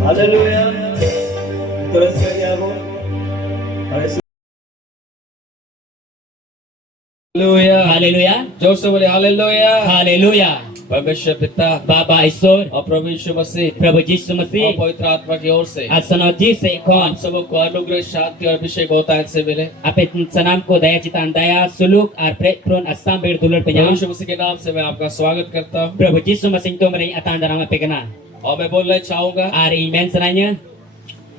Haleluya. Teruskan ya Bu. Hallelujah hallelujah जोर से बोले हालेलुया हालेलुया परमेश्वर पिता बाबा ईश्वर और प्रभु यीशु मसीह प्रभु यीशु और मसीह पवित्र आत्मा की ओर से asal Yesus आप kon सबको अनुग्रह शांति और अभिषेक होता है से मिले ape sanam ko daya citaan daya suluk ar pron asam ber dulur प्रभु penyam यीशु मसीह के नाम से मैं आपका स्वागत करता हूँ प्रभु यीशु मसीह तो meri atan darama pegana और मैं बोलना चाहूंगा ar imen sananya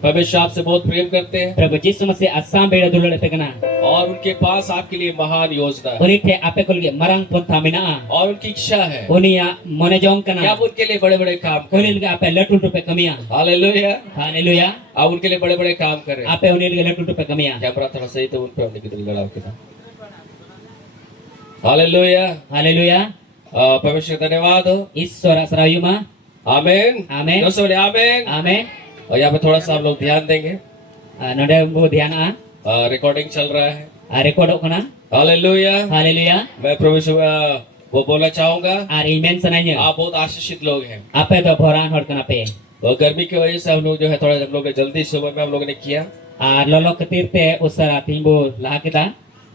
परमेश्वर आपसे बहुत प्रेम करते हैं प्रभु यीशु मसीह asam ber dulur pegana और उनके पास आपके लिए महान योजना है uni the ape ko lagi marang pun thamina और उनकी इच्छा है uni ya mone jong कि kana आप उनके लिए बड़े बड़े काम uni करें lagi ape latu pe kamia hallelujah hallelujah आप उनके लिए बड़े बड़े काम करें ape uni lagi latu pe kamia camera थोड़ा सही तो उन पे हमने कितनी लड़ाव किया हालेलुया हालेलुया परमेश्वर का धन्यवाद हो ईश्वर asrayuma आमीन आमीन दोस्तों बोले आमीन amen और यहाँ पे थोड़ा सा हम लोग ध्यान देंगे node bo dhyan रिकॉर्डिंग चल रहा है record kana हालेलुया हालेलुया मैं प्रभु यीशु वो बोलना चाहूंगा ar imen sananya आप बहुत आशीषित लोग हैं ape do boran hor kana pe और गर्मी की वजह से हम लोग जो है थोड़ा हम लोग ने जल्दी सुबह में हम लोग ने किया ar lolo ketir te usara timbo lah kita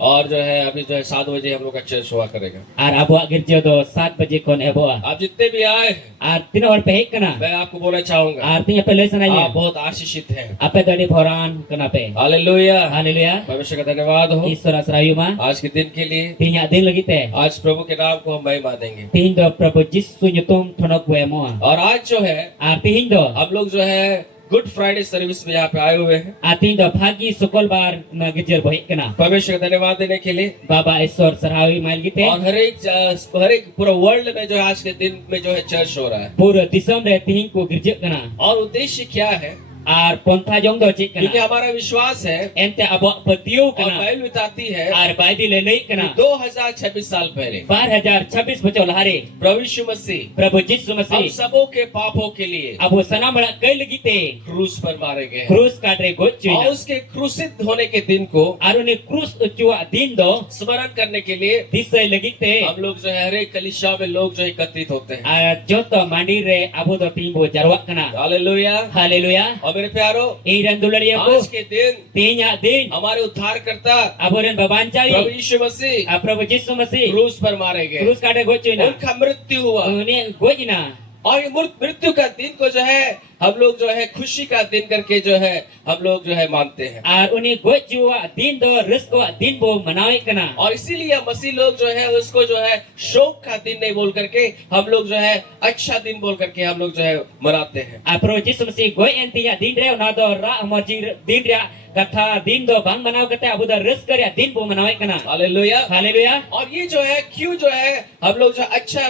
और जो है अभी जो है 7 बजे हम लोग का चर्च हुआ करेगा ar abuak gerja do 7 baje kon eboa आप जितने भी आए ar tino hor pe kana मैं आपको बोलना चाहूंगा ar tinya pe le sananya आप बहुत आशीषित हैं ape do di boran kana pe hallelujah hallelujah परमेश्वर का धन्यवाद हो ईश्वर asrayuma आज के दिन के लिए tinya din lagi te आज प्रभु के नाम को हम महिमा देंगे tihin do prabu Yesus nyutum thonok we mo और आज जो है ar tihin do हम लोग जो है गुड फ्राइडे सर्विस में यहाँ पे आए हुए हैं atin do phagi sukol bar na gerja boy kana परमेश्वर का धन्यवाद देने के लिए baba ईश्वर sarhawi mail gite और हर एक पूरा वर्ल्ड में जो है आज के दिन में जो है चर्च हो रहा है pura disam re tihin ko gerja kana और उद्देश्य क्या है ar pontha jong do chik क्योंकि kana हमारा विश्वास है ente abuak petiu और kana बाइबल बताती है ar baidi le lei kana 2026 साल पहले 2026 bachol hari प्रभु यीशु मसीह Prabu Yesus हम Masih सबों के पापों के लिए abu sana mala kai lagi te क्रूस पर मारे गए हैं। krus kadre और gochuina उसके क्रूसित होने के दिन को arune krus uchua din do स्मरण करने के लिए disai lagi te हम लोग जो है हर एक कलीसिया में लोग जो एकत्रित होते हैं ar joto mandi re abu do timbo jarwak kana hallelujah haleluya और मेरे प्यारो iran dularia ko आज के दिन tinya din हमारे उद्धारकर्ता aburen babancari प्रभु यीशु मसीह Prabu Yesus Masih क्रूस पर मारे गए krus kadre gochuina उनका मृत्यु हुआ uni gojina और ये मृत्यु का दिन को जो है हम लोग जो है खुशी का दिन करके जो है हम लोग जो है मानते हैं ar uni gojua din do resko din bo manawi kana और इसीलिए मसीह लोग जो है उसको जो है शोक का दिन नहीं बोल करके हम लोग जो है अच्छा दिन बोल करके हम लोग जो है मनाते हैं Prabu Yesus Masih goi entinya din re ona do ra moji din ria katha din do bang manaw kate abu do resko ria din bo manawi kana hallelujah haleluya और ये जो है क्यों जो है हम लोग जो अच्छा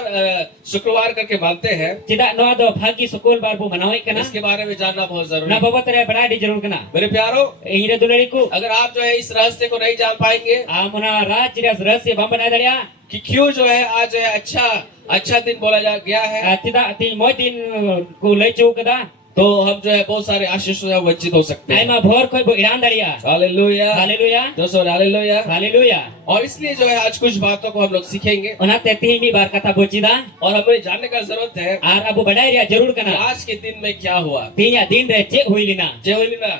शुक्रवार करके मानते हैं Tidak no do bhagi sukul bar bo manawi kana इसके बारे में जानना बहुत जरूरी na है babat re bada di jarur kana मेरे प्यारो ira dulariku अगर आप जो है इस रहस्य को नहीं जान पाएंगे amuna raj ria rahsia bang bana daria कि क्यों जो है आज जो है अच्छा दिन बोला जा गया है tidak ti moi din ku lecu kada तो हम जो है बहुत सारे आशीष से वंचित हो सकते ai हैं ma bhor khoi bo iran daria hallelujah haleluya दोस्तों हालेलुया haleluya और इसलिए जो है आज कुछ बातों को हम लोग सीखेंगे ona te ti mi bar kata bocida और हमें जानने का जरूरत है ar abu badai ria jarur कि kana आज के दिन में क्या हुआ tinya din re che huilina जय होलिना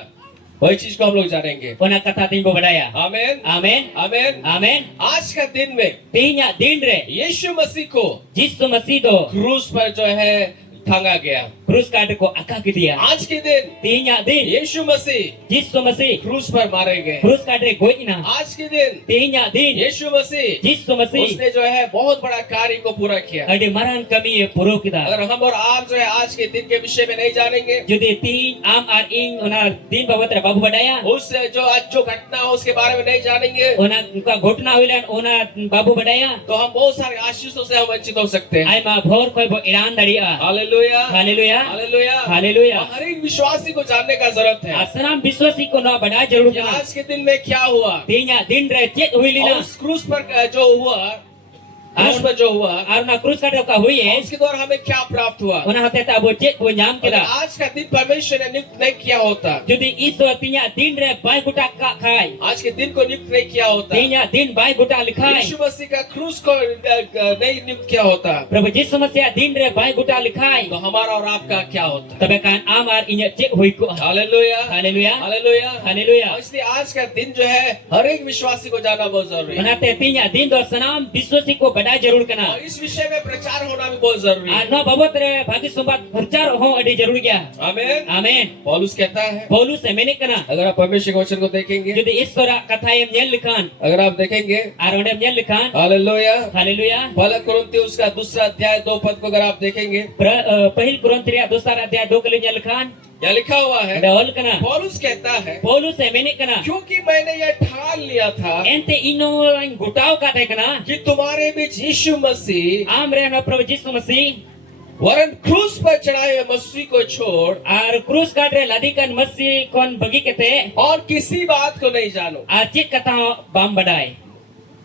वही चीज को हम लोग जानेंगे ona kata tin bo badaya आमेन amen आमेन amen आज का दिन में tinya din re यीशु मसीह को Yesus Masih do क्रूस पर जो है टांगा गया क्रूस काट को अका की दिया आज के दिन तीन दिन यीशु मसीह यीशु मसीह क्रूस पर मारे गए। क्रूस काट रे गोई ना आज के दिन तीन दिन यीशु मसीह यीशु मसीह उसने जो है बहुत बड़ा कार्य को पूरा किया। अड़ी मरण कमी ये पुरो किदा अगर हम और आप जो है आज के दिन के विषय में नहीं जानेंगे, जुदी तीन आम आर इंग ओना दिन बाबत रे बाबू बडाया उस जो आज जो घटना हो उसके बारे में नहीं जानेंगे, ओना उनका घटना हुइलन ओना बाबू बडाया तो हम बहुत सारे आशीषों से हम वंचित हो सकते हैं। आई मा भोर कोई बो ईरान दड़िया हालेलुया, हालेलुया हालेलुया, हालेलुया हर एक विश्वासी को जानने का जरूरत है असराम विश्वासी को ना बड़ा जरूर कि करना आज के दिन में क्या हुआ, तीन दिन रे चेक हुइली और ना उस क्रूस पर जो हुआ, क्रूस पर जो हुआ और ना क्रूस काट का हुई है उसके द्वारा हमें क्या प्राप्त हुआ। ओना हते ता बो चेक वो नाम अगर केदा आज का दिन परमेश्वर ने नियुक्त नहीं किया होता, जुदी इस तीन दिन रे बाय गुटा का खाय आज के दिन को नियुक्त नहीं किया होता, तीन दिन बाय गुटा लिखाय यीशु मसीह का क्रूस को नहीं नियुक्त किया होता, प्रभु यीशु मसीह दिन रे बाय गुटा लिखाय तो हमारा और आपका क्या होता। तबे कान आमार इने चेक हुई को हालेलुया, हालेलुया हालेलुया, हालेलुया और इसलिए आज का दिन जो है हर एक विश्वासी को जानना बहुत जरूरी है बनाते तीन दिन दो सनाम विश्वासी को बड़ा जरूर करना और इस विषय में प्रचार होना भी बहुत जरूरी है। न बाबत रे भागी संवाद प्रचार हो अड़ी जरूर गया आमीन। आमीन पौलुस कहता है, पौलुस से मैंने कना अगर आप परमेश्वर के वचन को देखेंगे, जुदी ईश्वर कथा एम नेल लिखान अगर आप देखेंगे, आर ओने नेल लिखान हालेलुया, हालेलुया पहला कुरिन्थियों उसका दूसरा अध्याय 2 पद को अगर आप देखेंगे, पहिल कुरिन्थिया दूसरा अध्याय 2 के लिए लिखान क्या लिखा हुआ है, डबल कना पौलुस कहता है, पौलुस से मैंने कना क्योंकि मैंने यह ठान लिया था एंते इनो गुटाव काटे कना कि तुम्हारे बीच यीशु मसीह आम रे न प्रभु यीशु मसीह वरन क्रूस पर चढ़ाए हुए मसीह को छोड़ आर क्रूस काट रे लादिकन मसीह कोन बगी केते और किसी बात को नहीं जानो। आची कथा बाम बडाय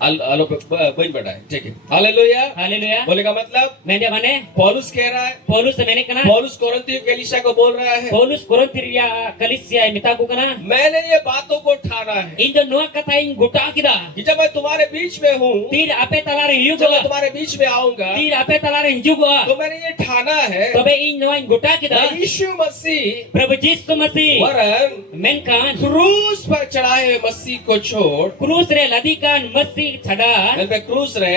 आलो बन बढ़ाए, ठीक है, हालेलुया, हालेलुया बोले का मतलब मैंने माने पौलुस कह रहा है, पौलुस से मैंने कना पौलुस कोरिन्थियों के कलीसिया को बोल रहा है, पौलुस कोरिन्थिया कलीसिया मिता को कना मैंने ये बातों को ठाना है इन जो नुआ कथा इन गुटा किदा कि जब मैं तुम्हारे बीच में हूँ, तीर आपे तलारे जब हिजुगो मैं तुम्हारे बीच में आऊंगा, तीर आपे तलारे हिजुगो तो मैंने ये ठाना है तबे इन नुआ इन गुटा किदा कि यीशु मसीह प्रभु यीशु मसीह वरन मेनकान क्रूस पर चढ़ाए हुए मसीह को छोड़, क्रूस रे लादिकान मसीह छड़ा क्रूस रे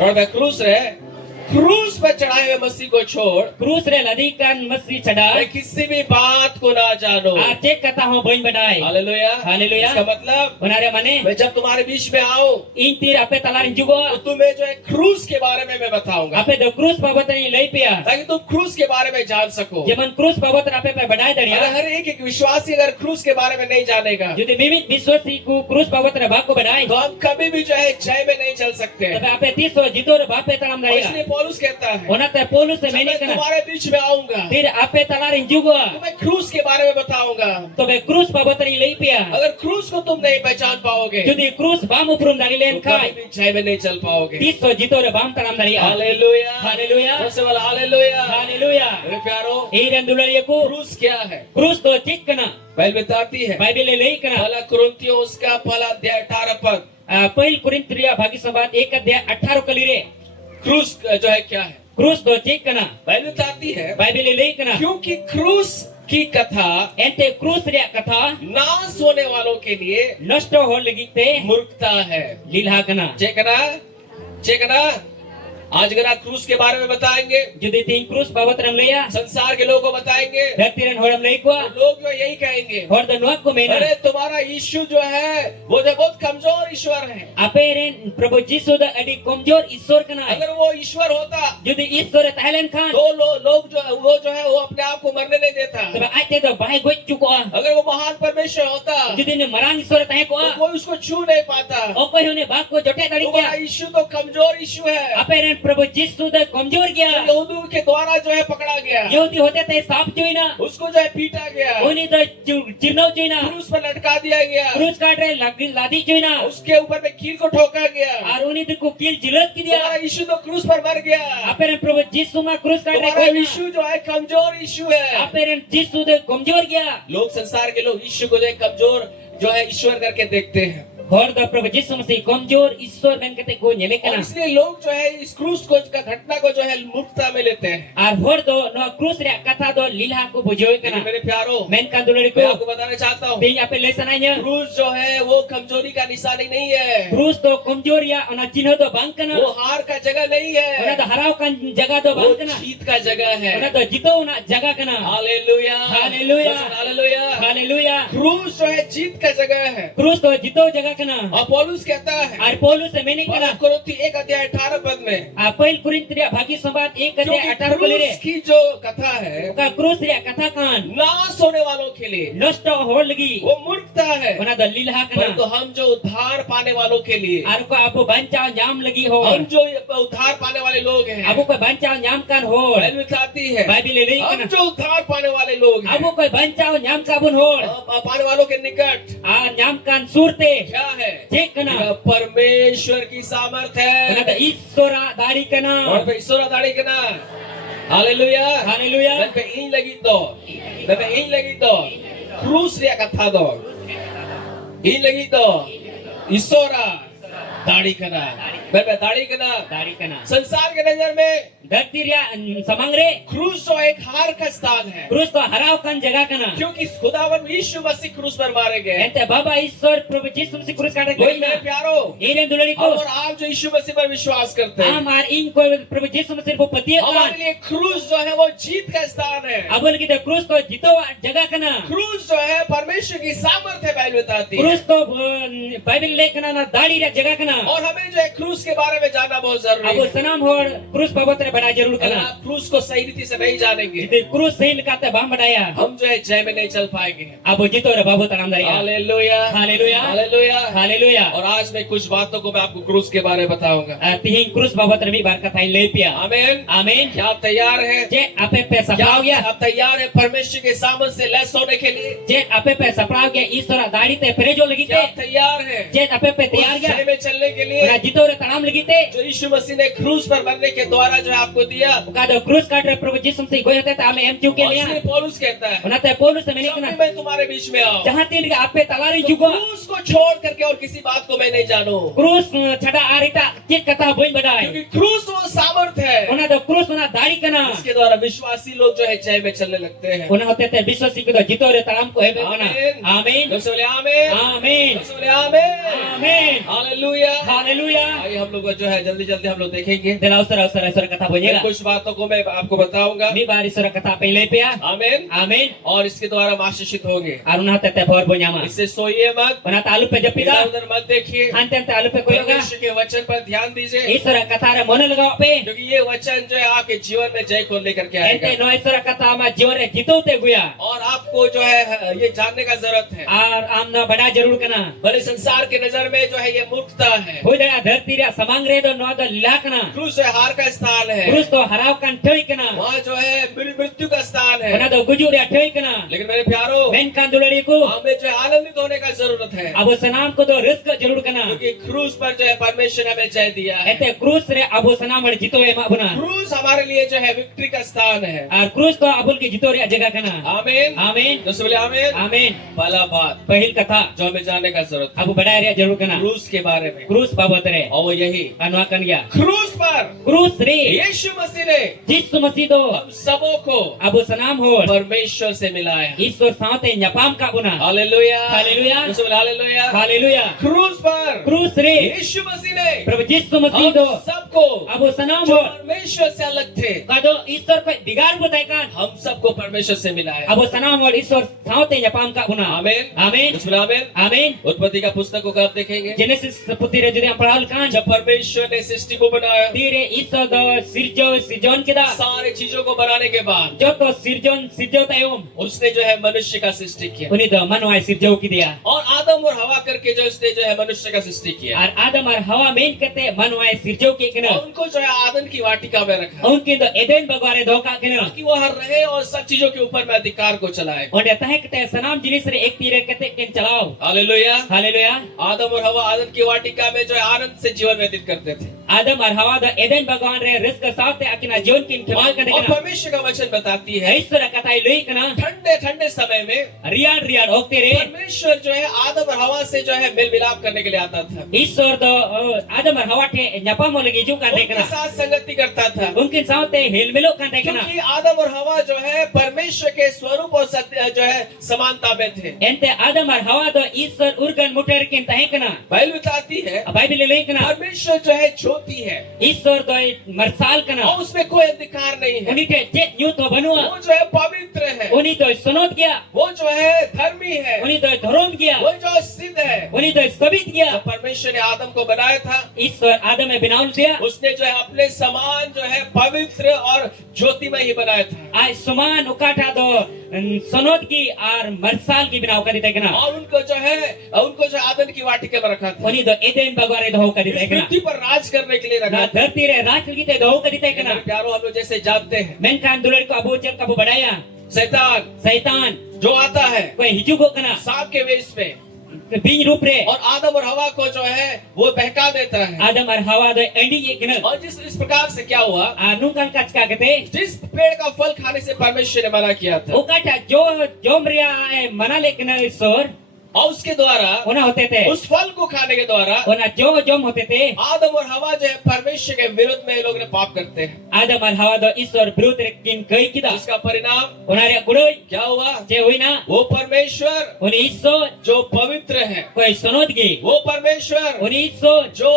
और क्रूस रे क्रूस पर चढ़ाए हुए मसीह को छोड़ क्रूस रे लादिकान मसीह छड़ा मैं किसी भी बात को ना जानो। आचे कथा हो बइन बडाय हालेलुया, हालेलुया इसका मतलब बनारे माने मैं जब तुम्हारे बीच में आऊं इन तीर आपे तलारे हिजुगो तो तुम्हें जो है क्रूस के बारे में मैं बताऊंगा, आपे दो क्रूस बाबत नहीं लई पिया ताकि तुम क्रूस के बारे में जान सको। जमन क्रूस बाबत आपे पे बडाय दरिया अगर हर एक विश्वासी अगर क्रूस के बारे में नहीं जानेगा जुदी विविध विश्वासी को क्रूस बाबत रे भाग को बडाय तो हम कभी भी जो है जय में नहीं चल सकते। तबे आपे 30 जितो रे बापे तलाम और दरिया इसलिए पौलुस कहता है, ओनाते पौलुस से जब मैंने मैं कना तुम्हारे बीच में आऊंगा फिर आपे तलारे हिजुगो तो मैं क्रूस के बारे में बताऊंगा। तबे क्रूस बाबत नहीं लई पिया अगर क्रूस को तुम नहीं पहचान पाओगे जुदी क्रूस बाम उपरुम दाड़ी लेन तो खाय कभी भी जय में नहीं चल पाओगे। 30 जितो रे बाम तलाम दरिया हालेलुया, हालेलुया सबसे बड़ा हालेलुया। हालेलुया मेरे प्यारो, ए रंदुलरिया को क्रूस क्या है? क्रूस तो चिक कना बाइबल बताती है, बाइबल लई कना पहला कुरिन्थियों उसका पहला अध्याय 18 पद, पहिल कुरिन्थिया भागी संवाद 1 अध्याय 18 कलीरे क्रूस जो है क्या है? क्रूस तो चिक कना बाइबल बताती है, बाइबल लई कना क्योंकि क्रूस की कथा एंते क्रूस रे कथा नाश होने वालों के लिए नष्ट हो लगीते मूर्खता है। लीला कना चेकना चेकना आज अगर आप क्रूस के बारे में बताएंगे, जुदी तीन क्रूस बाबत रम लिया संसार के लोगों को बताएंगे, धरतीरन होड़म लई को तो लोग जो यही कहेंगे, और द नुआ को मेना अरे तुम्हारा यीशु जो है वो जो बहुत कमजोर ईश्वर है। आपे रे प्रभु यीशु द अडी कमजोर ईश्वर कना अगर वो ईश्वर होता जुदी ईश्वर ताइलन खान तो लोग जो है वो अपने आप को मरने नहीं देता। तब आते तो बाय गोच चुको अगर वो महान परमेश्वर होता जुदी ने मरांग ईश्वर ताहे को तो कोई उसको छू नहीं पाता। ओ कोई होने बात को जटे दड़ी तुम्हारा क्या यीशु तो कमजोर यीशु है, आपे रे प्रभु यीशु द कमजोर गया यहूदियों के द्वारा जो है पकड़ा गया, यहूदी होते थे सांप जोइना उसको जो है पीटा गया, ओनी द चिरनौ जोइना क्रूस पर लटका दिया गया, क्रूस काट रे लादी जोइना उसके ऊपर में कील को ठोका गया, और ओनी को कील जिलत की दिया तुम्हारा यीशु तो क्रूस पर मर गया। आपे रे प्रभु यीशु मा क्रूस काट रे तुम्हारा कोई यीशु जो है कमजोर यीशु है। आपे रे यीशु द कमजोर गया लोग संसार के लोग यीशु को जो है कमजोर जो है ईश्वर करके देखते हैं। hor do Prabhu Yesus Masi komjor Ishwar men kate ko nyele और kana इसलिए लोग जो है इस क्रूस को का घटना को जो है मूर्खता में लेते हैं। ar hor do no krus rea katha do lilha ko bujoi लेकिन kana मेरे प्यारो, men kan dulari मैं ko आपको बताना चाहता हूँ, ting ape lesananya क्रूस जो है वो कमजोरी का निशानी नहीं है, krus do komjor ya ona चिन्ह do bang kana वो हार का जगह नहीं ona है, do harau kan jaga do वो bang kana जीत का जगह है। ona do jito na jaga kana hallelujah, हालेलुया, हालेलुया। haleluya क्रूस जो है जीत का जगह है। krus do jito jaga kana और पौलुस कहता है ar Paulus meni kana कोरिन्थी 1:18 में, पहिल कुरिन्थ rea bagi sambat 1 क्योंकि अध्याय 18 को ले क्रूस की जो कथा है का क्रूस rea katha kan नाश होने वालों के लिए नष्ट हो लगी वो मूर्खता है, ona do lilha परंतु kana हम जो उद्धार पाने वालों के लिए, ar ko abu bancao nyam lagi ho हम जो उद्धार पाने वाले लोग हैं, abu ko bancao nyam kan ho Bible में कहती है Bible le हम kana जो उद्धार पाने वाले लोग हैं, abu ko bancao nyam kabun ho पाने वालों के निकट a nyam kan surte क्या है? cek kana यह परमेश्वर की सामर्थ ona do है। Ishwara dari और kana पे ईश्वर दाड़ी के ना, हालेलुया, haleluya मैं पे इन लगी तो, मैं पे इन लगी तो, क्रूस रिया कथा दो, इन लगी तो, ईश्वर दाड़ी कना, मैं पे दाड़ी कना, dari kana संसार के नजर में धरती rea samang re क्रूस जो एक हार का स्थान है, krus ko harau kan jaga kana क्योंकि खुदावन यीशु मसीह क्रूस पर मारे गए। ente baba Ishwar Prabhu Yesus Masi krus kate वही koi मेरे na प्यारो, ire dulari ko और आप जो यीशु मसीह पर विश्वास करते हैं, amar in ko Prabhu Yesus Masi ko patia हमारे kan लिए क्रूस जो है वो जीत का स्थान है। abul kita krus ko jito jaga kana क्रूस जो है परमेश्वर की सामर्थ है, बाइबल बताती है। krus ko Bible le kana na dari rea jaga kana और हमें जो है क्रूस के बारे में जानना बहुत जरूरी abu है। sanam hor krus babotre bada jarur अगर kana आप क्रूस को सही रीति से नहीं जानेंगे, Jadi krus sehil kata bang badaya हम जो है जय में नहीं चल पाएंगे। abu jito re babu tanam dari hallelujah, Haleluya. हालेलुया। haleluya और आज मैं कुछ बातों को मैं आपको क्रूस के बारे में बताऊंगा। tihin krus babotre mi bar kata le pia आमीन, amin क्या आप तैयार हैं? je ape pe क्या saprau ya आप तैयार हैं परमेश्वर के सामर्थ से लैस होने के लिए? je ape pe saprau ya Ishwara dari te prejo lagi क्या te आप तैयार हैं je ape pe उस tayar जय ya में चलने के लिए ora jito re tanam lagi te जो यीशु मसीह ने क्रूस पर मरने के द्वारा जो है आपको दिया? kado krus katre Prabhu Yesus Masi goy hate ta ame em chu ke और liya इसलिए पौलुस कहता है ona te Paulus meni जब भी kana मैं तुम्हारे बीच में आऊं, jahan tin ga ape talari तो juga क्रूस को छोड़ करके और किसी बात को मैं नहीं जानू, krus chada arita cek kata boy badai क्योंकि क्रूस वो सामर्थ है ona do krus ona dari kana इसके द्वारा विश्वासी लोग जो है जय में चलने लगते हैं। ona hote te biswasi ko jito re taram ko hebe kana आमीन, amin लोग से बोले आमीन, amin लोग से बोले आमीन, amin हालेलुया। haleluya आइए हम लोग जो है जल्दी जल्दी हम लोग देखेंगे। dela usara kata boy मैं ga कुछ बातों को मैं आपको बताऊंगा। mi bari sura kata pe le pia आमीन, amin और इसके द्वारा हम आशीषित होंगे। aruna hote te bor boy nyama इससे सोइए मत, ona ta alu pe japida इधर उधर मत देखिए, ante te alu pe koyoga परमेश्वर के वचन पर ध्यान दीजिए, Iswara kata re mone lagao pe क्योंकि ये वचन जो है आपके जीवन में जय को लेकर के ente आएगा। no iswara kata ma jiwan re jito te guya और आपको जो है ये जानने का जरूरत है, ar amna bada jarur kana भले संसार के नजर में जो है ये मूर्खता है, hoy dela dharti re samang re do no do lila kana क्रूस है हार का स्थान है, krus to harau kan thoi kana वहाँ जो है मृत्यु का स्थान ona है। do guju re thoi kana लेकिन मेरे प्यारो, men kan dulari ko हमें जो है आनंदित होने का जरूरत है, abu sanam ko do rizq jarur kana क्योंकि क्रूस पर जो है परमेश्वर ने हमें जय दिया है। ente krus re abu sanam re jito e ma buna क्रूस हमारे लिए जो है विक्ट्री का स्थान है। ar krus to abul ke jito re jaga kana आमीन, amin दोस्तों बोले आमीन। amin पहला बात pahil katha जो हमें जानने का जरूरत है abu bada re jarur kana क्रूस के बारे में, krus babot re और वो यही anwa kan ya क्रूस पर krus re यीशु मसीह ने Yesus Masi do हम सबों को abu sanam hor परमेश्वर से मिलाया। Ishwar saute nyapam ka buna hallelujah, hallelujah. दोस्तों बोले हालेलुया। haleluya क्रूस पर krus re यीशु मसीह ने Prabhu Yesus Masi हम do सबको abu sanam जो hor परमेश्वर से अलग थे, kado Ishwar ko bigar butai kan हम सबको परमेश्वर से मिलाया। abu sanam hor Ishwar saute nyapam ka buna आमीन, amin दोस्तों बोले आमीन। amin उत्पत्ति का पुस्तक को कब देखेंगे? Genesis putih re judi am pahal kan जब परमेश्वर ने सृष्टि को बनाया, tire Ishwar do sirjon kida सारे चीजों को बनाने के बाद joto sirjo tayum उसने जो है मनुष्य का सृष्टि किया, uni do manuai sirjo ki dia और आदम और हवा करके जो उसने जो है मनुष्य का सृष्टि किया, ar adam ar hawa main kate manuai sirjo ki और kena उनको जो है आदम की वाटिका में रखा unkin do eden bagware do ka kena ताकि वो हर रहे और सब चीजों के ऊपर में अधिकार को चलाए। onde tahe kate sanam jinis re ek tire kate ken chalao hallelujah. haleluya आदम और हवा आदम की वाटिका में जो है आनंद से जीवन व्यतीत करते थे, Adam ar Hawa do Eden bagan re risk saute akina jon kin kemal kan और dekna परमेश्वर का वचन बताती है Ishwara katai lui kana ठंडे ठंडे समय में riyad riyad hokte re परमेश्वर जो है आदम और हवा से जो है मेल मिलाप करने के लिए आता था, Ishwar do Adam ar Hawa te nyapa mo lagi ju kan उनके dekna साथ संगति करता था, unkin saute hil milo kan dekna क्योंकि आदम और हवा जो है परमेश्वर के स्वरूप और सत्य जो है समानता में थे। ente Adam ar Hawa do Ishwar urgan muter kin tahe kana Bible बताती है Bible lui kana परमेश्वर जो है ज्योति है Ishwar do marsal kana और उसमें कोई अंधकार नहीं है, uni te jet nyu to banua वो जो है पवित्र है, uni do sonot gya वो जो है धर्मी है, uni do dharom gya वो जो सिद्ध है। uni do sabit तो gya परमेश्वर ने आदम को बनाया था, Ishwar Adam e binaul dia उसने जो है अपने समान जो है पवित्र और ज्योतिमय ही बनाया था, ai suman ukata do sonot ki ar marsal ki binau kadi dekna और उनको जो आदम की वाटिका में रखा था, uni do Eden bagare do kadi इस dekna पृथ्वी पर राज करने के लिए रखा na था। dharti re raj ki te do kadi dekna मेरे प्यारों, हम लोग जैसे जानते हैं menkan dulur ko abu jel kabu badaya शैतान Saitan जो आता है koi hijugo kana सांप के वेश में bin रूप रे और आदम और हवा को जो है वो बहका देता है, Adam ar Hawa do endi ye kena और इस प्रकार से क्या हुआ, anungkan kachka kate जिस पेड़ का फल खाने से परमेश्वर ने मना किया था ukata jo jomria mana lekna Ishwar और उसके द्वारा ona hote the उस फल को खाने के द्वारा ona jo jom hote the आदम और हवा जो है परमेश्वर के विरुद्ध में ये लोग ने पाप करते हैं। Adam ar Hawa do Ishwar birud re kin kai kida इसका परिणाम ona re kudoi क्या हुआ, je hoina वो परमेश्वर oni Ishwar जो पवित्र है, koi sonot gi वो परमेश्वर oni Ishwar जो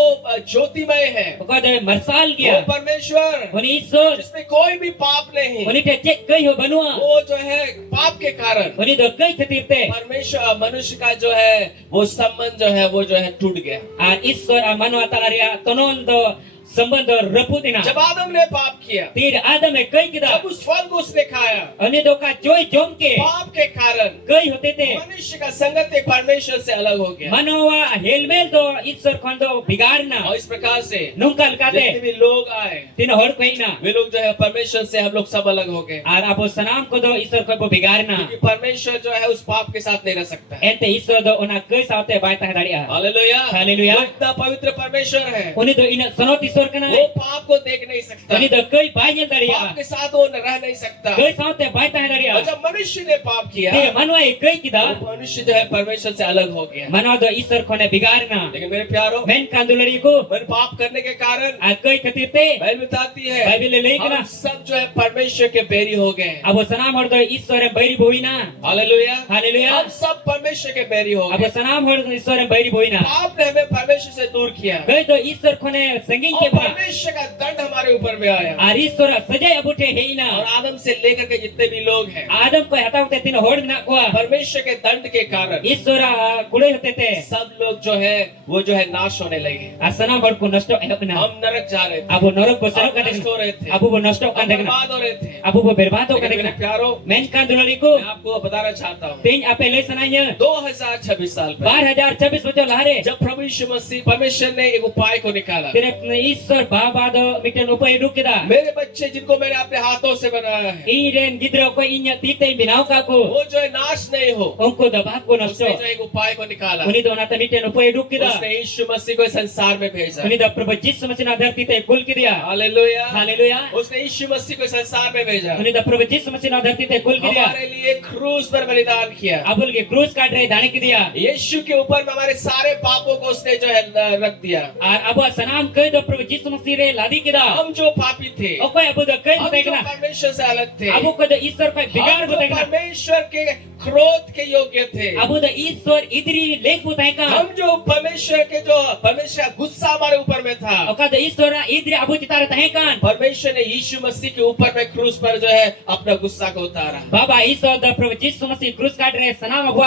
ज्योतिमय है, ko do marsal वो gya परमेश्वर oni Ishwar जिसमें कोई भी पाप नहीं, oni te che kai ho banua वो जो है पाप के कारण oni do kai khatir te परमेश्वर मनुष्य का जो है वो संबंध जो है वो जो है टूट गया। ar Ishwar ar manwa talaria tonon do samband do rapudina जब आदम ने पाप किया, tir Adam e kai kida जब उस फल को उसने खाया, oni do ka joy jom ke पाप के कारण kai hote te मनुष्य का संगत परमेश्वर से अलग हो गया, manowa helmel do Ishwar khondo bigarna और इस प्रकार से nungkal जितने kate भी लोग आए tin hor koina वे लोग जो है परमेश्वर से हम लोग सब अलग हो गए, ar abo sanam ko do Ishwar ko bo bigarna क्योंकि परमेश्वर जो है उस पाप के साथ नहीं रह सकता है। ente Ishwar do ona kai saute bai ta daria hallelujah, hallelujah. वो इतना पवित्र परमेश्वर है, oni do ina sonot Ishwar kana वो पाप को देख नहीं सकता, oni do kai bai nyel daria पाप के साथ वो रह नहीं सकता। kai saute bai ta और daria जब मनुष्य ने पाप किया, tir manwa e kai kida वो मनुष्य जो है परमेश्वर से अलग हो गया। manwa do Ishwar khone bigarna लेकिन मेरे प्यारों, men kandulari ko मैंने पाप करने के कारण ar kai khatir te Bible बताती है Bible le हम kana सब जो है परमेश्वर के बैरी हो गए। abo sanam hor do Ishwar e bairi boina hallelujah, hallelujah हम सब परमेश्वर के बैरी हो abo गए। sanam hor do Ishwar e bairi boina पाप ने हमें परमेश्वर से दूर किया kai do Ishwar khone sangin और ke ba परमेश्वर का दंड हमारे ऊपर में आया, ar Ishwar sajai abute और heina आदम से लेकर के जितने भी लोग हैं Adam ko hataute tin hor na ko परमेश्वर के दंड के कारण Ishwar kudai hote te सब लोग जो है वो जो है नाश होने लगे। ar sanam hor ko nosto ehna हम नरक जा रहे थे, abo norok bo हम sarok नष्ट हो रहे थे, abo bo nosto हम kan dekna बर्बाद हो रहे थे। abo bo berbad ho kan लेकिन मेरे dekna प्यारों, men kandulari ko मैं आपको बताना चाहता हूँ tin ape le sananya 2026 साल पहले 2026 बचो lahare जब प्रभु यीशु मसीह परमेश्वर ने एक उपाय को निकाला, tere Ishwar baba do mitan upai dukida मेरे बच्चे जिनको मैंने अपने हाथों से बनाया है iren gidro ko inya titay binaw ka ko वो जो है नाश नहीं हो, onko da bak ko nosto उसने जो एक उपाय को निकाला, uni do nata mitan upai dukida उसने यीशु मसीह को इस संसार में भेजा। uni da prabhu Jisu masih na dharti te kul kidiya hallelujah, haleluya उसने यीशु मसीह को इस संसार में भेजा, uni da prabhu Jisu masih na dharti te kul kidiya हमारे लिए क्रूस पर बलिदान किया। abul ge cruz kaat re dane kidiya यीशु के ऊपर में हमारे सारे पापों को उसने जो है रख दिया। ar abu sanam kai do prabhu Jisu masih re ladi kida हम जो पापी थे, okoy abu da kai हम hote जो kana परमेश्वर से अलग थे, abu ko da Ishwar ko bigar हम जो hote kana परमेश्वर के क्रोध के योग्य थे, abu da Ishwar idri lek butai ka हम जो परमेश्वर का गुस्सा हमारे ऊपर में था, oka da Ishwar idri abu chitara tahe kan परमेश्वर ने यीशु मसीह के ऊपर में क्रूस पर जो है अपना गुस्सा को उतारा। Baba Ishwar da prabhu Jisu masih cruz kaat re sanam abu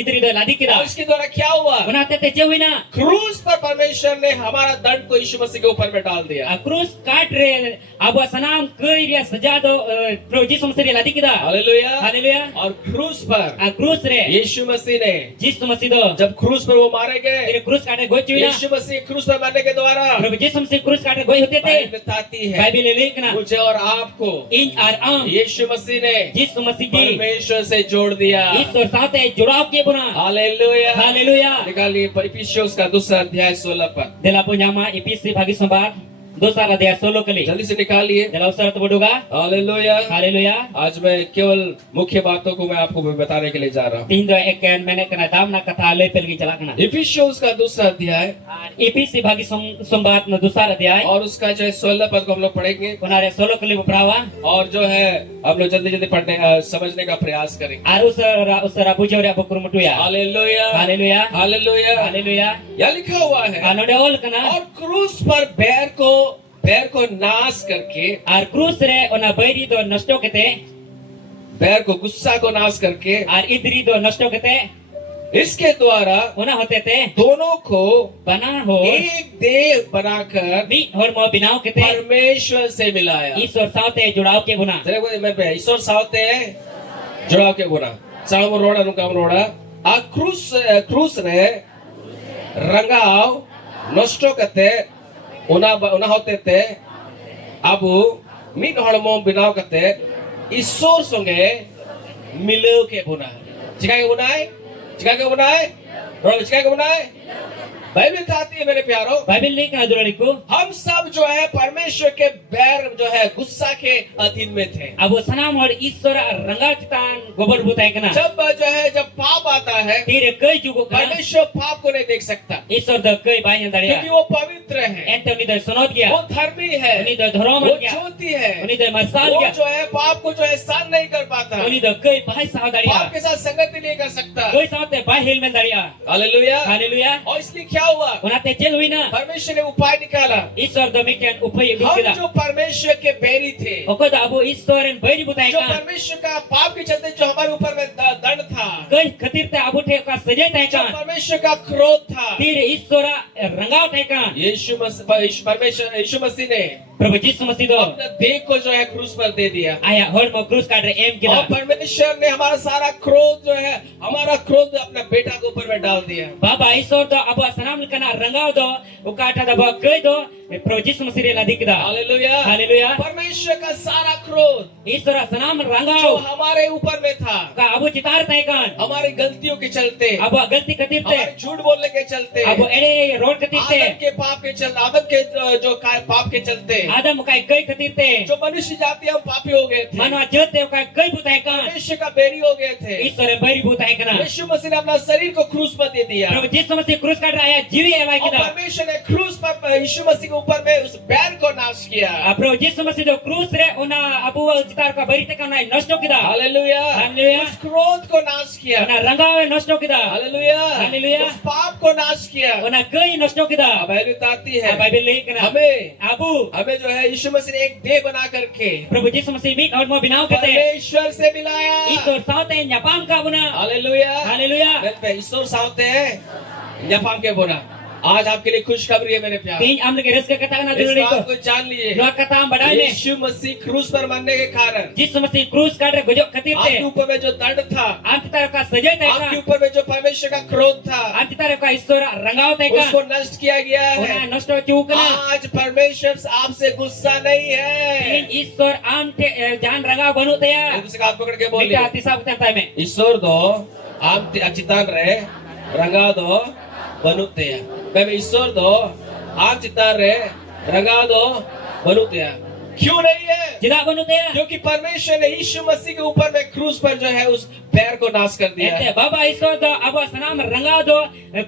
idri do ladi kida और इसके द्वारा क्या हुआ, unate te jewina क्रूस पर परमेश्वर ने हमारा दंड को यीशु मसीह के ऊपर में डाल दिया। cruz kaat re abu sanam kai re saja do prabhu Jisu masih re ladi kida hallelujah, haleluya और क्रूस क्रूस पर a krus re यीशु मसीह ने Yesus Masih do जब क्रूस पर वो मारे गए, dire krus kate goi cuina यीशु मसीह क्रूस पर मरने के द्वारा Prabhu Yesus Masih krus kate goi hote te Bible बताती है Bible lekna मुझे और आपको in ar am यीशु मसीह ने Yesus Masih ki परमेश्वर से जोड़ दिया। Ishwar साथे जुड़ाव किए पुना हालेलुया। Haleluya निकालिए इफिसियों का दूसरा अध्याय 16 पद, Dela punyama EPC bagi sobat dosa la dia solo kali जल्दी से निकालिए। Dela usara tu bodoga hallelujah. Haleluya आज मैं केवल मुख्य बातों को मैं आपको बताने के लिए जा रहा हूँ। Tin do eken mene kena dam na kata le pelgi chalak na इफिसियों का दूसरा अध्याय EPC bagi sombat na dusara dia और उसका जो है 16 पद को हम लोग पढ़ेंगे punare solo kali beprawa और जो है हम लोग जल्दी जल्दी पढ़ने समझने का प्रयास करेंगे। ar usara bujau dia bukur mutu ya hallelujah. Haleluya हालेलुया। Haleluya यहाँ लिखा हुआ है anode ol kana और क्रूस पर बैर को नाश करके, ar krus re ona bairi do nosto kete बैर को गुस्सा को नाश करके ar idri do nosto kete इसके द्वारा ona hote te दोनों को bana ho एक देह बनाकर mi hormo binao kete परमेश्वर से मिलाया। Ishwar saute juड़ाव के बुना जरा कोई मैं पे ईश्वर सावते जुड़ाव के बुना सामो रोड़ा नुका रोड़ा आ क्रूस रे रंगाव नष्टो कते उना होते थे अब मिट हड़मो बिनाव कते ईश्वर संगे मिलो के बुना चिका के बुनाए चिका के बुनाए रोड़ा चिका के बुनाए बाइबल बताती है मेरे प्यारो बाइबल नहीं कहना जुड़ालिको हम सब जो है परमेश्वर के बैर जो है गुस्सा के अधीन में थे। अब वो सनाम और ईश्वर रंगा चितान गोबर बुताई कना जब पाप आता है तीरे कई जुगो कना परमेश्वर पाप को नहीं देख सकता ईश्वर द कई बायन दड़िया क्योंकि वो पवित्र है, एंटे उन्हीं द सुनोत गया वो धर्मी है, उन्हीं द धर्म वो गया ज्योति है, उन्हीं द मसाल वो गया जो है पाप को जो है सहन नहीं कर पाता, उन्हीं द कई बाय साव दड़िया पाप के साथ संगति नहीं कर सकता। कोई सावते बाय हिल में दड़िया हालेलुया। हालेलुया और इसलिए क्या हुआ, उनाते चल हुई ना परमेश्वर ने उपाय निकाला। ईश्वर द मिकन उपाय हम दुकिला जो परमेश्वर के बैरी थे, ओको द अब ईश्वर इन बैरी बुताई जो का परमेश्वर का पाप के चलते जो हमारे ऊपर में दंड था, कई खतिर ते अब उठे का सजे ताई जो का परमेश्वर का क्रोध था, तीरे ईश्वर रंगाव ताई का यीशु मसीह ने प्रभु यीशु मसीह दो अपने देह को जो है क्रूस पर दे दिया। आया होर मो क्रूस काट रे एम किला और परमेश्वर ने हमारा सारा क्रोध जो है, हमारा क्रोध अपने बेटा के ऊपर में डाल दिया। बाबा ईश्वर दो अब सनाम कना रंगाव दो उकाटा दो कई दो प्रभु यीशु मसीह रे लादिक दा हालेलुया। हालेलुया परमेश्वर का सारा क्रोध ईश्वर सनाम जो रंगाव हमारे ऊपर में था, का अब चितार ताई कान हमारी गलतियों के चलते, अब गलती खतिर ते हमारे झूठ बोलने के चलते, अब एड़े रोड खतिर ते आदम के पाप के चलते, आदम के जो पाप के चलते, आदम का कई खतिर ते जो मनुष्य जाति हम पापी हो गए थे, मनवा जते का कई बुताई कान परमेश्वर का बैरी हो गए थे। ईश्वर बैरी बुताई कना यीशु मसीह ने अपना शरीर को क्रूस पर दे दिया प्रभु यीशु मसीह क्रूस काट आया जीवी एलाई और किदा परमेश्वर ने क्रूस पर यीशु मसीह के ऊपर में उस बैर को नाश किया। प्रभु यीशु मसीह जो क्रूस रे उना अबु चितार का बैरी ते का नष्ट किदा हालेलुया। हालेलुया। उस क्रोध को नाश किया। उना रंगाव नष्ट किदा हालेलुया। हालेलुया। उस पाप को नाश किया। उना कई नष्ट किदा बाइबल बताती है बाइबल लेखना हमें जो है यीशु मसीह ने एक देह बना करके प्रभु यीशु मसीह मी और मो बिनाव करते परमेश्वर से मिलाया। ईश्वर साथे न्यापाम का बुना हालेलुया। हालेलुया ईश्वर सावते हैं न्यापाम के बुना। आज आपके लिए खुशखबरी है मेरे प्यारे। तीन आमले के रस का कथा ना इस जरूरी बात को को जान लिए लो कथा हम बढ़ाई में यीशु मसीह क्रूस पर मरने के कारण यीशु मसीह क्रूस काट रे गजो खतिर ते आपके ऊपर में जो दंड था, अंत तरफ का सजे ते आपके का ऊपर में जो परमेश्वर का क्रोध था, अंत तरफ का ईश्वर रंगाव ते का उसको नष्ट किया गया उना है। नष्ट चूकना आज परमेश्वर आपसे गुस्सा नहीं है। तीन ईश्वर आम ते जान रंगाव बनु ते या एक दूसरे का हाथ पकड़ के बेटा बोलिए तिसा बता में ईश्वर दो आम चितान रहे रंगा दो बनुते मैं ईश्वर दो आम चितान रहे रंगा दो बनुते क्यों नहीं है? जिदा बनु ते या क्योंकि परमेश्वर ने यीशु मसीह के ऊपर में क्रूस पर जो है उस पैर को नाश कर दिया एते है। बाबा ईश्वर दो अब सनाम रंगाव दो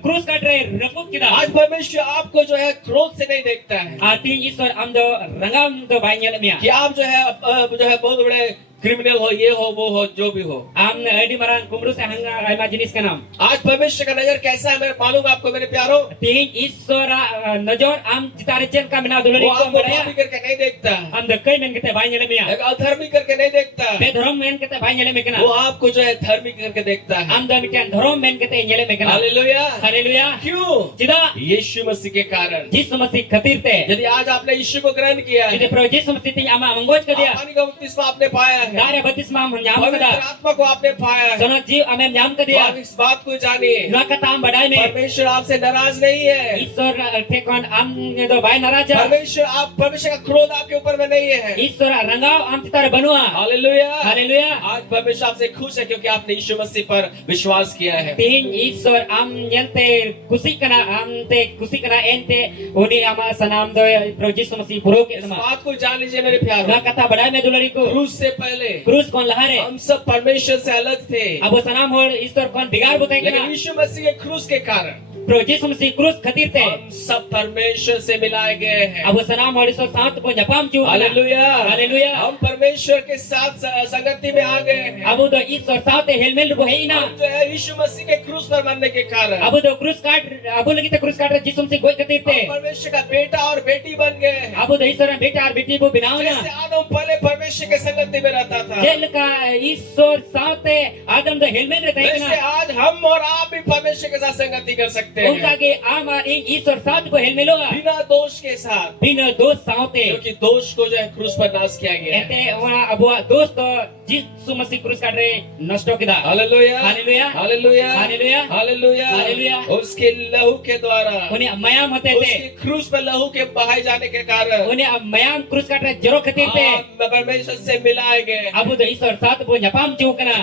क्रूस काट रे रकुक किदा आज परमेश्वर आपको जो है क्रोध से नहीं देखता है आ तीन ईश्वर आम दो रंगाव दो बाइयल मिया कि आप जो है बहुत बड़े क्रिमिनल हो, ये हो वो हो जो भी हो। आम ने एडी मरान कुमरू से हंगा आइमा जिनिस का नाम आज परमेश्वर का नजर कैसा है मेरे मालूम आपको मेरे प्यारो। तीन ईश्वर नजर आम चितारे चेन का मिना दुलरी वो को आपको बड़ाया पापी करके नहीं देखता, हम द कई मेन केते बाइयल मिया एक अधर्मी करके नहीं देखता, बेधर्म मेन केते बाइयल में कना वो आपको जो है धर्मी करके देखता है। हम द मिटन धर्म मेन केते येले में कना हालेलुया। हालेलुया क्यों? जिदा यीशु मसीह के कारण। यीशु मसीह खतीर ते यदि आज आपने यीशु को ग्रहण किया है, यदि प्रभु यीशु मसीह ती आमा मंगोज कर दिया पानी का बपतिस्मा आपने पाया है, है, Dare baptisma am nyam पवित्र kada. आत्मा को आपने पाया है, Sono jiw am nyam तो kadia. आप इस बात को जानिए, Noa kata am badai me. परमेश्वर आपसे नाराज नहीं है, Isor tekon am do bai naraja. परमेश्वर का क्रोध आपके ऊपर में नहीं है। Isor rangau am titare banua. Hallelujah, Haleluya. आज परमेश्वर आपसे खुश है क्योंकि आपने यीशु मसीह पर विश्वास किया है। Tihin Isor am nyante kusikana am te kusikana ente uni ama sanam do projis masih buruk इस nama. बात को जान लीजिए मेरे प्यारे, Noa kata badai me dulari ko. क्रूस से पहले Cruz kon lahare. हम सब परमेश्वर से अलग थे, Abo sanam hol Isor kon bigar butai लेकिन kana. यीशु मसीह के क्रूस के कारण Projis masih cruz khatir te. हम सब परमेश्वर से मिलाए गए हैं। Abo sanam hol Isor saat po nyapam chu. Hallelujah, Haleluya. हम परमेश्वर के साथ संगति में आ गए हैं। Abo do Isor saat helmel bo heina. हम जो है यीशु मसीह के क्रूस पर मरने के कारण Abo do cruz kat abo lagi te cruz kat jisum se goi khatir हम te. परमेश्वर का बेटा और बेटी बन गए हैं। Abo do Isor am beta ar beti bo binao जैसे na. आदम पहले परमेश्वर के संगति में रहता था, Jelka Isor saate Adam do helmel re वैसे taikna. आज हम और आप भी परमेश्वर के साथ संगति कर सकते Unka हैं, ge amar in Isor saat bo helmeloa. बिना दोष के साथ, Bina dos saute. क्योंकि दोष को जो है क्रूस पर नाश किया गया है। Ete ona abo dos do jisu masih cruz kat re nashto kida. Hallelujah, हालेलुया, हालेलुया, हालेलुया, हालेलुया, हालेलुया। उसके लहू के द्वारा, Uni mayam hote उसके te. क्रूस पर लहू के बहाए जाने के कारण Uni mayam cruz kat re jero khatir te. हम परमेश्वर से मिलाए गए। Abu do Isor saat bo nyapam chu kana.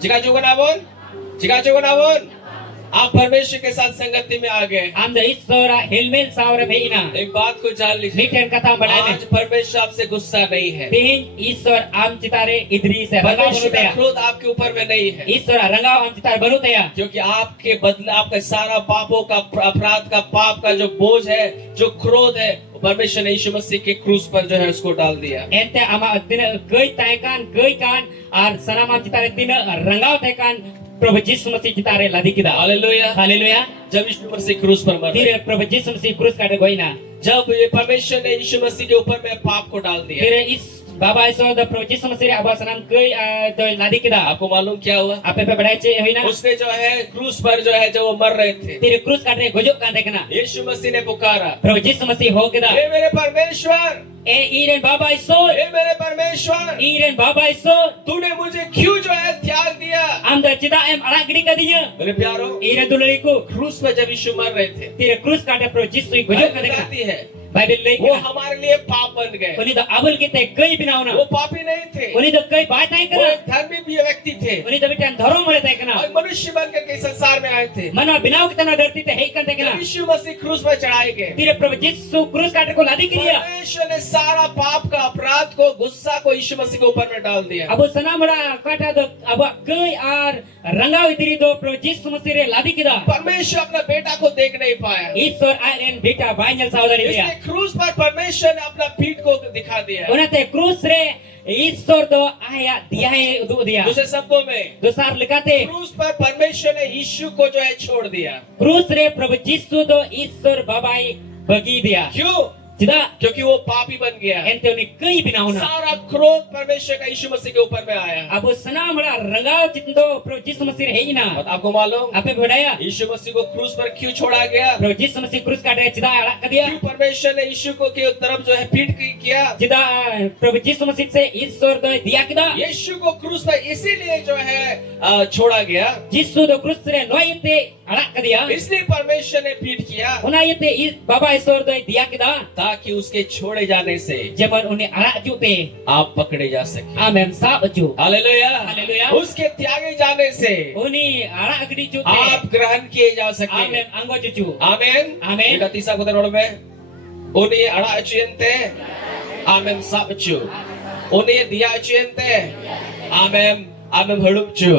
जिगा जुगनाबोन, जिगा जुगनाबोन, आप परमेश्वर के साथ संगति में आ गए। Am do Isor helmel saura meina. एक बात को जान लीजिए, Niken kata badai me. आज परमेश्वर आपसे गुस्सा नहीं है, Tihin Isor am citare idri se rangau परमेश्वर banu का taya. क्रोध आपके ऊपर में नहीं है, Isor rangau am citare banu taya. क्योंकि आपके बदले आपका सारा पापों का अपराध का पाप का जो बोझ है, जो क्रोध है, वो परमेश्वर ने यीशु मसीह के क्रूस पर जो है उसको डाल दिया। Ente ama tina gei taikan gei kan ar sanam am citare tina rangau taikan Prabhu Yesus Masih citare ladi kita. Hallelujah, Haleluya. जब यीशु मसीह क्रूस पर मर गए, Tire Prabhu Yesus Masih cruz kata goina. जब ये परमेश्वर ने यीशु मसीह के ऊपर में पाप को डाल दिया, Tire is Baba Isor do Prabhu Yesus Masih aba sanam gei do ladi kita. आपको मालूम क्या हुआ? Apa pe badai ce hoina. उसने जो है क्रूस पर जो है जब वो मर रहे थे, Tire cruz kata gojok kan tekna. यीशु मसीह ने पुकारा, Prabhu Yesus Masih ho kita. हे मेरे परमेश्वर, Iren Baba Isor. हे मेरे परमेश्वर, Iren Baba Isor. तूने मुझे क्यों जो है त्याग दिया? Am da cita em arak gidi kadinya. मेरे प्यारो, Iren dulariku. क्रूस पर जब यीशु मर रहे थे, Tire cruz kata Prabhu Yesus gojok kan Bible tekna. बताती है Bible lay वो kita. हमारे लिए पाप बन गए। Uni da abul kita gei binauna. वो पापी नहीं थे, Uni da gei bai tai वो kana. एक धर्मी भी व्यक्ति थे Uni da bitan dharom mole tai और kana. एक मनुष्य बनकर के संसार में आए थे। Mana binau kita na dharti te hei kan tai जब kana. यीशु मसीह क्रूस पर चढ़ाए गए, Tire Prabhu Yesus cruz kata ko ladi kiriya. परमेश्वर ने सारा पाप का अपराध को, गुस्सा को यीशु मसीह के ऊपर में डाल दिया। Abu sanamra kata do abu gei ar rangau idiri do Prabhu Yesus Masih re ladi kida. परमेश्वर अपना बेटा को देख नहीं पाया, Isor iren beta banyal saudari dia. इसलिए क्रूस पर परमेश्वर ने अपना पीठ को दिखा दिया। Unate cruz re Isor do aya dia udu dia. दूसरे शब्दों में Dosar lekate क्रूस पर परमेश्वर ने यीशु को जो है छोड़ दिया। cruz re Prabhu Yesus do Isor babai bagi dia. क्यों? Tidak क्योंकि वो पापी बन गया। ente uni gei binauna. सारा क्रोध परमेश्वर का यीशु मसीह के ऊपर में आया। Abu sanamra rangau citndo Prabhu Yesus Masih re heina. और आपको मालूम Apa bedaya? यीशु मसीह को क्रूस पर क्यों छोड़ा गया? Prabhu Yesus Masih cruz kata cida alak kadia. क्यों परमेश्वर ने यीशु को के तरफ जो है पीठ किया? Cida Prabhu Yesus Masih se Isor do dia kida. यीशु को क्रूस पर इसीलिए जो है छोड़ा गया, Yesus do cruz re noite alak kadia. इसलिए परमेश्वर ने पीठ किया Una yete Baba Isor do dia kida. ताकि उसके छोड़े जाने से Jaman uni alak jute. आप पकड़े जा सके। Amen sab ju. Hallelujah, hallelujah. उसके त्यागे जाने से Uni alak gidi jute. आप ग्रहण किए जा सके। Amen anggo cucu. आमेन, Amen. बेटा तीसरा को तरोड़ में उन्हें अड़ा अचुयंते, आमेन सब चु, उन्हें दिया अचुयंते, आमेन आमेन भड़ुप चु।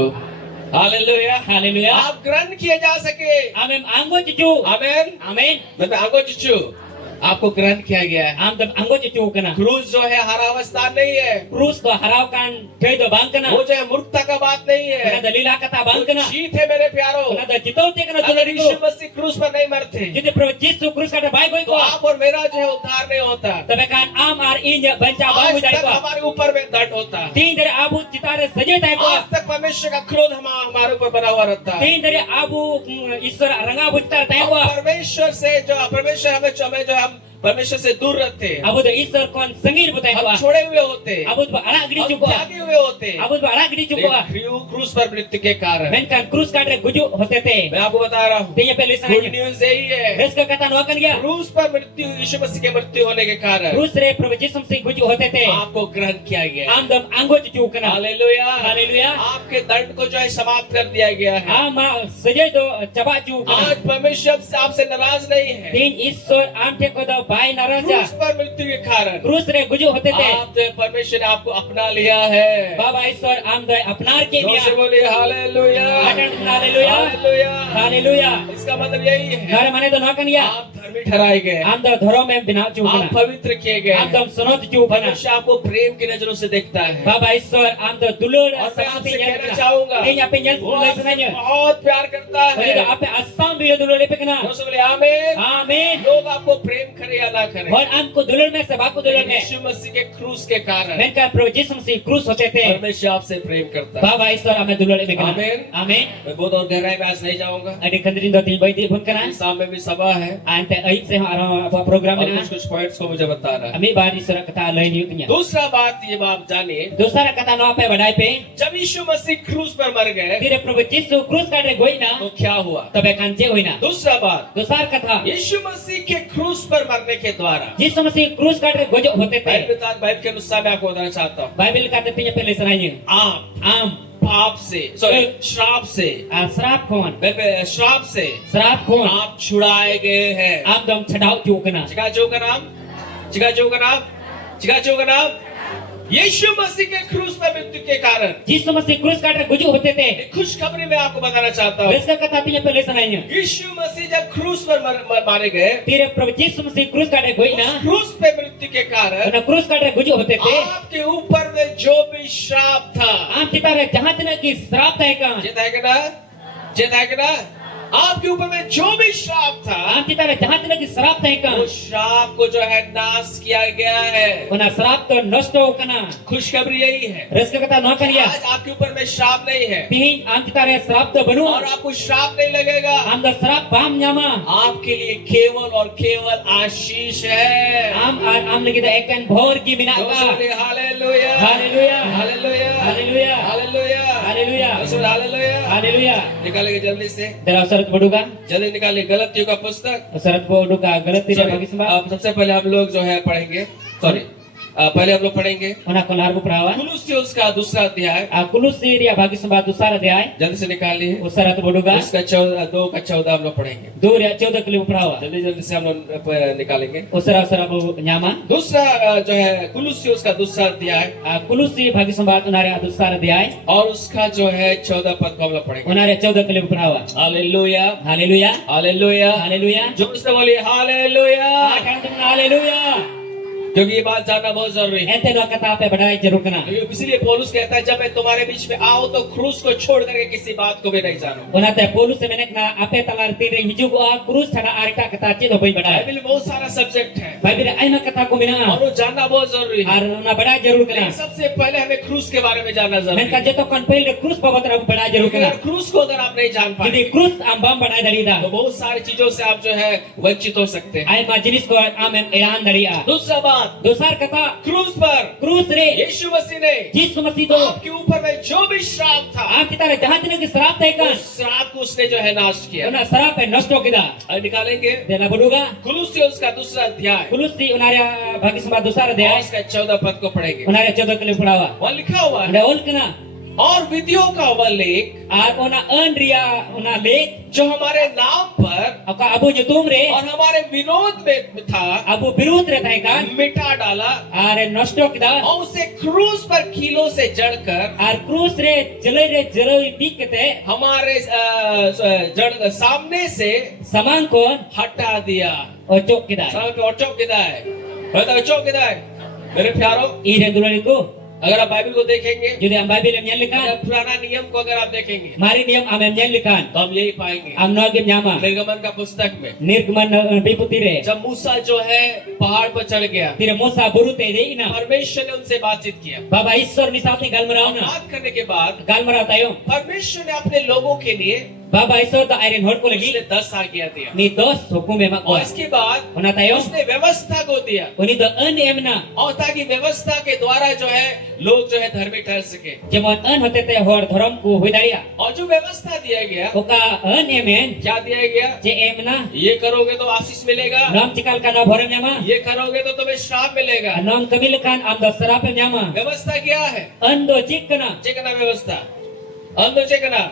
Hallelujah, Haleluya. आप ग्रहण किए जा सके। Amen anggo cucu. आमेन, Amen. मैं आंगो चुचू आपको ग्रहण किया गया है। Am dam anggo cucu kana. क्रूस जो है हरावा स्थान नहीं है, Cruz do haraukan kei do bang kana. वो जो है मूर्खता का बात नहीं Kana है, dalila kata bang वो kana. जीत है मेरे प्यारो। Kana da jitau te kana अगर tulari यीशु ko. मसीह क्रूस पर नहीं मरते Jadi Prabhu Yesus cruz kata bai goi तो ko. आप और मेरा जो है उद्धार नहीं होता, Tapi kan am ar inya banca bang आज dai तक ko. हमारे ऊपर में दंड होता, Tin dari abu citare saje dai ko. आज तक परमेश्वर का क्रोध हमारे ऊपर बना हुआ रहता है। Tin dari abu Isor ranga abu citare dai अब ko. परमेश्वर से जो परमेश्वर हमें जो हम परमेश्वर से दूर रहते, abu do isor kon sengir butai हम ba छोड़े हुए होते, abu do arak gidi हम cukup त्यागे हुए होते, abu do arak gidi cukup लेकिन क्रूस पर मृत्यु के कारण menkan krus kadre gujuk hote te मैं आपको बता रहा हूँ, tinya pe good lisan news यही है, res ka kata no kan gya क्रूस पर मृत्यु यीशु मसीह के मृत्यु होने के कारण krus re prabhu jisum sing gujuk hote te आपको ग्रहण किया गया है। am dam anggo cucu kana hallelujah, Haleluya. आपके दंड को जो है समाप्त कर दिया गया है। am ma sejai do chaba cu kana आज परमेश्वर से आपसे नाराज नहीं है, tin isor am te ko do bai naraja क्रूस पर मृत्यु के कारण krus re gujuk hote te आप जो है परमेश्वर ने आपको अपना लिया है। baba isor am do apnar ke जोर से liya बोलिए हालेलुया, haleluya हालेलुया। haleluya इसका मतलब यही है, nare mane do no kan gya आप धर्मी ठहराए गए, am do dhoro me bina cu आप kana पवित्र किए गए, am dam sonot cu kana परमेश्वर आपको प्रेम की नजरों से देखता है। baba isor am do dulur और मैं आपसे sampai कहना चाहूंगा, tinya pe nyal वो आपसे lisananya बहुत प्यार करता Jadi है। apa asam bila dulu lepe kena. जोर से बोलिए आमीन। Amin. लोग आपको प्रेम करे या ना करे, और हमको दुलर में सब आपको दुलर में यीशु मसीह के क्रूस के कारण मैंने प्रभु यीशु मसीह क्रूस होते थे परमेश्वर आपसे प्रेम करता है। बाबा ईश्वर हमें दुलर में कना आमीन। आमीन मैं बहुत और गहराई में आज नहीं जाऊंगा, अरे खंडरिन दो तीन बाई दी भून कना इस शाम में भी सभा है अंत अहिब से हमारा प्रोग्राम और में कुछ कुछ पॉइंट्स को मुझे बता रहा है। हमें बार ईश्वर कथा लाइन युक्त न्या दूसरा बात ये बात जानिए, दूसरा कथा नो पे बढ़ाई पे जब यीशु मसीह क्रूस पर मर गए फिर प्रभु यीशु क्रूस काटे गोई ना तो क्या हुआ? तबे कांचे होई ना दूसरा बात, दूसरा कथा यीशु मसीह के क्रूस पर मरने के द्वारा यीशु मसीह क्रूस काटे गोजो होते थे बाइबल के अनुसार मैं आपको बताना चाहता हूँ, बाइबल का ते पिnya पहले सुनाइए आप आम पाप से, सॉरी श्राप से, श्राप कौन श्राप से श्राप कौन आप छुड़ाए गए हैं। आप दम छड़ाओ चूकना चिकाचो का नाम, चिकाचो का नाम, चिकाचो का नाम, यीशु मसीह के क्रूस पर मृत्यु के कारण यीशु मसीह क्रूस काटे गुजो होते थे एक खुशखबरी मैं आपको बताना चाहता हूँ। इसका कथा पिnya पहले सुनाइए यीशु मसीह जब क्रूस पर मारे गए, फिर प्रभु यीशु मसीह क्रूस काटे गोई ना उस क्रूस पे मृत्यु के कारण ना क्रूस काटे गुजो होते थे आपके ऊपर में जो भी श्राप था, आम चिता रे जहां तना की श्राप है का चेता है कि ना, चेता है कि ना, आपके ऊपर में जो भी श्राप था, आम चिता रे जहां तना की श्राप है का वो श्राप को जो है नाश किया गया है। उना श्राप तो नष्ट हो कना खुशखबरी यही है, इसका कथा न करिया आज आपके ऊपर में श्राप नहीं है तीन आम चिता रे श्राप तो बनु और आपको श्राप नहीं लगेगा। आम द श्राप पाम न्यामा आपके लिए केवल और केवल आशीष है। आम लगी तो एकन भोर की बिना का हालेलुया, हालेलुया हालेलुया, हालेलुया हालेलुया, हालेलुया हालेलुया। हालेलुया निकालेंगे जल्दी से, जरा शरत बडूगा जल्दी निकालिए गलतियों का पुस्तक। शरत बडूगा गलत तेरे भागी संभा अब सबसे पहले हम लोग जो है पढ़ेंगे, सॉरी पहले हम लोग पढ़ेंगे उना कोलार को पढ़ावा कुलुस्सियोस का दूसरा अध्याय, कुलुस सीरिया भागी संभा दूसरा अध्याय जल्दी से निकालिए। शरत बडूगा उसका 2 का 14 हम लोग पढ़ेंगे, 2 या 14 के लिए पढ़ावा जल्दी जल्दी से हम लोग निकालेंगे। उसरा उसरा न्यामा दूसरा जो है कुलुस्सियोस का दूसरा अध्याय कुलुस सी भागी संभा उनारे दूसरा अध्याय और उसका जो है 14 पद को हम लोग पढ़ेंगे। उनारे 14 के लिए पढ़ावा हालेलुया, हालेलुया हालेलुया, हालेलुया जोर से बोलिए हालेलुया, हालेलुया क्योंकि ये बात जानना बहुत जरूरी है। ऐसे नो कथा पे बढ़ाई जरूर करना क्योंकि इसीलिए पौलुस कहता है जब मैं तुम्हारे बीच में आऊं तो क्रूस को छोड़ करके किसी बात को भी नहीं जानो। उनाते पौलुस से मैंने कहा आपे तलार तीरे हिजुग आ क्रूस छड़ा आरका कथा चेलो बई बढ़ाई बाइबल में बहुत सारा सब्जेक्ट है बाइबल आइमा कथा को बिना और वो जानना बहुत जरूरी है। और ना बढ़ाई जरूर करना लेकिन सबसे पहले हमें क्रूस के बारे में जानना जरूरी मैंने कहा है। जे तो कौन पहले क्रूस बाबत रब बढ़ाई जरूर क्योंकि करना अगर क्रूस को अगर आप नहीं जान पाए यदि क्रूस आम बम बढ़ाई दरीदा तो बहुत सारी चीजों से आप जो है वंचित हो सकते हैं। आई मा जिनिस को आम एलान दरिया दूसरा बात, दूसरा कथा क्रूस पर क्रूस रे यीशु मसीह ने यीशु मसीह दो आपके ऊपर में जो भी श्राप था, आप की तरह जहां तक श्राप है का उस श्राप को उसने जो है नाश किया। उना श्राप है नष्ट हो किदा और निकालेंगे देना बडूगा कुलुस्सियोस का दूसरा अध्याय कुलुस सी उनारे भागी संभा दूसरा और अध्याय उसका 14 पद को पढ़ेंगे। उनारे 14 के लिए पढ़ावा वहाँ लिखा हुआ है उन्हें ओल कना और विधियों का वह लेख आर ओना अन रिया ओना लेख जो हमारे नाम पर अका अबु जो तुम रे और हमारे विरोध में था अबु विरोध रहता है का मिटा डाला आरे नष्ट हो किदा और उसे क्रूस पर कीलों से जड़कर आर क्रूस रे जले टिकते हमारे जड़ सामने से समान कोन हटा दिया। और चौक किदा सामने पे और चौक किदा है, बताओ चौक किदा है मेरे प्यारों। ई रे दुलनी को अगर आप बाइबल को देखेंगे, जुदे हम बाइबल में लिखा अगर पुराना नियम को अगर आप देखेंगे मारी नियम हम लिखा तो हम यही पाएंगे हम नोगे न्यामा निर्गमन का पुस्तक में निर्गमन विपुति रे जब मूसा जो है पहाड़ पर चढ़ गया, तिरे मोसा बुरु ते रे इना परमेश्वर ने उनसे बातचीत किया। बाबा ईश्वर नि साथे गालमराव ना बात करने के बाद गालमराव तायो परमेश्वर ने अपने लोगों के लिए baba iso da iron hot ko lagi उसने 10 आज्ञा दिया ni dos hukum emak ko और इसके बाद ona tayo उसने व्यवस्था को दिया uni do an emna और ताकि व्यवस्था के द्वारा जो है लोग जो है धर्मी ठहर सके jemon an hotete hor dhorom ku hui daria और जो व्यवस्था दिया गया oka an emen क्या दिया गया je emna ये करोगे तो आशीष मिलेगा nam cikal kana bhoram nyama ये करोगे तो तुम्हें श्राप मिलेगा nam kamilkan am do sarap nyama व्यवस्था क्या है an do cikana चेकना व्यवस्था अंदर चेकना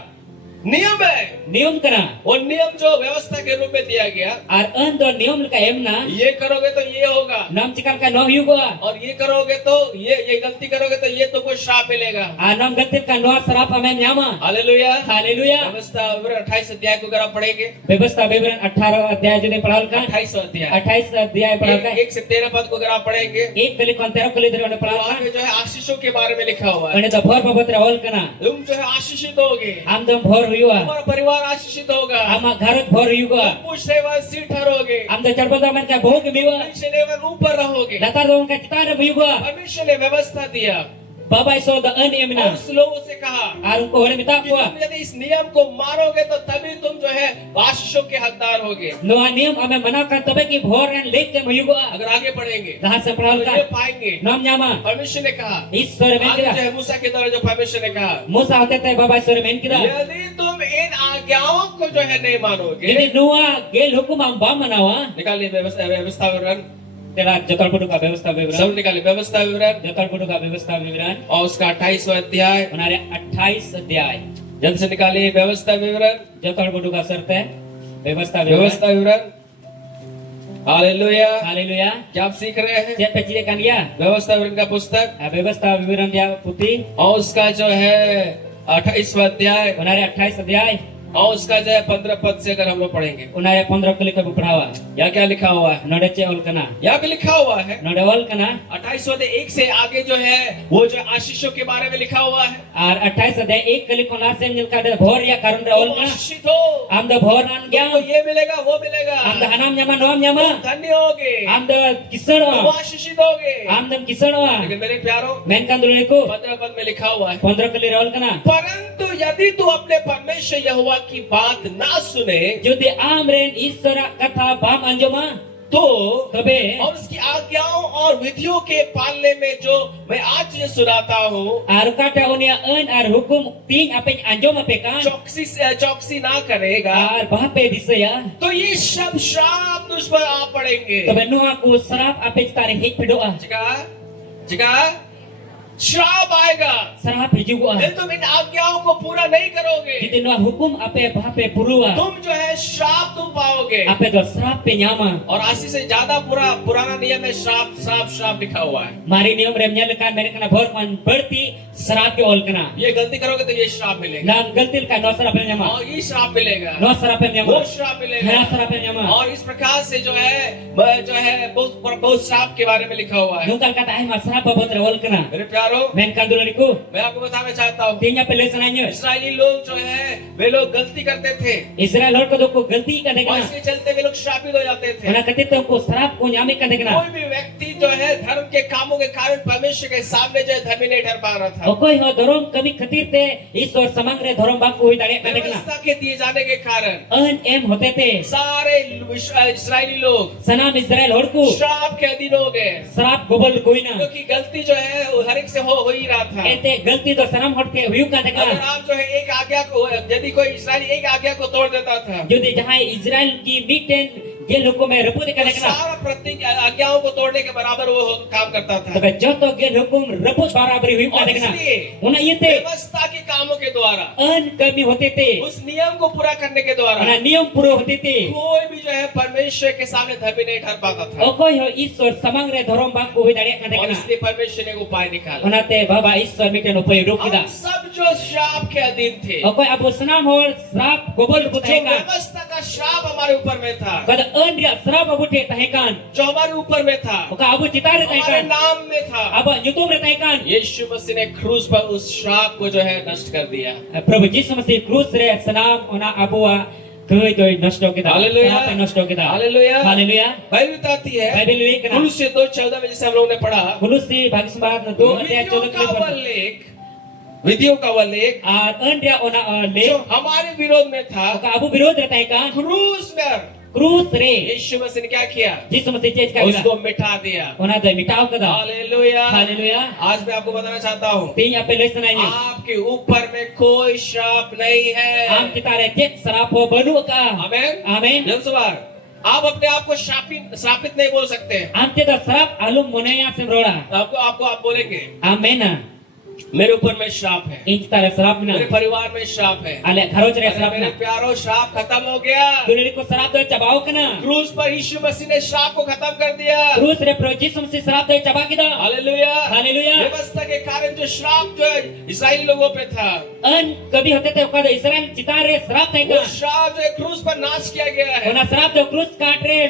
नियम है नियम kana वो नियम जो व्यवस्था के रूप में दिया गया ar an do niyom ka emna ये करोगे तो ये होगा nam cikal ka no hyugo और ये करोगे तो ये गलती करोगे तो ये तुमको श्राप मिलेगा nam gatil ka no sarap amen nyama hallelujah haleluya व्यवस्था 28 अध्याय को अगर आप पढ़ेंगे व्यवस्था विवरण 18 अध्याय जो पढ़ाल का 28 अध्याय 28 अध्याय पढ़ाल का 1 से 13 पद को अगर आप पढ़ेंगे एक कली कौन 13 कली दर पढ़ाल वहाँ का पे जो है आशीषों के बारे में लिखा हुआ है અને તો ભોર બાબત ઓલ કના तुम जो है आशीषित होगे આમ તો ભોર હુવા तुम्हारा परिवार आशीषित होगा આમાં ઘર ભોર હુવા कुछ सेवा सिर ठहरोगे આમ તો ચડબદા મન કા ભોગ મીવા नीचे लेवल ऊपर रहोगे લતાર દોન કા ચિતાર હુવા परमेश्वर ने व्यवस्था दिया બાબા સો દ અનિયમના और उस लोगों से कहा આર को હોરે મિતા कि કોa तुम यदि इस नियम को मानोगे तो तभी तुम जो है आशीषों के हकदार होगे નો આ નિયમ અમે મના કર તબે કી ભોર એન લેક કે હુવા अगर आगे पढ़ेंगे દહા સે પढ़ाल तो का ये पाएंगे નામ ન્યામા परमेश्वर ने कहा ईश्वर મેન आगे जो કિदा है मूसा के द्वारा जो परमेश्वर ने कहा મૂસા હોતે તે બાબા ઈશ્વર મેન કિदा यदि तुम इन आज्ञाओं को जो है नहीं मानोगे ઇને નુઆ गेल हुकुम आम बा मनावा निकालिए व्यवस्था विवरण તેલા જતળપટુ કા વ્યવસ્થા વિવરણ सब निकालिए व्यवस्था विवरण જતળપટુ કા વ્યવસ્થા विवरण और उसका 28वां अध्याय हमारे 28 अध्याय जल्द से निकालिए व्यवस्था विवरण जतळपटु का शर्त है व्यवस्था विवरण व्यवस्था विवरण हालेलुया हालेलुया क्या आप सीख रहे हैं जे पचिले कानिया व्यवस्था विवरण का पुस्तक व्यवस्था विवरण या पुती और उसका जो है 28वां अध्याय हमारे 28 अध्याय और उसका जो है 15 पद से अगर हम लोग पढ़ेंगे हमारे 15 को लिखा पढ़ावा यहाँ क्या लिखा हुआ है नडे चे ओलकना यहाँ पे लिखा हुआ है नडे ओलकना 28वां 1 से आगे जो है वो जो आशीषों के बारे में लिखा हुआ है और 28 अध्याय एक कली कोला से मिल का भोर या कारण रे तुम ओलकना आशीषित हो आम द भोर नान गया तुमको ये मिलेगा वो मिलेगा आम द हनाम न्यामा नोम न्यामा तुम धन्य होगे आम द किसण तुम आशीषित होगे आम द किसण लेकिन मेरे प्यारों मेन कंदुले को 15 पद में लिखा हुआ है 15 कली रे ओलकना परंतु यदि तू अपने परमेश्वर यहोवा की बात ना सुने जुदि आमरेन ईश्वर कथा बाम अंजमा तो तबे और उसकी आज्ञाओं और विधियों के पालने में जो मैं आज ये सुनाता हूँ आर काटा ओनिया अन आर हुकुम तीन अपे अंजम अपे कान चौकसी ना करेगा आर बापे दिसया तो ये सब श्राप तुझ पर आ पड़ेंगे तबे नुआ को श्राप अपे तारे हिट पिडोआ जगह श्राप आएगा श्राप हिजुआ यदि तुम इन आज्ञाओं को पूरा नहीं करोगे जिते नुआ हुकुम अपे बापे पुरुआ तुम जो है श्राप तुम पाओगे अपे तो श्राप पे न्यामा और आशी से ज्यादा पुराना नियम है श्राप श्राप श्राप लिखा हुआ है मारी नियम रे न्याल का मेरे कना भोर मन बढ़ती श्राप के ओलकना ये गलती करोगे तो ये श्राप मिलेगा नाम गलती का नो श्राप न्यामा और ये श्राप मिलेगा नो श्राप न्यामा वो श्राप मिलेगा हरा श्राप न्यामा और इस प्रकार से जो है बहुत श्राप के बारे में लिखा हुआ है नुकल कता है मा श्राप बबत रे ओलकना मेरे प्यारो मेन कंदुलरी को मैं आपको बताना चाहता हूँ तीन पे लेसन आइयो इस्राएली लोग जो है वे लोग गलती करते थे इजराइल और को गलती का और देखना इसके चलते वे लोग श्रापित हो जाते थे उन्हें कहते तो को श्राप को न्यामे का देखना कोई भी व्यक्ति जो है धर्म के कामों के कारण परमेश्वर के सामने जो है धर्मी नहीं ठहर पा रहा था और कोई हो धर्म कभी खतीर थे ईश्वर समंग रे धर्म बाप को हुई दाड़े का देखना व्यवस्था के दिए जाने के कारण अन एम होते थे सारे इस्राएली लोग सनाम इजराइल और को श्राप के अधीन हो गए श्राप गोबल कोई ना क्योंकि गलती जो है वो हर एक से हो ही रहा था कहते गलती तो सनाम हट के हुई का देखना अगर आप जो है एक आज्ञा को यदि कोई इस्राएली एक आज्ञा को तोड़ देता था यदि जहां इजराइल की मीटेन ये लोगों में रपू देखा तो देखना सारा प्रत्येक आज्ञाओं को तोड़ने के बराबर वो काम करता था तो जो तो ये हुकुम रपू बराबर हुई का और देखना इसलिए उन्हें ये थे व्यवस्था के कामों के द्वारा अन कमी होते थे उस नियम को पूरा करने के द्वारा उन्हें नियम पूरे होते थे कोई भी जो है परमेश्वर के सामने धर्मी नहीं ठहर पाता था और कोई हो ईश्वर समंग रे धर्म बाप को हुई दाड़े का और देखना इसलिए परमेश्वर ने एक उपाय निकाला उन्हें बाबा ईश्वर मिटे नो पे रोक दिया हम सब जो श्राप के अधीन थे और कोई अब सनाम और श्राप गोबल को जो तहेका व्यवस्था का श्राप हमारे ऊपर में था कद अन या श्राप अब उठे तहेकान जो हमारे ऊपर में था ओका अब चितारे हमारे तहेकान नाम में था अब यूट्यूब रे तहेकान यीशु मसीह ने क्रूस पर उस श्राप को जो है नष्ट कर दिया प्रभु यीशु मसीह क्रूस रे सनाम ओना अबुआ कोई तो नष्ट हो गया हालेलुया श्राप नष्ट हो गया हालेलुया हालेलुया बाइबल बताती है बाइबल लेखना कुलुस्सी 2:14 में जैसे हम लोगों ने पढ़ा कुलुस्सी भागसबाद 2 अध्याय 14 विधियों का वह लेख विधियों का वह लेख ar en dia ona जो le हमारे विरोध में था, ka abu birod retai ka क्रूस में krus re यीशु मसीह ने क्या किया? jisu masi chej ka उसको मिटा दिया। ona da mitaw ka da hallelujah. haleluya आज मैं आपको बताना चाहता हूँ, tin ape lesna ni आपके ऊपर में कोई श्राप नहीं है। am kita re cek serapo banu ka amen. amen जब सवार आप अपने आप को श्रापित नहीं बोल सकते। am te da serap alum monaya semrola आपको आप बोलेंगे amen मेरे ऊपर में श्राप है, in kita re serap na मेरे परिवार में श्राप है। ale kharo re अरे serap मेरे na प्यारो श्राप खत्म हो गया। duluri ko serap do cabao kana क्रूस पर यीशु मसीह ने श्राप को खत्म कर दिया। krus re pro jisu masi serap do caba kita hallelujah. Hallelujah. व्यवस्था के कारण जो श्राप जो है इस्राएली लोगों पे था, an कभी होते थे का israel चितारे serap thai वो ka श्राप जो है क्रूस पर नाश किया गया है। ona serap do krus kaat re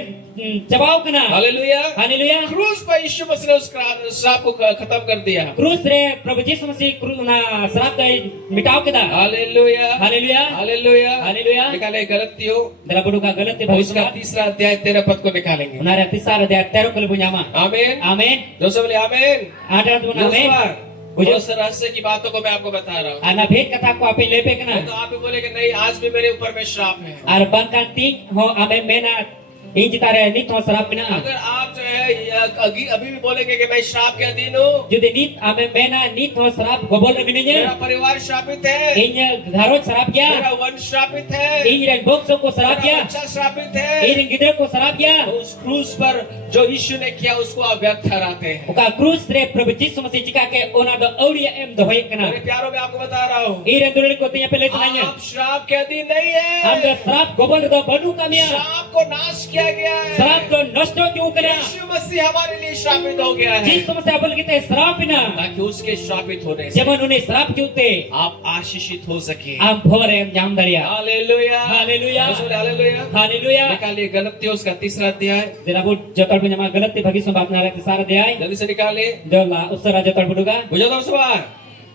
cabao kana hallelujah. haleluya क्रूस पर यीशु मसीह ने उस श्राप को खत्म कर दिया। krus re prabhu jisu masi na serap do mitaw kita hallelujah. haleluya हालेलुया। haleluya निकाले गलतियों dalam budu ka galat te उसका bhavisya तीसरा अध्याय 13 पद को निकालेंगे। ona re tisar de tero kali punya ma आमीन। amen जो सब बोले आमीन। ada tu amen बहुत से रहस्य की बातों को मैं आपको बता रहा हूँ। ana bhet kata ko ape lepe kana तो आप भी बोलेंगे नहीं, आज भी मेरे ऊपर में श्राप है। ar bangkan ting ho amen mena in चितारे nit ho serap na अगर आप जो है अभी भी बोलेंगे कि मैं श्राप के अधीन हूँ, Jadi nit ame mena nit ho serap gobol na मेरा bininya. परिवार श्रापित है, Inya garot serap मेरा ya. वंश श्रापित है, Inya ren bokso ko serap मेरा ya. बच्चा श्रापित है। Inya gidra ko serap तो ya. उस क्रूस पर जो यीशु ने किया उसको आप व्यर्थ ठहराते हैं। Uka krus re Prabhu Jisu masih jika ke ona do aulia em do hoy मेरे kana. प्यारों में आपको बता रहा हूँ, Inya dulur ko tinya pele senanya. आप श्राप के अधीन नहीं Anda है। serap gobol do banu kamia. श्राप को नाश किया गया है। Serap do nosto kyu kana. यीशु मसीह हमारे लिए श्रापित हो गया है, Jisu masih abul kita serap na. ताकि उसके श्रापित होने से Jaman une serap kyute. आप आशीषित हो सके। Am phore em jam daria. Hallelujah. हालेलुया। हालेलुया। Haleluya. निकालिए गलतियों उसका तीसरा अध्याय, Dirabut jotal punya ma galat te bagi sobat nara te sara deai. जल्दी से निकालिए। Dola usara jotal buduga. बुझो तो सवार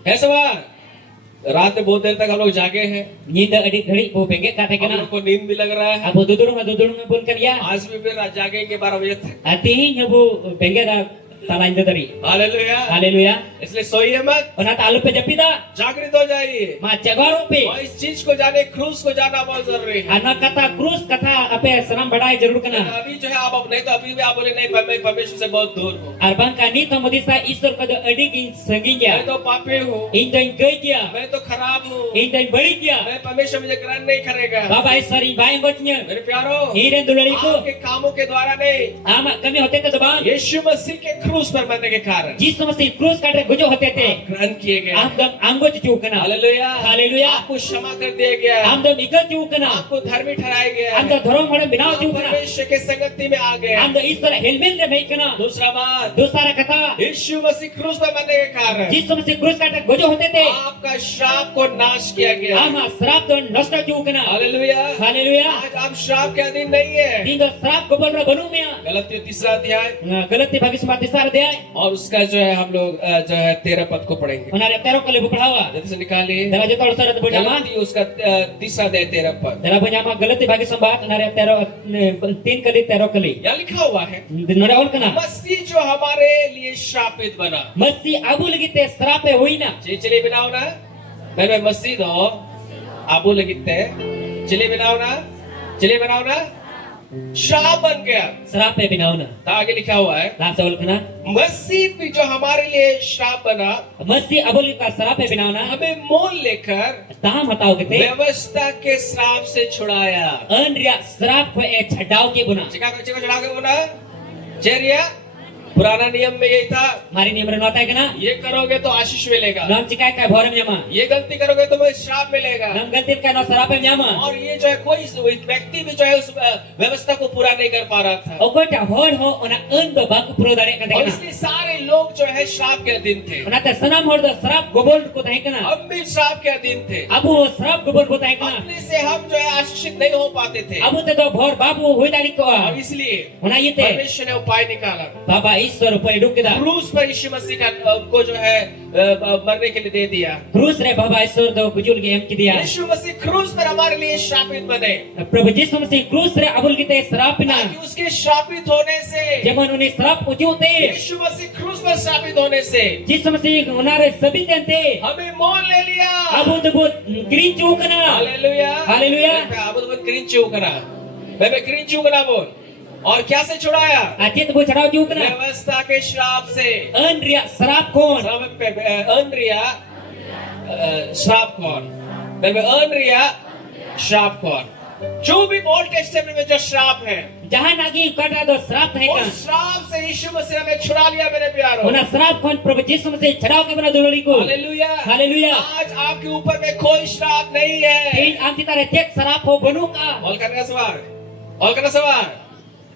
है सवार। रात में बहुत देर तक हम लोग जागे हैं, Nyinda adik घड़ी वो बेंगे काटे हम kena. लोग को नींद भी लग रहा है। Abu dudurung pun kerja. आज भी फिर जागेंगे 12 बजे तक। Ati nyabu bengi da talain dari. Hallelujah. Haleluya. इसलिए सोइए मत, Ona talu pe japida. जागृत हो जाइए। Ma cagaru pe. और इस चीज को जाने, क्रूस को जाना बहुत जरूरी है। Anak kata krus kata apa senam badai jarur kena. अभी जो है आप नहीं तो अभी भी आप बोले नहीं, मैं परमेश्वर से बहुत दूर हूँ, Arbang kani to modisa isor kada adik in मैं sengingya. तो पापी हूँ, Inda in gaya. मैं तो खराब हूँ, Inda in balikya. मैं परमेश्वर मुझे ग्रहण नहीं करेगा। Baba isari bayang gotnya. मेरे प्यारो, Iren dulariku. आपके कामों के द्वारा नहीं, Ama kami hote te dobang. यीशु मसीह के क्रूस पर मरने के कारण Jisu masih krus kata gujo hote te. आप ग्रहण किए गए। Amdam anggo cucu kena. Hallelujah. Hallelujah. आपको क्षमा कर दिया गया, Amdam ikat cucu kena. आपको धर्मी ठहराया गया, Amda धर्म होने बिना आप cucu kena. परमेश्वर के संगति में आ गए। Amda ईश्वर हेलमेल रे भाई कना. दूसरा बात, दूसरा कथा यीशु मसीह क्रूस पर मरने के कारण जिस समस्या क्रूस काटे गोजो होते थे आपका श्राप को नाश किया गया। आमा श्राप तो नष्ट क्यों कना. हालेलुया। हालेलुया. आज आप श्राप के अधीन नहीं है। तीन दो श्राप गोबल रे बनू में गलतियों तीसरा अध्याय गलती भागी समाधि सार दे आए. और उसका जो है हम लोग जो है 13 पद को पढ़ेंगे। उन्हारे तेरो कले बुपड़ावा. जल्दी से निकालिए। तेरा जो तोड़ सरत बुझामा. गलती उसका तीसरा अध्याय 13 पद। तेरा बुझामा गलती भागी संबात उन्हारे तेरो तीन कली तेरो कली. यहाँ लिखा हुआ है, नोड़ा और कना. मसीह जो हमारे लिए श्रापित बना। मस्ती आबू लगी ते श्रापे हुई ना. चलिए बनाओ ना, मैं मसीह दो आबू लगिते चलिए बनाओ ना, चलिए बनाओ ना, श्राप बन गया। श्रापे बिनाओ ना. तो आगे लिखा हुआ है, लासवल कना. मसीह भी जो हमारे लिए श्राप बना, मस्ती आबू का श्रापे बिनाओ ना. हमें मोल लेकर ताम हटाओ के ते. व्यवस्था के श्राप से छुड़ाया। अनरिया श्राप को ए छड़ाव के बुना. चिका को चढ़ा के बोला चेरिया, पुराना नियम में यही था, मारी नियम रे नोता है कना. ये करोगे तो आशीष मिलेगा, नाम चिकाय का भोरम यमा. ये गलती करोगे तो श्राप मिलेगा। नाम गलती का नो श्रापे यमा. और ये जो है कोई व्यक्ति भी जो है उस व्यवस्था को पूरा नहीं कर पा रहा था, ओकोटा होड़ हो ओना अन दो बाक प्रो दारे का और देखना. इसलिए सारे लोग जो है श्राप के अधीन थे। ओना ते सनाम होड़ दो श्राप गोबोल को ताई कना. हम भी श्राप के अधीन थे, अबु श्राप गोबोल को ताई कना. अपने से हम जो है आशीषित नहीं हो पाते थे, अबु ते दो भोर बाबू होई दारी को. और इसलिए ओना ये ते परमेश्वर ने उपाय निकाला। बाबा ईश्वर ऊपर डुक दा. क्रूस पर यीशु मसीह को जो है मरने के लिए दे दिया। क्रूस रे बाबा ईश्वर दो गुजुल के एम की दिया. यीशु मसीह क्रूस पर हमारे लिए श्रापित बने, प्रभु यीशु मसीह क्रूस रे अबुल की ते श्राप ना. ताकि उसके श्रापित होने से जमन उन्हें श्राप उचूते. यीशु मसीह क्रूस पर स्थापित होने से Yesus Masihi unare sabitente. हमें मोल ले लिया Abu debut kerincu kena. Hallelujah hallelujah. अब तो क्रिंचू करा मैं क्रिंचू करा बोल और क्या से छुड़ाया Acit debut chadau ju kena. व्यवस्था के श्राप से Eun riak serap kon. अनरिया श्राप कौन अनरिया श्राप कौन जो भी ओल्ड टेस्टामेंट में जो श्राप है Jahan lagi kata do serap उस thaekan. श्राप से यीशु मसीह हमें छुड़ा लिया मेरे प्यारों Una serap kon Prabhu Yesus Masihi chadau ke bana duluriku. Hallelujah hallelujah. आज आपके ऊपर में कोई श्राप नहीं है Tin am kita recek serap ho benu ka. और करने का सवाल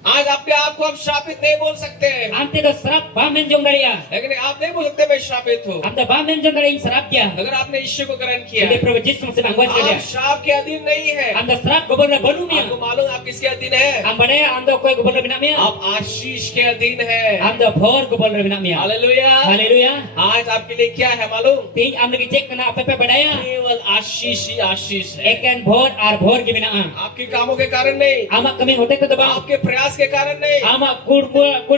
आज अपने आप को हम श्रापित नहीं बोल सकते हैं Am te do serap ba menjong dari ya. लेकिन आप नहीं बोल सकते मैं श्रापित हूँ Am te ba menjong dari ing serap dia. अगर आपने यीशु को ग्रहण किया Jadi Prabhu Yesus Masihi bangwas ke आप dia. श्राप के अधीन नहीं है Am da serap gobor na benu आपको mia. मालूम आप किसके अधीन है Am badaya am da koi gobor na bina mia. आप आशीष के अधीन है Am da bhor gobor na bina mia. Hallelujah Haleluya. आज आपके लिए क्या है मालूम Tin am lagi cek kena apa badaya. केवल आशीष ही आशीष है Eken bhor ar bhor ke bina. आपके कामों के कारण नहीं Amak kami hote te ba. आपके प्रयास के कारण नहीं Amak kur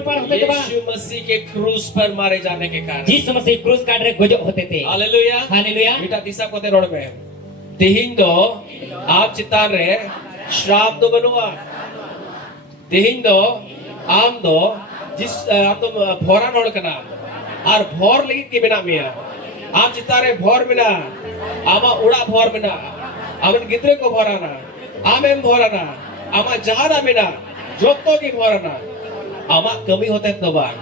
par hote te ba. यीशु मसीह के क्रूस पर मारे जाने के कारण Yesus Masihi krus kadre gojok hote te. Hallelujah Haleluya. बेटा तीसरा कोते रोड में तिहिंग दो आप चितार रहे श्राप दो बनुआ तिहिंग दो आम दो जिस आप तो भोरा रोड का नाम और भोर लगी के बिना मिया आप चितारे भोर बिना आमा उड़ा भोर बिना आमन गिद्रे को भोराना आमें भोराना आमा जहाना बिना जोतो की भोराना आमा कमी होते तो बार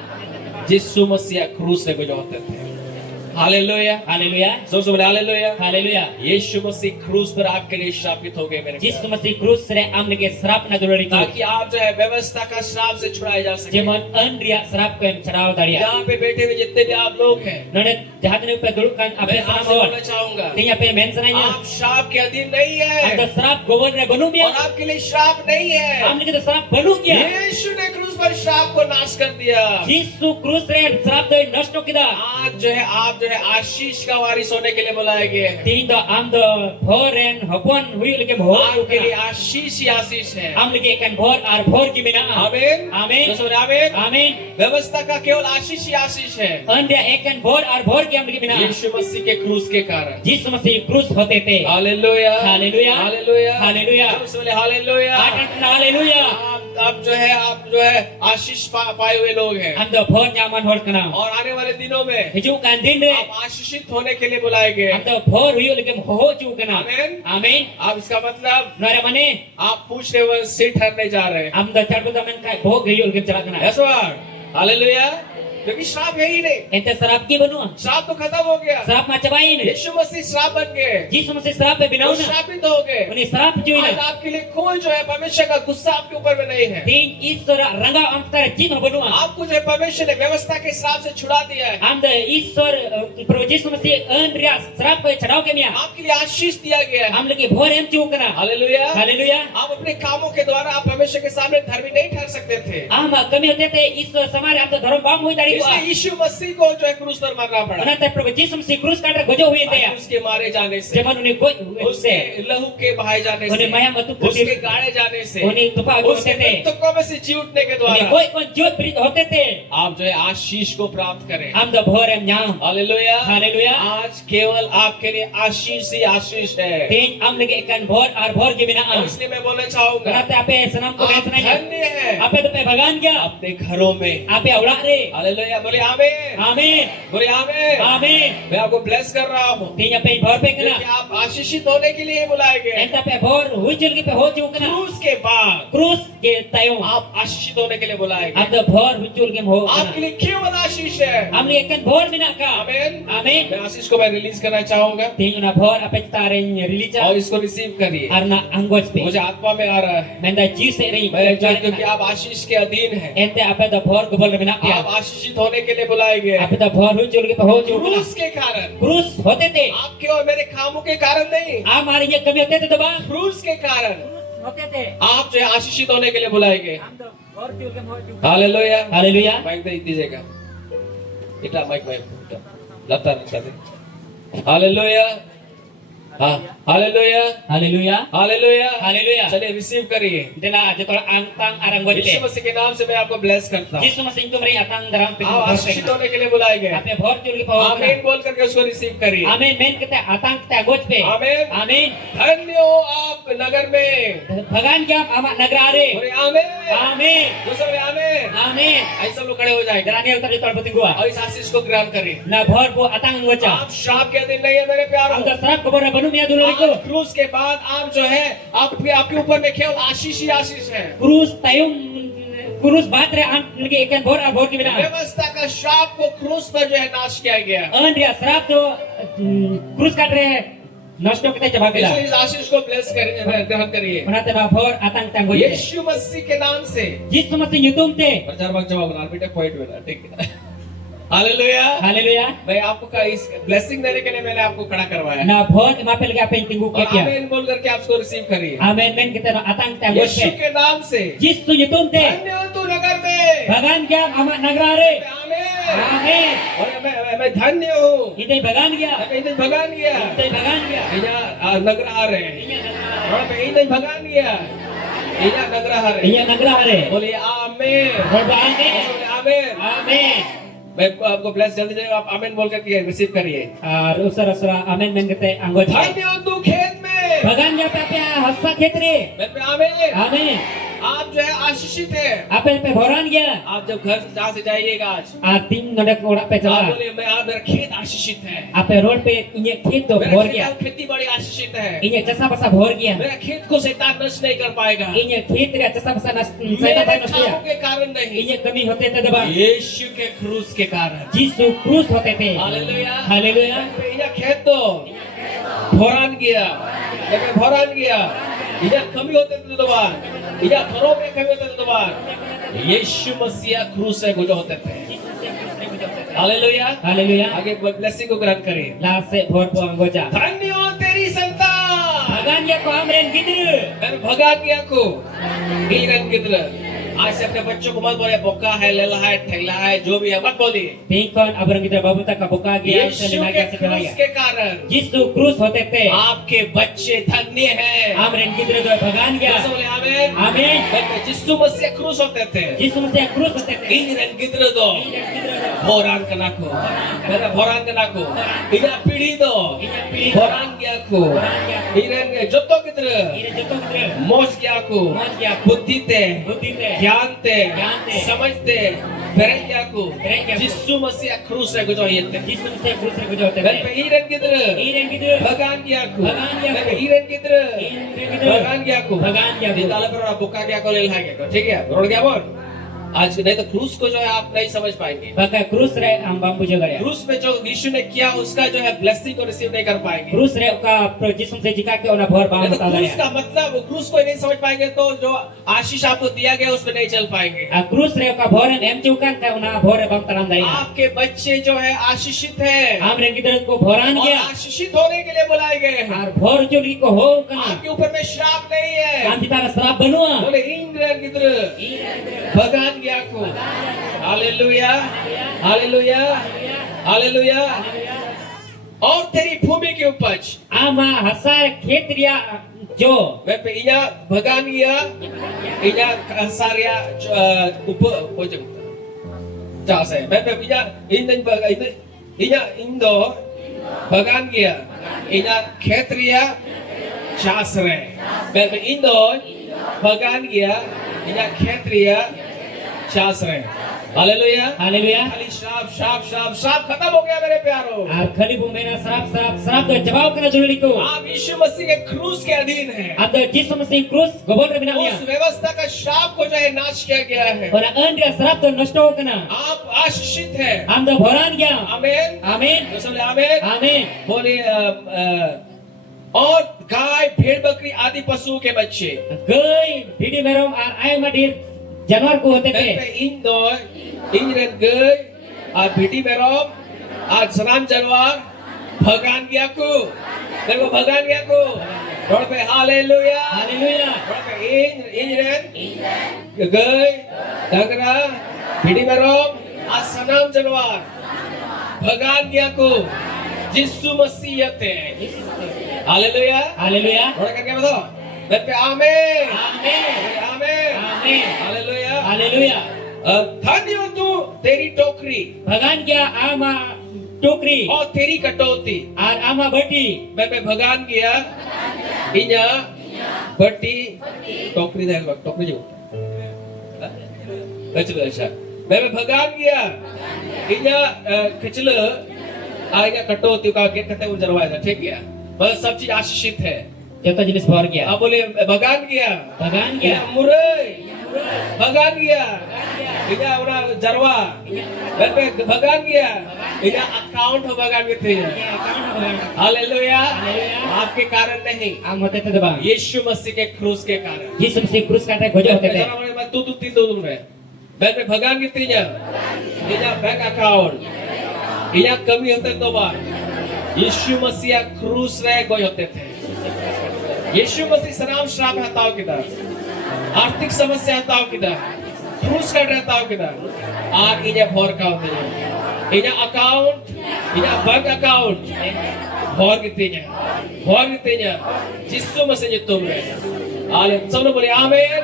जिसु मसीह क्रूस से जो होते थे हालेलुया Haleluya. जोर से बोले हालेलुया Haleluya. यीशु मसीह क्रूस पर आपके लिए श्रापित हो गए मेरे Yesus Masihi krus sere am lagi serap na duluriku. ताकि आप जो है व्यवस्था का श्राप से छुड़ाए जा सके Jemon eun riak serap ko em chadau dari ya. यहाँ पे बैठे हुए जितने भी आप लोग हैं None jahat ni pe dulukkan apa मैं yang आपसे sana बोलना चाहूंगा Tinya pe men sananya. आप श्राप के अधीन नहीं है Am da serap gobor na benu और mia. आपके लिए श्राप नहीं है Am lagi da serap benu kia. यीशु ने क्रूस पर श्राप को नाश कर दिया Yesus krus re serap do nashto kida. आज जो है आप जो है आशीष का वारिस होने के लिए बुलाए गए हैं Tin do am do bhoren hopon hui lagi bhor आपके लिए ukena. आशीष ही आशीष है Am lagi ikan bhor ar bhor ki bina. आमीन Amin. जो बोले आमीन Amin. व्यवस्था का केवल आशीष ही आशीष है Eun dia ikan bhor ar bhor ki am lagi bina. यीशु मसीह के क्रूस के कारण Yesus Masihi krus hote te. Hallelujah हालेलुया। हालेलुया हालेलुया। जो बोले हालेलुया Haleluya. आप जो है आशीष पाए हुए लोग हैं Am do bhor nyaman hor kena. और आने वाले दिनों में Hijukan din re. आप आशीषित होने के लिए बुलाए गए Am do bhor hui lagi ho ju kena. आमीन Amin. आप इसका मतलब Nara mane. आप पूछने हुए सिर ठहरने जा रहे हैं Am do charbu tamen kai bhog hui lagi chalak kena. ऐसा हालेलुया क्योंकि श्राप है ही नहीं Ente serap ki benu. श्राप तो खत्म हो गया Serap ma cabain. यीशु मसीह श्राप बन गए Yesus Masihi serap pe वो binau na. श्रापित हो गए Uni serap आज juina. आपके लिए कोई जो है परमेश्वर का गुस्सा आपके ऊपर में नहीं है Tin Isora ranga am tara jim benu. आपको जो है परमेश्वर ने व्यवस्था के श्राप से छुड़ा दिया है Am da Isor Prabhu Yesus Masihi eun ria serap pe chadau ke mia. आपके लिए आशीष दिया गया है Am lagi bhor em ju kena. Hallelujah Haleluya. आप अपने कामों के द्वारा आप परमेश्वर के सामने धर्मी नहीं ठहर सकते थे Ama kami hote te Isor samare am do dharam bam hui dari इसलिए ko. यीशु मसीह को जो है क्रूस पर मरना पड़ा Anata Prabhu Yesus Masihi krus kadre gojo hui te ya. उसके मारे जाने से Jaman uni goj उसके se. लहू के बहाए जाने Uni से mayam atu उसके putih. गाड़े जाने से Uni tupa atu उसके hote te. मृतकों में से जी उठने के Uni द्वारा goj kon jot brit hote te. आप जो है आशीष को प्राप्त करें Am do bhor em nyam. Hallelujah Haleluya. आज केवल आपके लिए आशीष ही आशीष है Tin am lagi ikan bhor ar bhor ki bina. और इसलिए मैं बोलना चाहूंगा Anata ape sanam ko men आप sananya. धन्य है Ape to pe bagan kya. अपने घरों में Ape awla re. हालेलुया बोले आमीन Amin. बोले आमीन Amin. मैं आपको ब्लेस कर रहा हूँ Tin ape bhor pe क्योंकि kena. आप आशीषित होने के लिए बुलाए गए Enta pe bhor hui chul ki pe ho ju kena. क्रूस के बाद Krus ke tayo. आप आशीषित होने के लिए बुलाए गए Am do bhor hui chul ke ho आपके kena. लिए केवल आशीष है Am lagi ikan bhor bina ka. आमीन Amin. मैं आशीष को मैं रिलीज करना चाहूंगा Tin una bhor ape taring religion. और इसको रिसीव करिए Arna anggos pe. मुझे आत्मा में आ रहा है Menda jiu se ri. मैं जानता हूं कि आप आशीष के अधीन हैं Ente ape do bhor gobol bina आप kya. आशीषित होने के लिए बुलाए गए Ape do bhor hui chul ke pe ho ju kena. क्रूस के कारण Krus hote te. आपके और मेरे कामों के कारण नहीं Am hari ye kami hote te to ba. क्रूस के कारण Hote te. आप जो है आशीषित होने के लिए बुलाए गए Am do bhor chul ke ho ju. हालेलुया Haleluya. माइक दे दीजिएगा इटा माइक माइक लता दे हालेलुया हाँ हालेलुया Haleluya. हालेलुया Haleluya. चलिए रिसीव करिए Dela jotol angtang arang Yeshu gojte. Masih के नाम से मैं आपको ब्लेस करता हूँ Jisu masing tumri atang daram आप pitu आशीषित होने के लिए बुलाए गए Ape bhor chuli pawag. आमीन बोल करके उसको रिसीव करिए Amen. Men kita atang kita gojpe. आमीन Amen. धन्य हो आप नगर में Bhagan jam amak nagrare. बोले आमीन Amen. दूसरे बोले आमीन Amen. ऐसे सब लोग खड़े हो जाएंगे Gerani utar jotol puting gua. और इस आशीष को ग्रहण करिए Na bhor po atang gocha. आप श्राप के दिन नहीं है मेरे प्यारों Ang sarap ko bora banu miya dulu आज liku. क्रूस के बाद आप जो है आपके ऊपर में केवल आशीष ही आशीष है Krus tayong krus batre ang lagi ikan bor a bor ki bina. व्यवस्था का श्राप को क्रूस पर जो है नाश किया गया An dia sarap to krus katre nosto kita coba bila. इसलिए इस आशीष को ब्लेस ग्रहण करिए Manate ba bhor atang tang goche. यीशु मसीह के नाम से Jisu masing yutum te. प्रचार भाग जवाब बना बेटा पॉइंट में ठीक है हालेलुया Haleluya. मैं आपको का इस ब्लेसिंग देने के लिए मैंने आपको खड़ा करवाया Na bhor mapel ga pen tinggu और ke आमीन बोल करके आप उसको रिसीव करिए Amen men kita no atang tang यीशु goche. के नाम से Jisu yutum te. धन्य हो तू नगर में Bagan jam amak nagrare. आमीन Amen. और मैं धन्य हूँ Idai bagan gya. मैं इधर भगान गया Idai bagan gya. यहाँ नगर आ रहे हैं Inya nagrare. और मैं इधर भगान गया यहाँ नगर आ रहे हैं Inya nagrare. बोलिए आमीन Bor amen. बोलिए आमीन Amen. मैं आपको ब्लेस जल्दी जल्दी आप आमीन बोल करके रिसीव करिए Usara usara amen men kita anggoche. धन्य हो तू खेत में Bagan jam pe hassa khetre. मैं पे आमीन Amen. आप जो है आशीषित है Apel pe bhoran gya. आप जब घर जहाँ से जाइएगा आज Ating nodak orak pe आप chala. बोलिए मैं आप मेरा खेत आशीषित है Ape road pe inya khet to मेरा bhor खेत gya. खेती बड़ी आशीषित है Inya chasa pasa bhor gya. मेरा खेत को शैतान नष्ट नहीं कर पाएगा Inya khet ria chasa pasa nas मेरे saya pai कामों nasya. के कारण नहीं Inya kami hote te deba. यीशु के क्रूस के कारण Jisu krus hote te. Hallelujah Haleluya. इन्हें खेत दो भोरान गया लेकिन भोरान गया इन्हें कमी होते थे दोबार इन्हें घरों में कमी होते थे दोबार यीशु मसीह क्रूस से गुजर होते थे हालेलुया Haleluya. आगे ब्लेसिंग को ग्रहण करिए La se bhor po anggoja. धन्य हो तेरी संतान Bagan ya ko amren gidru. मैंने भगा दिया को हीरन गिद्र आज से अपने बच्चों को मत बोले बोका है लेला है ठेला है जो भी है मत बोलिए Tingkon abrang gidra babu ta kabuka gya यीशु sa के linaga sa क्रूस pelaya. के कारण Jisu krus hote te. आपके बच्चे धन्य हैं Amren gidru do bagan gya. जैसे बोले आमीन Amen. मैं जिसु मसीह क्रूस होते थे Jisu masih krus hote te. हीरन गिद्र दो Inya gidru do. भोरान कना को मेरा भोरान कना को इना पीढ़ी दो Inya pilih. भोरान गया को हीरन के जो तो गिद्र Ira joto gidru. मोज गया को Moj gya. बुद्धि ते Buddhi te. ज्ञान ते ज्ञान ते। समझते बेरैया को बेरैया को। जिसु मसीह क्रूस से गुजरिए थे Jisu masih krus re gojote मैं te. हीरन गिद्र Ira gidru. भगान गया को भगान गया को। मैं हीरन गिद्र Ira gidru. भगान गया को भगान गया को। निकाले पर बुका गया को ले लाएंगे को ठीक है रोड गया बोल आज नहीं तो क्रूस को जो है आप नहीं समझ पाएंगे Baka krus re ang bambu jogarya. क्रूस में जो यीशु ने किया उसका जो है ब्लेसिंग को रिसीव नहीं कर पाएंगे Krus re ka pro Jisu masih jika ke ona bhor bang नहीं तो bata क्रूस darya. का मतलब क्रूस को नहीं समझ पाएंगे तो जो आशीष आपको दिया गया उसमें नहीं चल पाएंगे A krus re ka bhoran em chukan ka ona bhor bang taram daya. आपके बच्चे जो है आशीषित है Amren gidru ko bhoran और gya. आशीषित होने के लिए बुलाए गए हैं Ar bhor chuli ko ho kana. आपके ऊपर में श्राप नहीं है Kanti tara serap banua. बोले इंद्र गिद्र भगान गया को हालेलुया हालेलुया हालेलुया और तेरी भूमि की उपज Ama hasar khetria jo. मैं पे इया भगान गया इया सारिया उप पोजम जैसे मैं पे इया इंदन इया इंदो भगान गया इया क्षेत्रीय शास्त्र मैं पे इंदो भगान गया इया क्षेत्रीय शास्त्र हालेलुया Haleluya. खाली श्राप श्राप श्राप श्राप खत्म हो गया मेरे प्यारों Ar khali bumena serap do jawab kana juli ko. आप यीशु मसीह के क्रूस के अधीन हैं Ada Jisu masih krus gobol re उस binamnya. व्यवस्था का श्राप को जो है नाश किया गया है Ora andria serap to nosto kana. आप आशीषित हैं Amda bhoran gya. आमीन Amin. तो बोले आमीन Amin. बोले और गाय भेड़ बकरी आदि पशुओं के बच्चे Geuy didi merom ar ay madir janwar ko hote मैं te. पे इन दो इंजन गए और भेटी मेरोम आज सनाम जानवर भगवान गया को मेरे को भगवान गया को रोड पे हालेलुया Haleluya. रोड पे इंजन गए डगरा भेटी मेरोम आज सनाम जानवर भगवान गया को जिसु मसीह थे हालेलुया Haleluya. रोड़ा करके बताओ मैं पे आमीन Amin. आमीन Amin. Hallelujah Haleluya. धन्य हो तू तेरी टोकरी Bagan gya ama टोकरी और तेरी कटौती और आमा बटी मैं पे भगान गया इन्या बट्टी टोकरी दे टोकरी जो कचल अच्छा मैं पे भगान गया इन्या कचल आएगा कटौती का गेट करते हुए जरवाया था ठीक है बस सब चीज आशीषित है जतो जिनिस भर गया आप बोले भगान गया भगान गया मुरई भगान गया इन्या उना जरवा मैं पे भगान गया इन्या अकाउंट हो भगान गए थे हालेलुया आपके कारण नहीं आम होते थे दबा यीशु मसीह के क्रूस के कारण यीशु मसीह क्रूस काटे गोजे होते थे तू तीन दो तुम रहे मैं पे भगान गए थे इन्या बैंक अकाउंट इन्या कमी होते तो बार यीशु मसीह क्रूस रहे गोय होते थे यीशु मसीह सनाम श्राप हटाओ किधर आर्थिक समस्या हटाओ किधर क्रूस कर रहता किधर और इन्हें भोर का होते हैं इन्हें अकाउंट इन्हें बैंक अकाउंट भोर कितने जिसको मसीह जो तुम रहे आले सब लोग बोले आमीन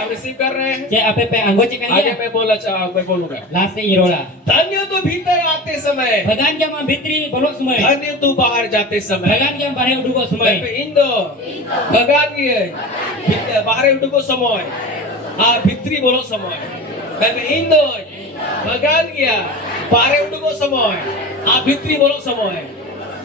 आप रिसीव कर रहे हैं जे आपे पे अंगोची आगे करिया मैं बोलूंगा लास्ट से इरोला धन्य तो भीतर आते समय भगान गया मा भित्री बोलो समय धन्य तू बाहर जाते समय भगान गया बाहर उडुगो समय इंदो भगान गए बाहर उठको समय हाँ भित्री बोलो समय इंदो भगान गया बाहर उठको समय हाँ भित्री बोलो समय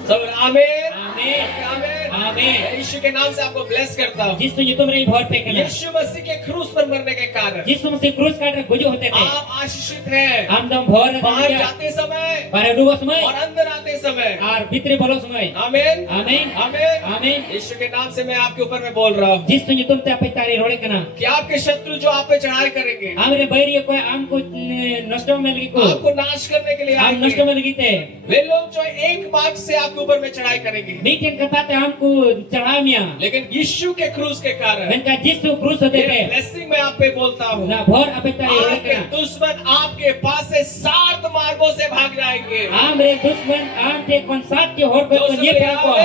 सब आमीन आमीन आमीन आमीन यीशु के नाम से आपको ब्लेस करता हूँ जिस तुझे तुम रही भर पे करना यीशु मसीह के क्रूस पर मरने के कारण जिस तुमसे क्रूस काट गोजे होते थे आप आशीषित हैं हम दम भर बाहर जाते समय बाहर उडुगो समय और अंदर आते समय और भित्री बोलो समय आमीन आमीन आमीन आमीन यीशु के नाम से मैं आपके ऊपर में बोल रहा हूँ जिस तुझे तुम ते आपे तारी रोड़े करना कि आपके शत्रु जो आप पे चढ़ाई करेंगे हमरे बैरी कोई आम को नष्ट में लगी को आपको नाश करने के लिए आम आएंगे नष्ट में लगी थे वे लोग जो एक बात से आपके ऊपर में चढ़ाई करेंगे मीटिंग करता थे हमको चढ़ा मिया लेकिन यीशु के क्रूस के कारण मैंने कहा जिस तू क्रूस होते थे ब्लेसिंग मैं आप पे बोलता हूँ ना भर आपे तारी रोड़े आपके करना दुश्मन आपके पास से 7 मार्गों से भाग जाएंगे आम रे दुश्मन आम ते कौन साथ के होड़ पे जो तो ये सब पर को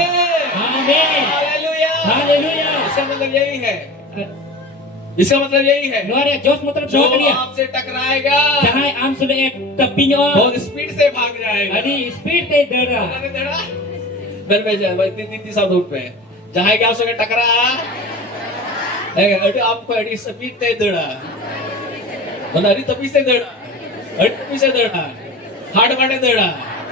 आमीन हालेलुया हालेलुया इसका मतलब यही है इसका मतलब यही है नोरे जोश मतलब जो जो करिया आपसे टकराएगा जहां आम सुले एक तपिनो बहुत स्पीड से भाग जाएगा अरे स्पीड ते दरा फिर मैं जा भाई तीन साल दूर पे जहां क्या उसके टकरा अरे आपको अड़ी स्पीड ते दड़ा मतलब अड़ी तपी से दड़ा अड़ी तपी से दड़ा हार्ड माटे दड़ा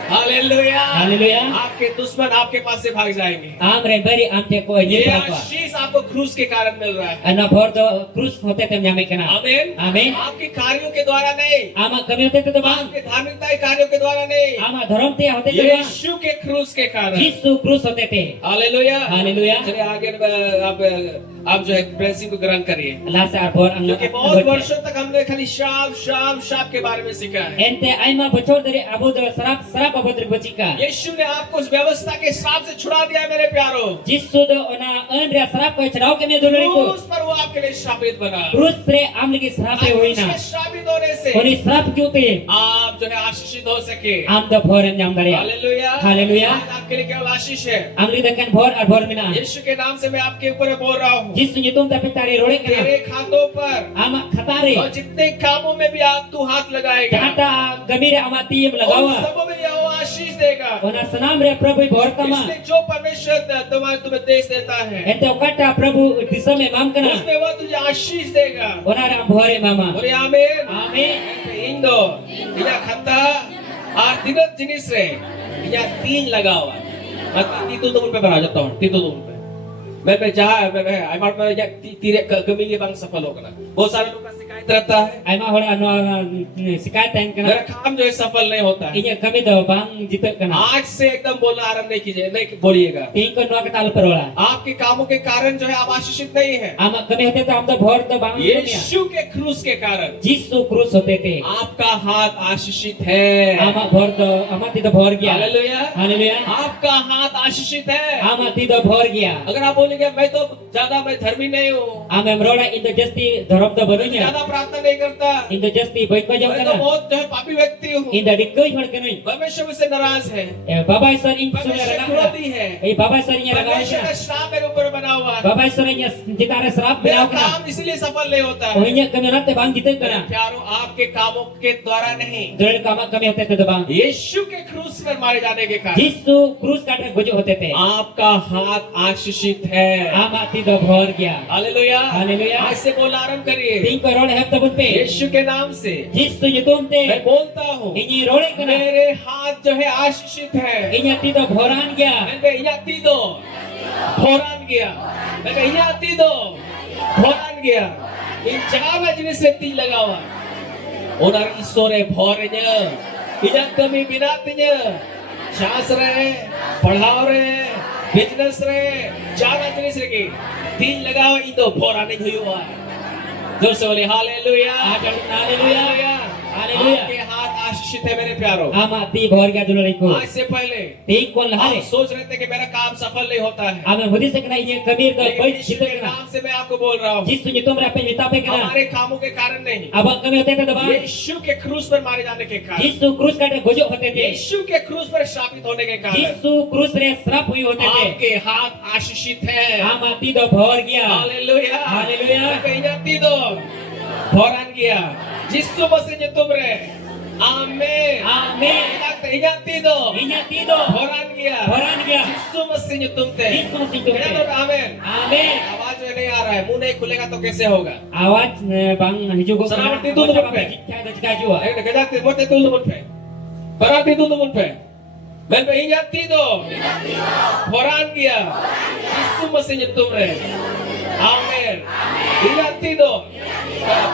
हालेलुया हालेलुया आपके दुश्मन आपके पास से भाग जाएंगे आम रे बरी आम ते को ये ये पर को आशीष आपको क्रूस के कारण मिल रहा है अन्ना भर तो क्रूस होते थे जामे केना आमीन आमीन आपके कार्यों के द्वारा नहीं आमा कमी होते थे तो बांग आपके धार्मिकता के कार्यों के द्वारा नहीं आमा धर्म ते होते थे बांग यीशु के क्रूस के कारण यीशु क्रूस होते थे हालेलुया हालेलुया चलिए आगे आप जो है ब्लेसिंग को ग्रहण करिए अल्लाह से भर क्योंकि बहुत वर्षों तक हमने खाली शाप के बारे में सीखा है एंते आइमा बचोर दरे अबो द सराप अबोद्र बचिका यीशु ने आपको उस व्यवस्था के श्राप से छुड़ा दिया मेरे प्यारो जिसु द ओना अन रे सराप को चढ़ाव के में दोनरी को क्रूस पर वो आपके लिए श्रापित बना क्रूस रे आम लगे सराप होई ना उसके श्रापित होने से ओनी सराप क्योंते आप जो है आशीषित हो सके आम द भर जाम दरिया हालेलुया हालेलुया आज आपके लिए केवल आशीष है आम लगे दकन भर और भर मिना यीशु के नाम से मैं आपके ऊपर बोल रहा हूँ जिसु ये तुम तपे तारी रोड़े कना तेरे खातों पर आमा खतारे और जितने कामों में भी आप तू हाथ लगाएगा काटा गमीरे आमा तीम उन लगावा सबों में यहोवा आशीष देगा ओना सनाम रे प्रभु भर कमा इसलिए जो परमेश्वर तुम्हें देश देता है एते ओकाटा प्रभु दिशा में माम कना उसमें वह तुझे आशीष देगा ओना रे भरे मामा बोले आमीन आमीन इंदो या खाता और तीनों जिनिस रे या 3 लगा हुआ मैं तीन पे बना जाता हूँ तीन पे मैं जहाँ मैं हमारे में या तीरे कमीलिए बांग सफल होगा ना बहुत सारे लोग का शिकायत रहता है आइमा होड़ा शिकायत है मेरा कना काम जो है सफल नहीं होता है इने कमी दो बांग जित कना आज से एकदम बोलना आरंभ नहीं कीजिए नहीं बोलिएगा तीन को नोक ताल पर होला आपके कामों के कारण जो है आप आशीषित नहीं है आमा कमी होते तो हम तो भर तो बांग यीशु के क्रूस के कारण जिसु क्रूस होते थे आपका हाथ आशीषित है आमा भर तो आमा ती तो भर गया हालेलुया हालेलुया आपका हाथ आशीषित है आमा ती तो भर गया अगर आप बोलेंगे मैं तो ज्यादा मैं धर्मी नहीं हूँ, Ame merola indo justi dorong do barunya. ज्यादा प्रार्थना नहीं करता, Indo justi boy ko jam मैं तो kana. बहुत जो है पापी व्यक्ति हूँ, Indo dikoi hol kanoi. परमेश्वर मुझसे नाराज है, Baba isar in sura परमेश्वर raga. क्रोधी है, Baba isar nya raga. परमेश्वर का श्राप मेरे ऊपर बना हुआ है, Baba isar nya jitara serap मेरा binaw kana. काम इसलिए सफल नहीं होता है। Ohinya kami natte bang jitu kana. प्यारों, आपके कामों के द्वारा नहीं, Dole kama kami hote te bang. यीशु के क्रूस पर मारे जाने के कारण Jisu krus kata gojo hote te. आपका हाथ आशीषित है। Amati do bhor gya. Hallelujah, hallelujah. आज से बोलना आरंभ करिए, Ting ko role hep tabun te. यीशु के नाम से Jisu yutum te. मैं बोलता हूँ, Inyi role kana. मेरे हाथ जो है आशीषित है। Inya ti do bhoran gya. मैं यहाँ तीदो भोरान गया, मैं यहाँ तीदो भोरान गया, इन जगह में जिनसे तीन लगा हुआ, उन्हें ईश्वरे भोरने, इन्हें कमी बिनातीने, शास्त्र रे, पढ़ाओ रे, बिजनेस रे, जाना जिनिस रे की तीन लगा हुआ, इन तो भोराने हुआ, जोर से बोले हालेलुया, Haleluya. Haleluya. आपके हाथ आशीषित है मेरे प्यारों। Amati bhor gya dulari ko. आज से पहले Ting kon आप lahare. सोच रहे थे कि मेरा काम सफल नहीं होता है, Ame hudi sekna inya kabir do लेकिन boy यीशु jitu के kana. नाम से मैं आपको बोल रहा हूँ, Jisu yutum rape mitape kana. हमारे कामों के कारण नहीं, Abang kami hote te bang. यीशु के क्रूस पर मारे जाने के कारण, Jisu krus kata gojo hote te. यीशु के क्रूस पर शापित होने के कारण Jisu krus re serap hui hote te. आपके हाथ आशीषित है। Amati do bhor gya. Hallelujah, hallelujah. कहीं दो भोरान गया, जिसु मसीह ने तुम रे, आमीन, Amen. कहीं दो Inya ti do. भोरान गया, Bhoran gya. जिसु मसीह ने तुम थे, Jisu masih tum कहना te. तो आमीन। Amen. आवाज में नहीं आ रहा है, मुंह नहीं खुलेगा तो कैसे होगा? Awat bang hiju ko Salamat kana. dito Bota naman, pa pe. jikka da jika jua. Ayun, kaya mote tulo mo pe. Parati tulo mo pe. मैं ingat tido. भोरान गया, जिसु मसीह ने तुम रे, आमीन। ingat tido।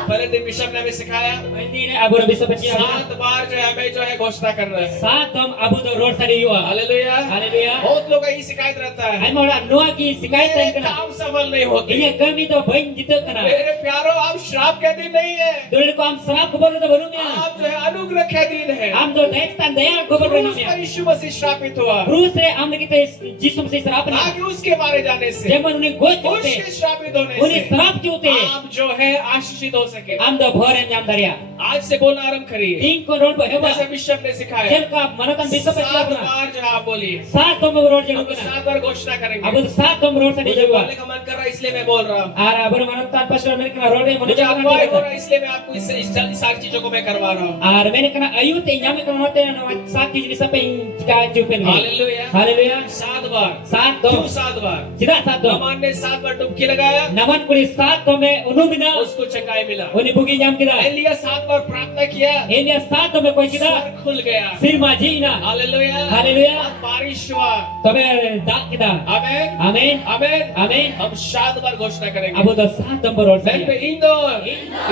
पहले दिन बिशप ने हमें सिखाया, Hindi ne abu rabi sa pachi abu. 7 बार जो है हमें जो है घोषणा कर रहे हैं। Sa tom abu do road sa diwa. Hallelujah, Haleluya. बहुत लोग का ये शिकायत रहता है, Ay mola noa ki sikayat मेरे tan kana. काम सफल नहीं होते। Inya kami do bain jitu kana. मेरे प्यारों, आप श्राप के दिन नहीं है, Dole ko am serap ko bolu do baru mya. आप जो है अनुग्रह के दिन है। Am do dayat tan daya ko bolu क्रूस mya. पर यीशु मसीह श्रापित हुआ, Bruce re am kita Jisu masih serap na. ताकि उसके मारे जाने से, Jaman uni goj उसके jute. श्रापित होने Uni से serap jute. आप जो है आशीषित हो सके। Am do bhoran nyam daria. आज से बोलना आरंभ करिए, Ting ko road bo heba. जैसे बिशप ने सिखाया। Jel ka manatan bisa pachi 7 abu na. बार जो आप बोलिए, Sa tom road हम jalu kana. 7 बार घोषणा करेंगे। Abu sa tom road sa मुझे diwa. बोलने का मन कर रहा है, इसलिए मैं बोल रहा हूँ। Ara abu manatan pastor men kana road e मुझे manu अगुवाई हो jalan. रहा है, इसलिए मैं आपको इस सारी चीजों को मैं करवा रहा हूँ। Ar men kana ayut e nyame kana hote na sa ki bisa pe ka jupen. Hallelujah, Haleluya. 7 बार, Sa क्यों tom. 7 बार? Sida sa tom. नमान ने 7 बार डुबकी लगाया, Naman kuli sa tom e unumina. उसको चंगाई मिला। Uni bugi nyam kida. Elia 7 बार प्रार्थना किया, Elia sa tom e koi kida. स्वर खुल गया। Sir maji na. Hallelujah, hallelujah. बारिश हुआ। Tobe dak kida. आमीन, Amen. आमीन। Amen. हम 7 बार घोषणा करेंगे। Abu do sa tom road sa. मैं पे इंदो,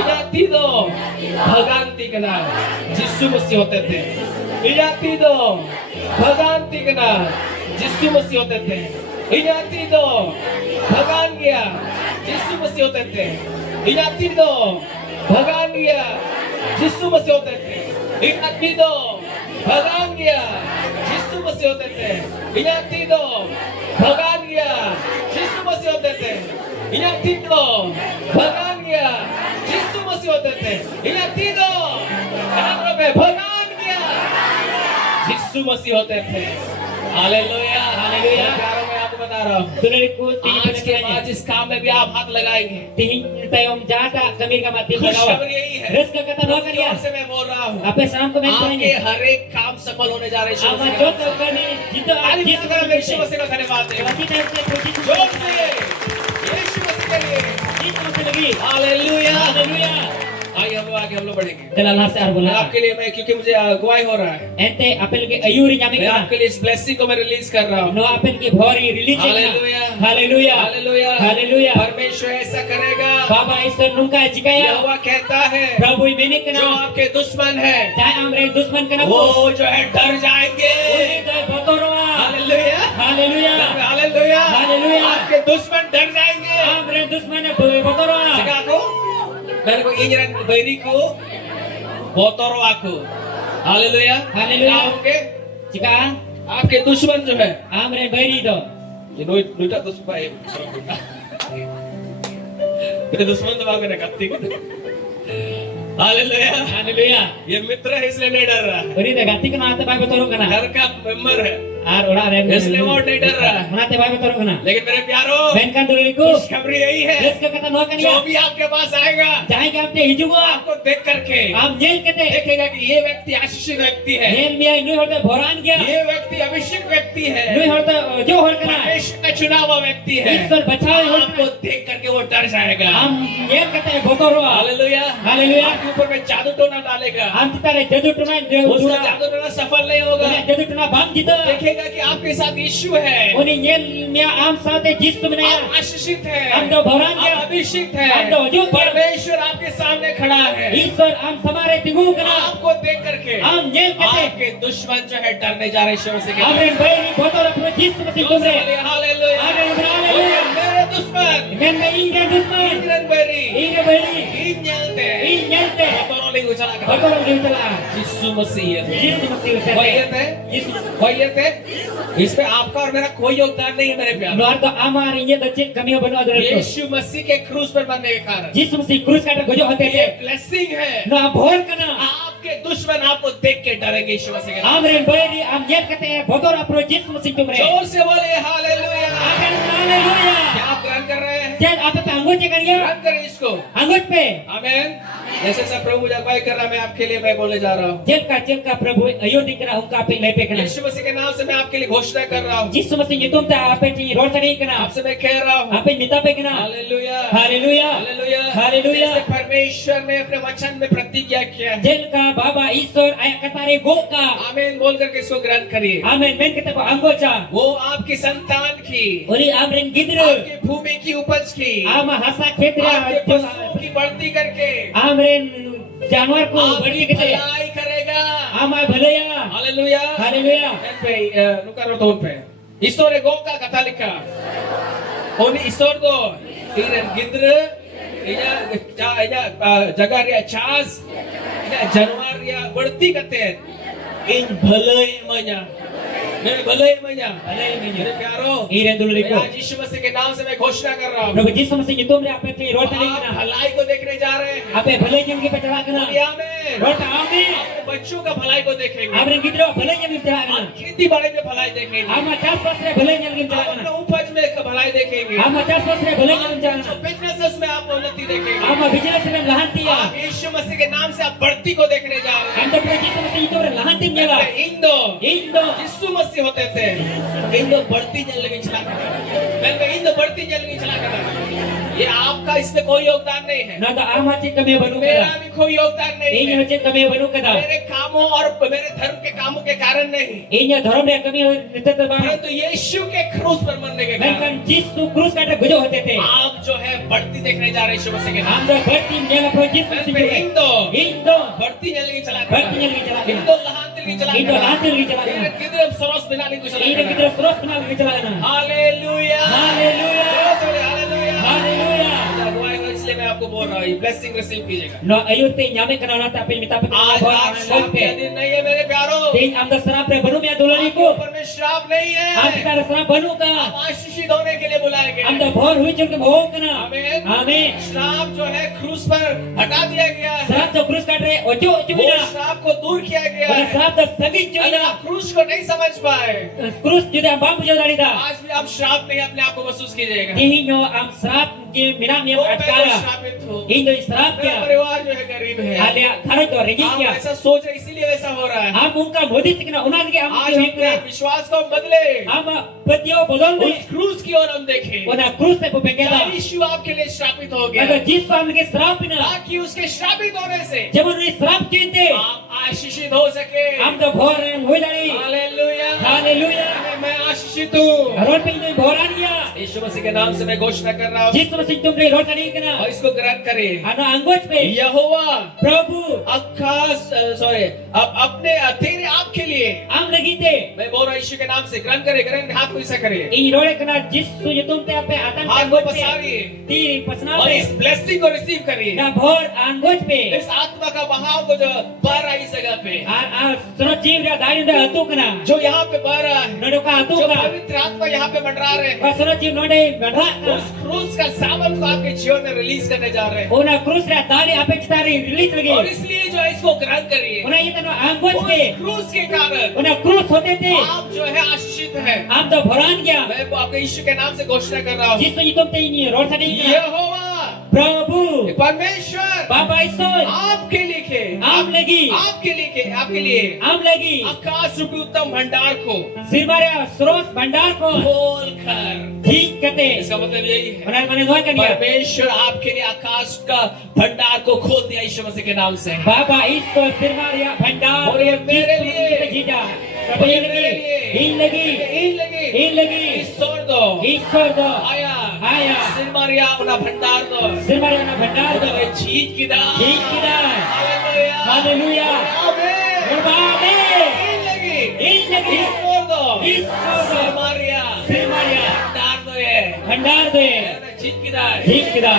इजाती दो, भगांती का नाम, जिसु मसीह होते थे। इजाती दो, भगांती का नाम, जिसु मसीह होते थे। इजाती दो, भगान गया, जिसु मसीह होते थे। इजाती दो, भगान गया, जिसु मसीह होते थे। इजाती दो, भगान गया, जिसु मसीह होते थे। इजाती दो, भगान गया, जिसु मसीह होते थे। इजाती दो, भगान गया, जिसु मसीह होते थे। इजाती दो, भगान गया, जिसु मसीह होते थे। Hallelujah, hallelujah. प्यारों में आपको बता रहा हूँ, Sunod ko आज के बाद tingin जिस काम में भी आप हाथ लगाएंगे, tingin tayong jata kami ka mati खुशखबरी bagawa. यही है। Res ka kata no जोर kariya. से मैं बोल रहा हूँ, Ape sanam ko men आपके kanya. हर एक काम सफल होने जा रहे हैं। Ama joto kani dito आज ang इस तरह में यीशु मसीह का धन्यवाद दें। Wati tayo sa puji जोर से यीशु मसीह के लिए Dito sa lagi. Hallelujah. Hallelujah. आइए हम लोग आगे हम लोग बढ़ेंगे। Dalalas sa मैं arbola. आपके लिए, मैं क्योंकि मुझे अगुवाई हो रहा है, Ente apel ke ayuri nyame मैं ka. आपके लिए इस ब्लेसिंग को मैं रिलीज कर रहा हूँ। No apel ke bhori release na. Hallelujah, Hallelujah. Hallelujah, Hallelujah. परमेश्वर ऐसा करेगा। Baba Isar nungka jikaya. यहोवा कहता है, Prabhu imene जो kana. आपके दुश्मन है, Jai amre dusman kana वो po. जो है डर जाएंगे। Uli tayo botoroa. Hallelujah, Hallelujah. Hallelujah, hallelujah. आपके दुश्मन डर जाएंगे। Amre dusman na botoroa. जगह को मैंने को इंजन बैरी को बोतरो आको। Hallelujah, hallelujah. क्या होंगे? Jika आपके दुश्मन जो है, amre bairi do. ये नोइटा दुश्मन है। मेरे दुश्मन दबा के कत्ती हालेलुया Haleluya. ये मित्र है इसलिए नहीं डर रहा Uri da gati kana ate bai betorong kana. घर का मेंबर है Ar ora ren. इसलिए वो नहीं डर रहा है Mana te bai betorong kana. लेकिन मेरे प्यारो Ben kan duluriku. खुशखबरी यही है Yes ka kata no kan जो ya. भी आपके पास आएगा Jahay ka amte hijugo. आपको देख करके Am jel kete. देखेगा कि ये व्यक्ति आशीषित व्यक्ति है Nel miya nui horta boran gya. ये व्यक्ति अभिषेक व्यक्ति है Nui horta jo hor kana. परमेश्वर का चुना हुआ व्यक्ति है Ishwar bachawe hor आपको kana. देख करके वो डर जाएगा Am jel kete botoro. Hallelujah Haleluya. आपके ऊपर में जादू टोना डालेगा Am titare jadu tuna उसका जादू टोना सफल नहीं होगा jadu tuna bang gitu. देखेगा कि आपके साथ यीशु है Oni nyel miya am saate jistu आप menaya. आशीषित है Am do boran आप gya. अभिषेक है Am do jo bar. परमेश्वर आपके सामने खड़ा है Ishwar am samare tigu kana. आपको देख करके Am nyel kete. आपके दुश्मन जो है डरने जा रहे हैं यीशु मसीह के नाम Amen bayi botoro pro jistu masi से। tumre. Hallelujah Amen, hallelujah. मेरे दुश्मन Men me inga dusman. Indran बरी Inga bayi. इन जलते In nyelte. बतौरों ले उछला कर Botoro diutala. यीशु मसीह Jistu masi वहीयत usate. है Jistu. वहीयत है इसमें आपका और मेरा कोई योगदान नहीं है मेरे प्यारे Luar to amar inye dacin kami banu adoro. यीशु मसीह के क्रूस पर मरने के कारण Jistu masi krus kata gojo hote ये te. ब्लेसिंग है No am bhor kana. आपके दुश्मन आपको देख के डरेंगे यीशु मसीह के नाम Amen bayi am nyel kete botoro pro jistu masi से। tumre. जोर से बोले हालेलुया Amen haleluya. क्या आप ग्रहण कर रहे हैं Jad apa pe anggot je kariya? ग्रहण करें इसको Anggot pe. आमीन जैसे सब प्रभु मुझे अगुवाई कर रहा है मैं आपके लिए मैं बोलने जा रहा हूँ Jel ka prabhu ayo dikra humka pe lepe kana. यीशु मसीह के नाम से मैं आपके लिए घोषणा कर रहा हूँ Jistu masi nyitum ta ape ti rol sari kana. आपसे मैं कह रहा हूँ Ape nita pe kana. Hallelujah Haleluya. Hallelujah hallelujah. जैसे परमेश्वर ने अपने वचन में प्रतिज्ञा किया है Jel ka baba Ishwar aya katare go ka. आमीन बोल करके इसको ग्रहण करिए Amen men kata ko anggocha. वो आपकी संतान की Ori amren gidru. आपकी भूमि की उपज की Ama hasa khetra. आपके पशुओं की बढ़ती करके Amren जानवर को आपकी बड़ी कते. भलाई करेगा Ama bhalaya. Hallelujah Haleluya. रुका रहो तो उन पे ईश्वर गो का कथा लिखा उन ईश्वर को इरन गिद्र जगह रिया चास जानवर रिया बढ़ती करते हैं इन भलाई मजा मेरे भलाई मजा Bhalaya मेरे minyo. प्यारो Iren dulu मैं liko. आज यीशु मसीह के नाम से मैं घोषणा कर रहा हूँ Prabhu Jisu masi nyitum re ape ti rol sari आप kana. भलाई को देखने जा रहे हैं Ape bhalaya jam ki pe chala kana. दुनिया में Rol ta amen. अपने बच्चों का भलाई को देखेंगे Amren gidru bhalaya jam ki chala kana. खेती बाड़ी में भलाई देखेंगे Ama chas pas re bhalaya jam ki chala अपने kana. उपज में भलाई देखेंगे Ama chas pas re bhalaya jam ki chala जो kana. बिजनेसेस में आप उन्नति देखेंगे Ama business re lahanti ya. आप यीशु मसीह के नाम से आप बढ़ती को देखने जा रहे हैं Anda Prabhu Jisu masi nyitum re lahanti nyala. इंदो Indo. यीशु मसीह होते थे इंदो बढ़ती जलगी चला मैं इंदो बढ़ती जलगी चला कर ये आपका इसमें कोई योगदान नहीं है Nada amachi kami banu मेरा kada. भी कोई योगदान नहीं Inya है hoche kami banu kada. मेरे कामों और मेरे धर्म के कामों के कारण नहीं Inya dharam re kami nitata ba. परंतु यीशु के क्रूस पर मरने के कारण Menkan Jisu krus kata gojo hote te. आप जो है बढ़ती देखने जा रहे हैं यीशु मसीह के नाम Anda berti nyala Prabhu Jisu masi से nyitum. इंदो Indo. बढ़ती जलगी चला Berti nyala ki chala kana. इंदो लहांतिल की चला Indo lahanti ki chala kana. किधर सरोस बिनाली को चला Ina kita terus kenal ki chala kana. Hallelujah Haleluya. हालेलुया Haleluya. अगुवाई हो, इसलिए मैं आपको बोल रहा हूँ ब्लेसिंग रिसीव कीजिएगा No ayun te nyame kana na tapi minta pe आज आप श्राप के अधीन नहीं है मेरे प्यारो Ting amda sarap re banu me dulani आपके ko. ऊपर में श्राप नहीं Am है kita sarap banu ka. आप आशीषित होने के लिए बुलाए गए Amda हैं। bhor hui chal ke bhog kana. आमीन Amen. श्राप जो है क्रूस पर हटा दिया गया है Sarap to krus katre ojo ojo वो bina. श्राप को दूर किया गया Wala है sarap da sagi अगर chuna. आप क्रूस को नहीं समझ पाए Krus juda am bambu jauh dari da. आज भी आप श्राप नहीं अपने आप को महसूस कीजिएगा Tihinyo am sarap ke minam वो niam मैं तो atkara. श्रापित हूँ Indo sarap मेरा kya. परिवार जो है गरीब है Alia kharo to reji आप kya. ऐसा सोच रहे इसीलिए ऐसा हो रहा है Am unka modi sikna unad ke am आज ke अपने hikna. विश्वास को बदले Am petio bodol उस ne. क्रूस की ओर हम देखें Wana krus te pupengela. जहाँ यीशु आपके लिए श्रापित हो गया Ada Jisu am ke sarap na. ताकि उसके श्रापित होने से Jabon ni sarap chinte. आप आशीषित हो सके Am da bhor hui dari. Hallelujah Haleluya. मैं आशीषित हूँ Harol pe indo bhorania. यीशु मसीह के नाम से मैं घोषणा कर रहा हूँ Jisu masih tumre rol tadi और kana. इसको ग्रहण करें Ano anggot pe. यहोवा Prabhu. सॉरी अब अपने तेरे आपके लिए Am lagi te. मैं बोल रहा हूँ यीशु के नाम से ग्रहण करें ग्रहण हाथ को ऐसा करें I role kana Jisu yutum te ape atan हाथ को anggot pe. पसारिए Di pasna और pe. इस ब्लेसिंग को रिसीव करिए Na bhor anggot pe. इस आत्मा का बहाव को जो बह रहा है इस जगह पे Suno jiv ra dari da atu kana. जो यहाँ पे बह रहा है Nodo ka atu जो kana. पवित्र आत्मा यहाँ पे मंडरा रहे हैं Suno jiv node gadra उस kana. क्रूस का सामर्थ को आपके जीवन में रिलीज करने जा रहे हैं Una krus ra dali ape citari release और lagi. इसलिए जो है इसको ग्रहण करिए Una itu no anggot उस pe. क्रूस के कारण Una krus hote te. आप जो है आशीषित है Am to bharan gya. मैं आपके यीशु के नाम से घोषणा कर रहा हूँ Jisu itum te ini rod sadi. यहोवा Prabhu. परमेश्वर Baba Isol. आपके लिखे Am lagi. आपके लिए Am lagi. आकाश रूपी उत्तम भंडार को Sirmarea sros bhandar ko. खोल कर ठीक kate. इसका मतलब यही है Una mane doa kaniya. परमेश्वर आपके लिए आकाश का भंडार को खोल दिया यीशु मसीह के नाम से Baba Isol sirmarea bhandar. और ये मेरे लिए Jida. Prabhu ये ini मेरे lagi. लिए In lagi. इन लगी In lagi. ईश्वर दो Isol do. आया Aya. सिरमरिया अपना भंडार दो Sirmarea na bhandar do. अरे जीत की दान ठीक kida. Hallelujah Hallelujah. आमीन Baba इन लगी In lagi. ईश्वर दो ईश्वर दो। सिरमरिया Sirmarea भंडार दो ये bhandar do. जीत की दान ठीक kida.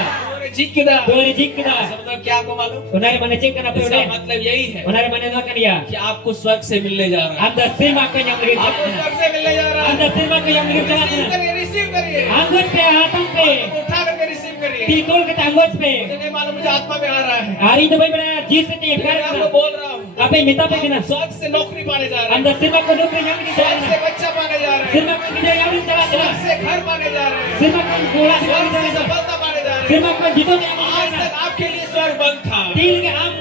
जीत की दान Dore ठीक kida. मतलब क्या आपको मालूम Unare mane cek kana इसका pe. मतलब यही है Unare mane doa kaniya. कि आपको स्वर्ग से मिलने जा रहा है Anda sirma ko yang lagi. आपको स्वर्ग से मिलने जा रहा है Anda sirma ko yang lagi receive jalan. करिए रिसीव करिए Anggot pe hatam pe. उठा करके रिसीव करिए Tikul kita anggot pe. मुझे नहीं मालूम मुझे आत्मा में आ रहा है Hari itu bayi benar jis itu yang मैं आपको kar. बोल रहा हूँ Apa yang minta pe kena? स्वर्ग से नौकरी पाने जा रहे हैं Anda sirma ko nukri yang lagi स्वर्ग से jalan. बच्चा पाने जा रहे हैं Sirma ko kita yang lagi स्वर्ग jalan. से घर पाने जा रहे हैं Sirma ko gula yang स्वर्ग lagi से jalan. सफलता पाने जा रहे हैं Sirma ko jitu yang आज lagi तक jalan. आपके लिए स्वर्ग बंद था Til ke am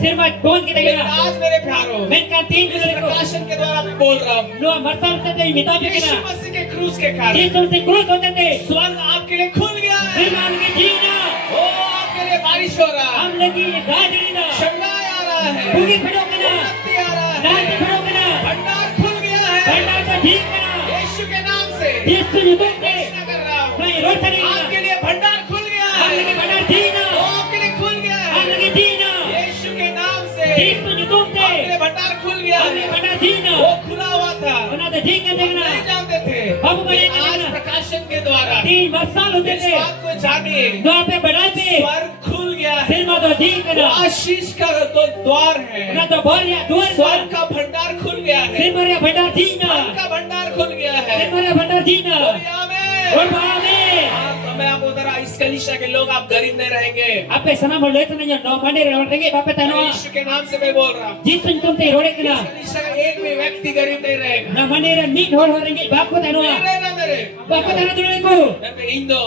sirma don kita लेकिन kena. आज मेरे प्यारों Men kan tin इस kita ko. प्रकाशन के द्वारा मैं बोल रहा हूँ Lo marsal kita yang minta pe यीशु kena. मसीह के क्रूस के कारण Jisu se krus hote te. स्वर्ग आपके लिए खुल गया है Sirma am lagi jina. ओ आपके लिए बारिश हो रहा है Am lagi gajri na. शंगाई आ रहा है Bugi pedo kena. उन्नति आ रहा है Nanti pedo kena. भंडार खुल गया है Bhandar ko ठीक kena. यीशु के नाम से Jisu itum te. घोषणा कर रहा हूँ Mai rod sadi na. आपके लिए भंडार खुल गया Am lagi है bhandar jina. वो आपके लिए खुल गया Am है lagi jina. यीशु के नाम से Jisu itum te. आपके लिए भंडार खुल गया Am lagi है bhandar jina. वो खुला हुआ था Una de ठीक है हम देखना. नहीं जानते थे बाबू भाई लेकिन आज देखना. प्रकाशन के द्वारा 3 मसाल होते इस थे. बात को जानिए दो पे बढ़ा पे. स्वर्ग खुल गया है सिर में तो ठीक है वो ना. आशीष का तो द्वार है ना तो भर या दूर स्वर्ग का भंडार खुल गया है सिर में भंडार जीना. स्वर्ग का भंडार खुल गया है सिर में भंडार जीना. बोलिए आमीन। और बाबे. तो मैं आप उधर इस कलीसिया के लोग आप गरीब नहीं रहेंगे आपे सना बोले तो नहीं नो मंडे रहेंगे बापे तनो. यीशु के नाम से मैं बोल रहा हूँ जिस सुन तुम ते रोड़े के ना. इस कलीसिया का एक भी व्यक्ति गरीब नहीं रहेगा ना मंडे रे नीट हो रहेंगे बाप को तनो. नहीं रहेगा मेरे बाप को तनो दुले को. मैं इंदो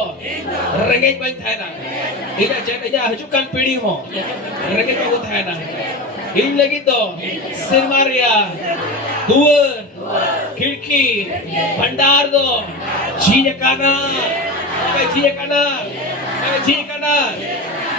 रंगेज बन था ना इधर जन जा हजुkan पीढ़ी हो रंगेज को था ना इन लगी तो सिरमारिया दुआर खिड़की भंडार दो जी काना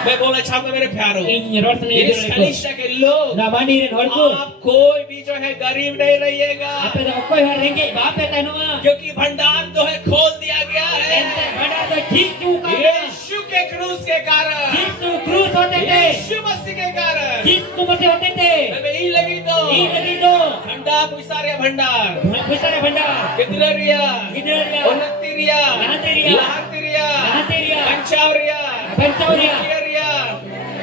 मैं बोलना चाहूंगा मेरे प्यारों इन रोड से इस नहीं कलीसिया के लोग ना मंडे रे होड़ को. आप कोई भी जो है गरीब नहीं रहिएगा आपे तो कोई हो रहेंगे बापे तनो. क्योंकि भंडार जो है खोल दिया गया है भंडार तो ठीक क्यों कर. यीशु के क्रूस के कारण जिसु क्रूस होते थे. यीशु मसीह के कारण जिसु मसीह होते थे. मैं यही लगी तो ये लगी तो. भंडार पुसारे भंडार पुष्कर भंडार. किधरिया गिदरिया. उन्नतिरिया लाहतिरिया. लाहतिरिया लाहतिरिया. पंचावरिया पंचौरिया. किरिया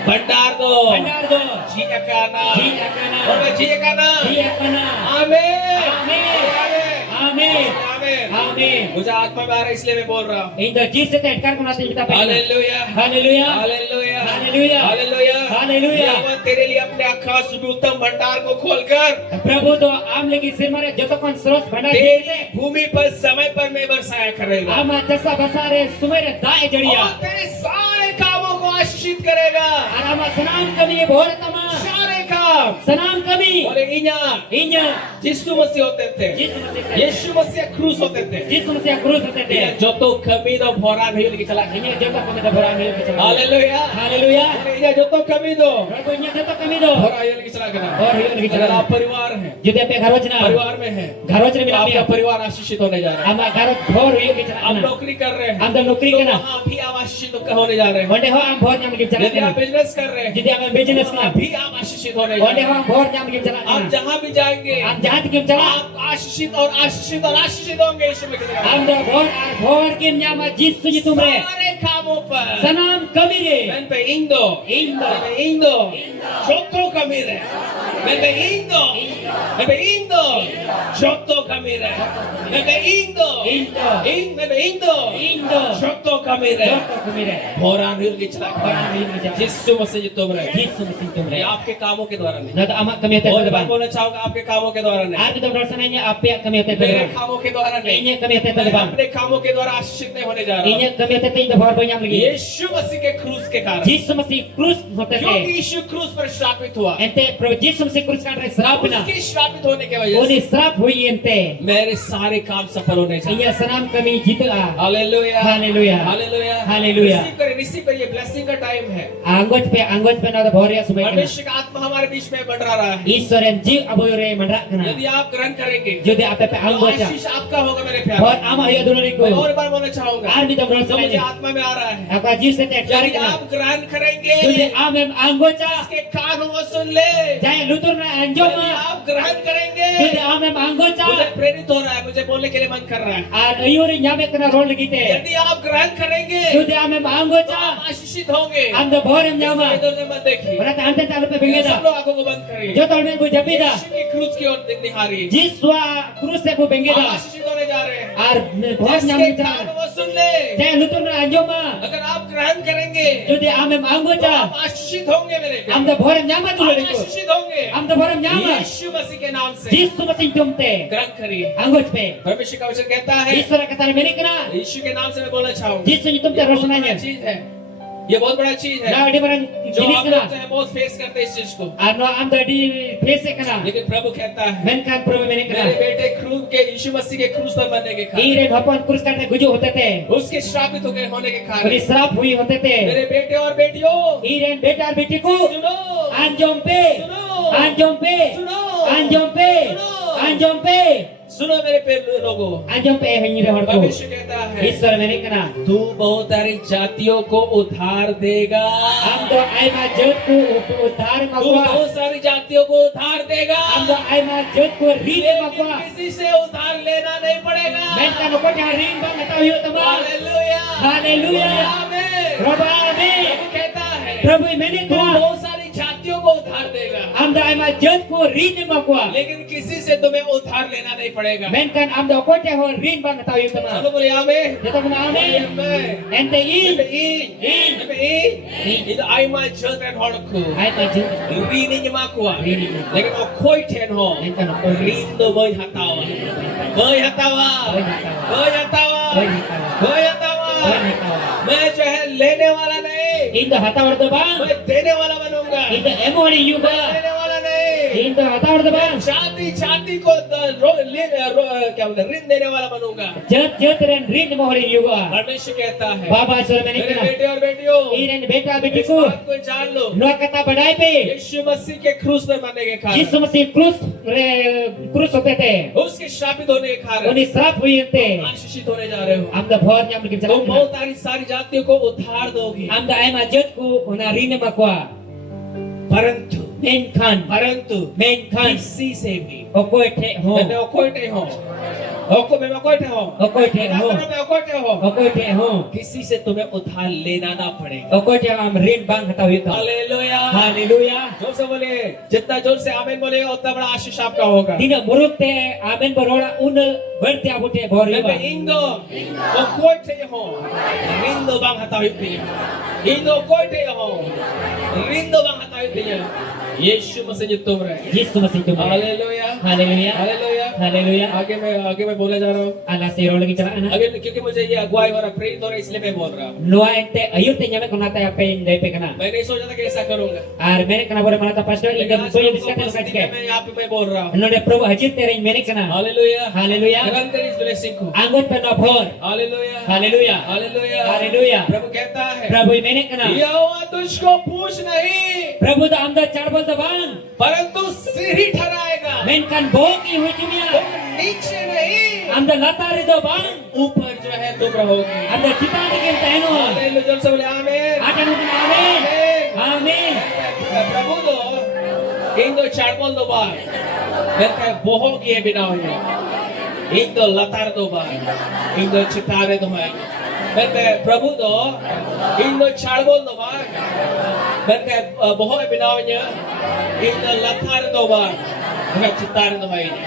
भंडार दो भंडार दो. जी अकाना जी अकाना. बोलो जी अकाना जी अपना. आमीन आमीन. आमीन आमीन. आमीन आमीन. मुझे आत्मा में आ रहा है इसलिए मैं बोल रहा हूँ इन द जीस से एडकार को नाते बिता पे. हालेलुया हालेलुया. हालेलुया हालेलुया. हालेलुया हालेलुया. यहोवा तेरे लिए अपने आकाश रूपी उत्तम भंडार को खोलकर प्रभु तो आम लगी सिर मारे जो तो कौन स्रोत भंडार तेरी दे. भूमि पर समय पर मैं बरसाया करेगा आम जैसा बसारे सुमेरे दाए जड़िया. और तेरे सारे कामों को आशीषित करेगा आराम सनाम कमी भोर तमा. सारे काम सनाम कमी. बोले इन्या इन्या. यीशु मसीह होते थे जिस मसीह. यीशु मसीह क्रूस होते थे जिस मसीह क्रूस होते थे. जो तो कमी दो भोरा नहीं लेके चला इन्हें जब तक हमें भरा नहीं लेके चला. Hallelujah hallelujah. इन्या जो तो कमी दो प्रभु इन्हें जब तक कमी दो. भोरा ये लेके चला करना और ये लेके अगर चला. आप परिवार हैं जुदे पे घर वचना. परिवार में हैं घर वचना तो मिला आपका मिया. परिवार आशीषित होने जा रहा है आमा घर भोर ये लेके आप चला. नौकरी कर रहे हैं हम तो नौकरी तो करना. वहाँ भी आप आशीषित होने जा रहे हैं वंडे हो आम भोर नाम के चला. यदि आप बिजनेस कर रहे हैं जुदे हम बिजनेस तो ना. भी आप आशीषित होने जा वंडे रहे हो हैं आम भोर नाम के चला. आप जहाँ भी जाएंगे हम जहाँ तक चला. आप आशीषित और आशीषित और आशीषित होंगे यीशु में हम तो भोर के नाम जिस सुजी तुमरे. सारे कामों पर सनाम कमी रे. मैं पे इंदो इंदो. इंदो चोको कमी रे मैं पे इंदो Bebe Indo. Joto kamire. Bebe Indo. Bebe Indo. Joto kamire. Boran hil ke chला यीशु मसीह तुम रहे ये आपके कामों के द्वारा नहीं Nada amat kami और atas मैं बोलना चाहूंगा आपके कामों के द्वारा नहीं Ar kita bersananya apa yang kami atas मेरे कामों के द्वारा नहीं Inya kami atas मैं bang. अपने कामों के द्वारा आशीषित नहीं होने जा रहा हूं Inya kami atas tinggal bahwa banyak lagi. यीशु मसीह के क्रूस के कारण Yesus mesti krus क्योंकि hote. यीशु क्रूस पर श्रापित हुआ Ente pro Yesus mesti krus kan serap na. उसके श्रापित होने के वजह Oni से serap hui ente. मेरे सारे काम सफल होने चाहिए Inya senam kami jitu ah. Hallelujah Haleluya. Hallelujah hallelujah. Receive करिए ब्लेसिंग का टाइम है Anggoj pe nada bhoria subay kana. परमेश्वर का आत्मा हमारे बीच में मंडरा रहा है Ishwar yang jiw aboyore mandrak kana. यदि आप ग्रहण करेंगे Jodi apa pe तो anggoj आशीष आपका होगा मेरे Bor प्यारे ama ya dunuriku. मैं और बार बोलना चाहूंगा Ar kita जो मुझे bersananya. आत्मा में आ रहा है Apa jiw setiap kali यदि kana. आप ग्रहण करेंगे Jodi amem anggota. इसके कानों को सुन ले Jaya lutur na anjom यदि ma. आप ग्रहण करेंगे Jodi amem anggota. मुझे प्रेरित हो रहा है मुझे बोलने के लिए मन कर रहा है Ar ayuri nyame kena rol gite. यदि आप ग्रहण करेंगे Jodi amem तो anggota. आप आशीषित होंगे Am da bhorim nyama. इधर उधर मत देखिए Berarti ante talu pe सब bengeda. लोग आंखों को बंद करिए Jo tolme bu japida. यीशु की क्रूस की ओर निहारिए Jiswa krus se bu आप bengeda. आशीषित होने जा रहे हैं Ar bhor इसके nyame कानों kana. को सुन ले Jaya lutur na anjom ma. अगर आप ग्रहण करेंगे Jodi amem तो anggota. आप आशीषित होंगे मेरे प्यारे। Am da bhorim nyama आप dunuriku. आशीषित होंगे Am da bhorim nyama. यीशु मसीह के नाम से Yesus mesti jumte. ग्रहण करिए Anggoj pe. परमेश्वर का वचन कहता है Ishwar kata meni kana. यीशु के नाम से मैं बोलना चाहूंगा Yesus jumte ये बहुत बड़ा rosananya. चीज है ये बहुत बड़ा चीज है Na di barang जो jenis आप लोग जो kana. है बहुत फेस करते हैं इस चीज को Ano am da di face kana. लेकिन प्रभु कहता है Men kan probe meni मेरे kana. बेटे क्रूस के यीशु मसीह के क्रूस पर मरने के कारण Ire bhapan krus karte gujo hote the. उसके श्रापित हो गए होने के कारण Uri srap hui hote the. मेरे बेटे और बेटियों Ire beta ar betiku. सुनो Anjom pe. सुनो Anjom pe. सुनो Anjom pe. Anjom pe. सुनो मेरे प्यारे लोगों Anjom pe hingi re horko. परमेश्वर कहता है Ishwar meni kana. तू बहुत सारी जातियों को उद्धार देगा Am do ai ma jot ku utar तू makwa. बहुत सारी जातियों को उद्धार देगा Am do ai ma jot ku ride लेकिन makwa. किसी से उद्धार लेना नहीं पड़ेगा Men kan ko ta rin bang atau yu tama. Hallelujah Haleluya. आमीन Roba amin. प्रभु कहता है Prabhu meni तू kana. बहुत सारी जातियों को उद्धार देगा Am do ai ma jot ku ride makwa. लेकिन किसी से तुम्हें उद्धार लेना नहीं पड़ेगा Men kan am do ko ta ho rin bang atau yu tama. चलो बोले आमीन Jeta kuna amin. आमीन Ente in. Itu ai mai children holku. Ai ta jut. Rini nyama kuah. Rini nyama. Lekin o koi ten ho. Men kan ko rin. Rindo boy hatawa. Boy hatawa. Boy hatawa. Boy hatawa. Boy hatawa. Boy hatawa. Boy hatawa. मैं जो है लेने वाला नहीं Indo hatawar do bang. मैं देने वाला बनूंगा Indo emori yu ba. देने वाला नहीं Indo hatawar do bang. छाती छाती को क्या बोलते ऋण देने वाला बनूंगा Jot jot ren rin mohori yu ba. परमेश्वर कहता है Baba Ishwar meni मेरे kana. बेटे और बेटियों Iren beta इस betiku. बात को जान लो No kata badai pe. यीशु मसीह के क्रूस पर मरने के कारण Yesus mesti krus re krus hote the. उसके श्रापित होने के कारण Oni srap hui ente. आशीषित होने जा रहे हो Am da bhor nyam lagi तुम jalan. बहुत सारी जातियों को उद्धार दोगे Am da ai ma jot ku ona rin makwa. परंतु Men kan किसी से भी okoi the ho. मैं ओकोटे हो ओको मैं ओकोटे हो Okoi the ho. मैं ओकोटे हो Okoi the ho. किसी से तुम्हें उद्धार लेना ना पड़ेगा Okoi the am rin bang hatau yu ta. Hallelujah Haleluya. जोर से बोले जितना जोर से आमीन बोलेगा उतना बड़ा आशीष आपका होगा Dina muruk te amen borola un berti abute bor yu ba. मैं इंदो ओकोटे हो रिंदो बांग हताई पे इंदो ओकोटे हो रिंदो बांग हताई पे यीशु मसीह तुम रहे Yesus mesti tu. Hallelujah Haleluya. हालेलुया Haleluya. आगे मैं बोलने जा रहा हूँ Ala siro lagi cara ana. अगर क्योंकि मुझे ये अगुवाई हो रहा प्रेरित हो रहा इसलिए मैं बोल रहा हूँ Noa ente ayut te nyame kona ta apa yang dai pe kana. मैं नहीं सोचा था कि ऐसा करूंगा Ar mere kana bore mana ta pastor लेकिन inda आज boy प्रभु bisa को ta उपस्थिति ka में मैं यहाँ पे मैं बोल रहा हूँ Node Prabhu hajir tere mere kana. Hallelujah Haleluya. निरंतर इस ब्लेसिंग को Anggot pe no bhor. Hallelujah Haleluya. हालेलुया Haleluya. प्रभु कहता है Prabhu mere kana. यहोवा तुझको पूछ नहीं Prabhu da amda charbol da bang. परंतु सिर ही ठहराएगा Men kan boki hui kimia. तुम नीचे नहीं Amda latari do bang. ऊपर जो है तुम रहोगे Amda cita dikin taino. Hallelujah जोर से बोले आमीन Ada mungkin amin. Amin. प्रभु दो इंदो चारबोल दो बार mereka bohong ye binawnya इंदो लतार दो बार इंदो चितारे दो बार mereka प्रभु दो इंदो चारबोल दो बार mereka bohong binawnya इंदो लतार दो बार Bukan ciptaan Tuhan ini.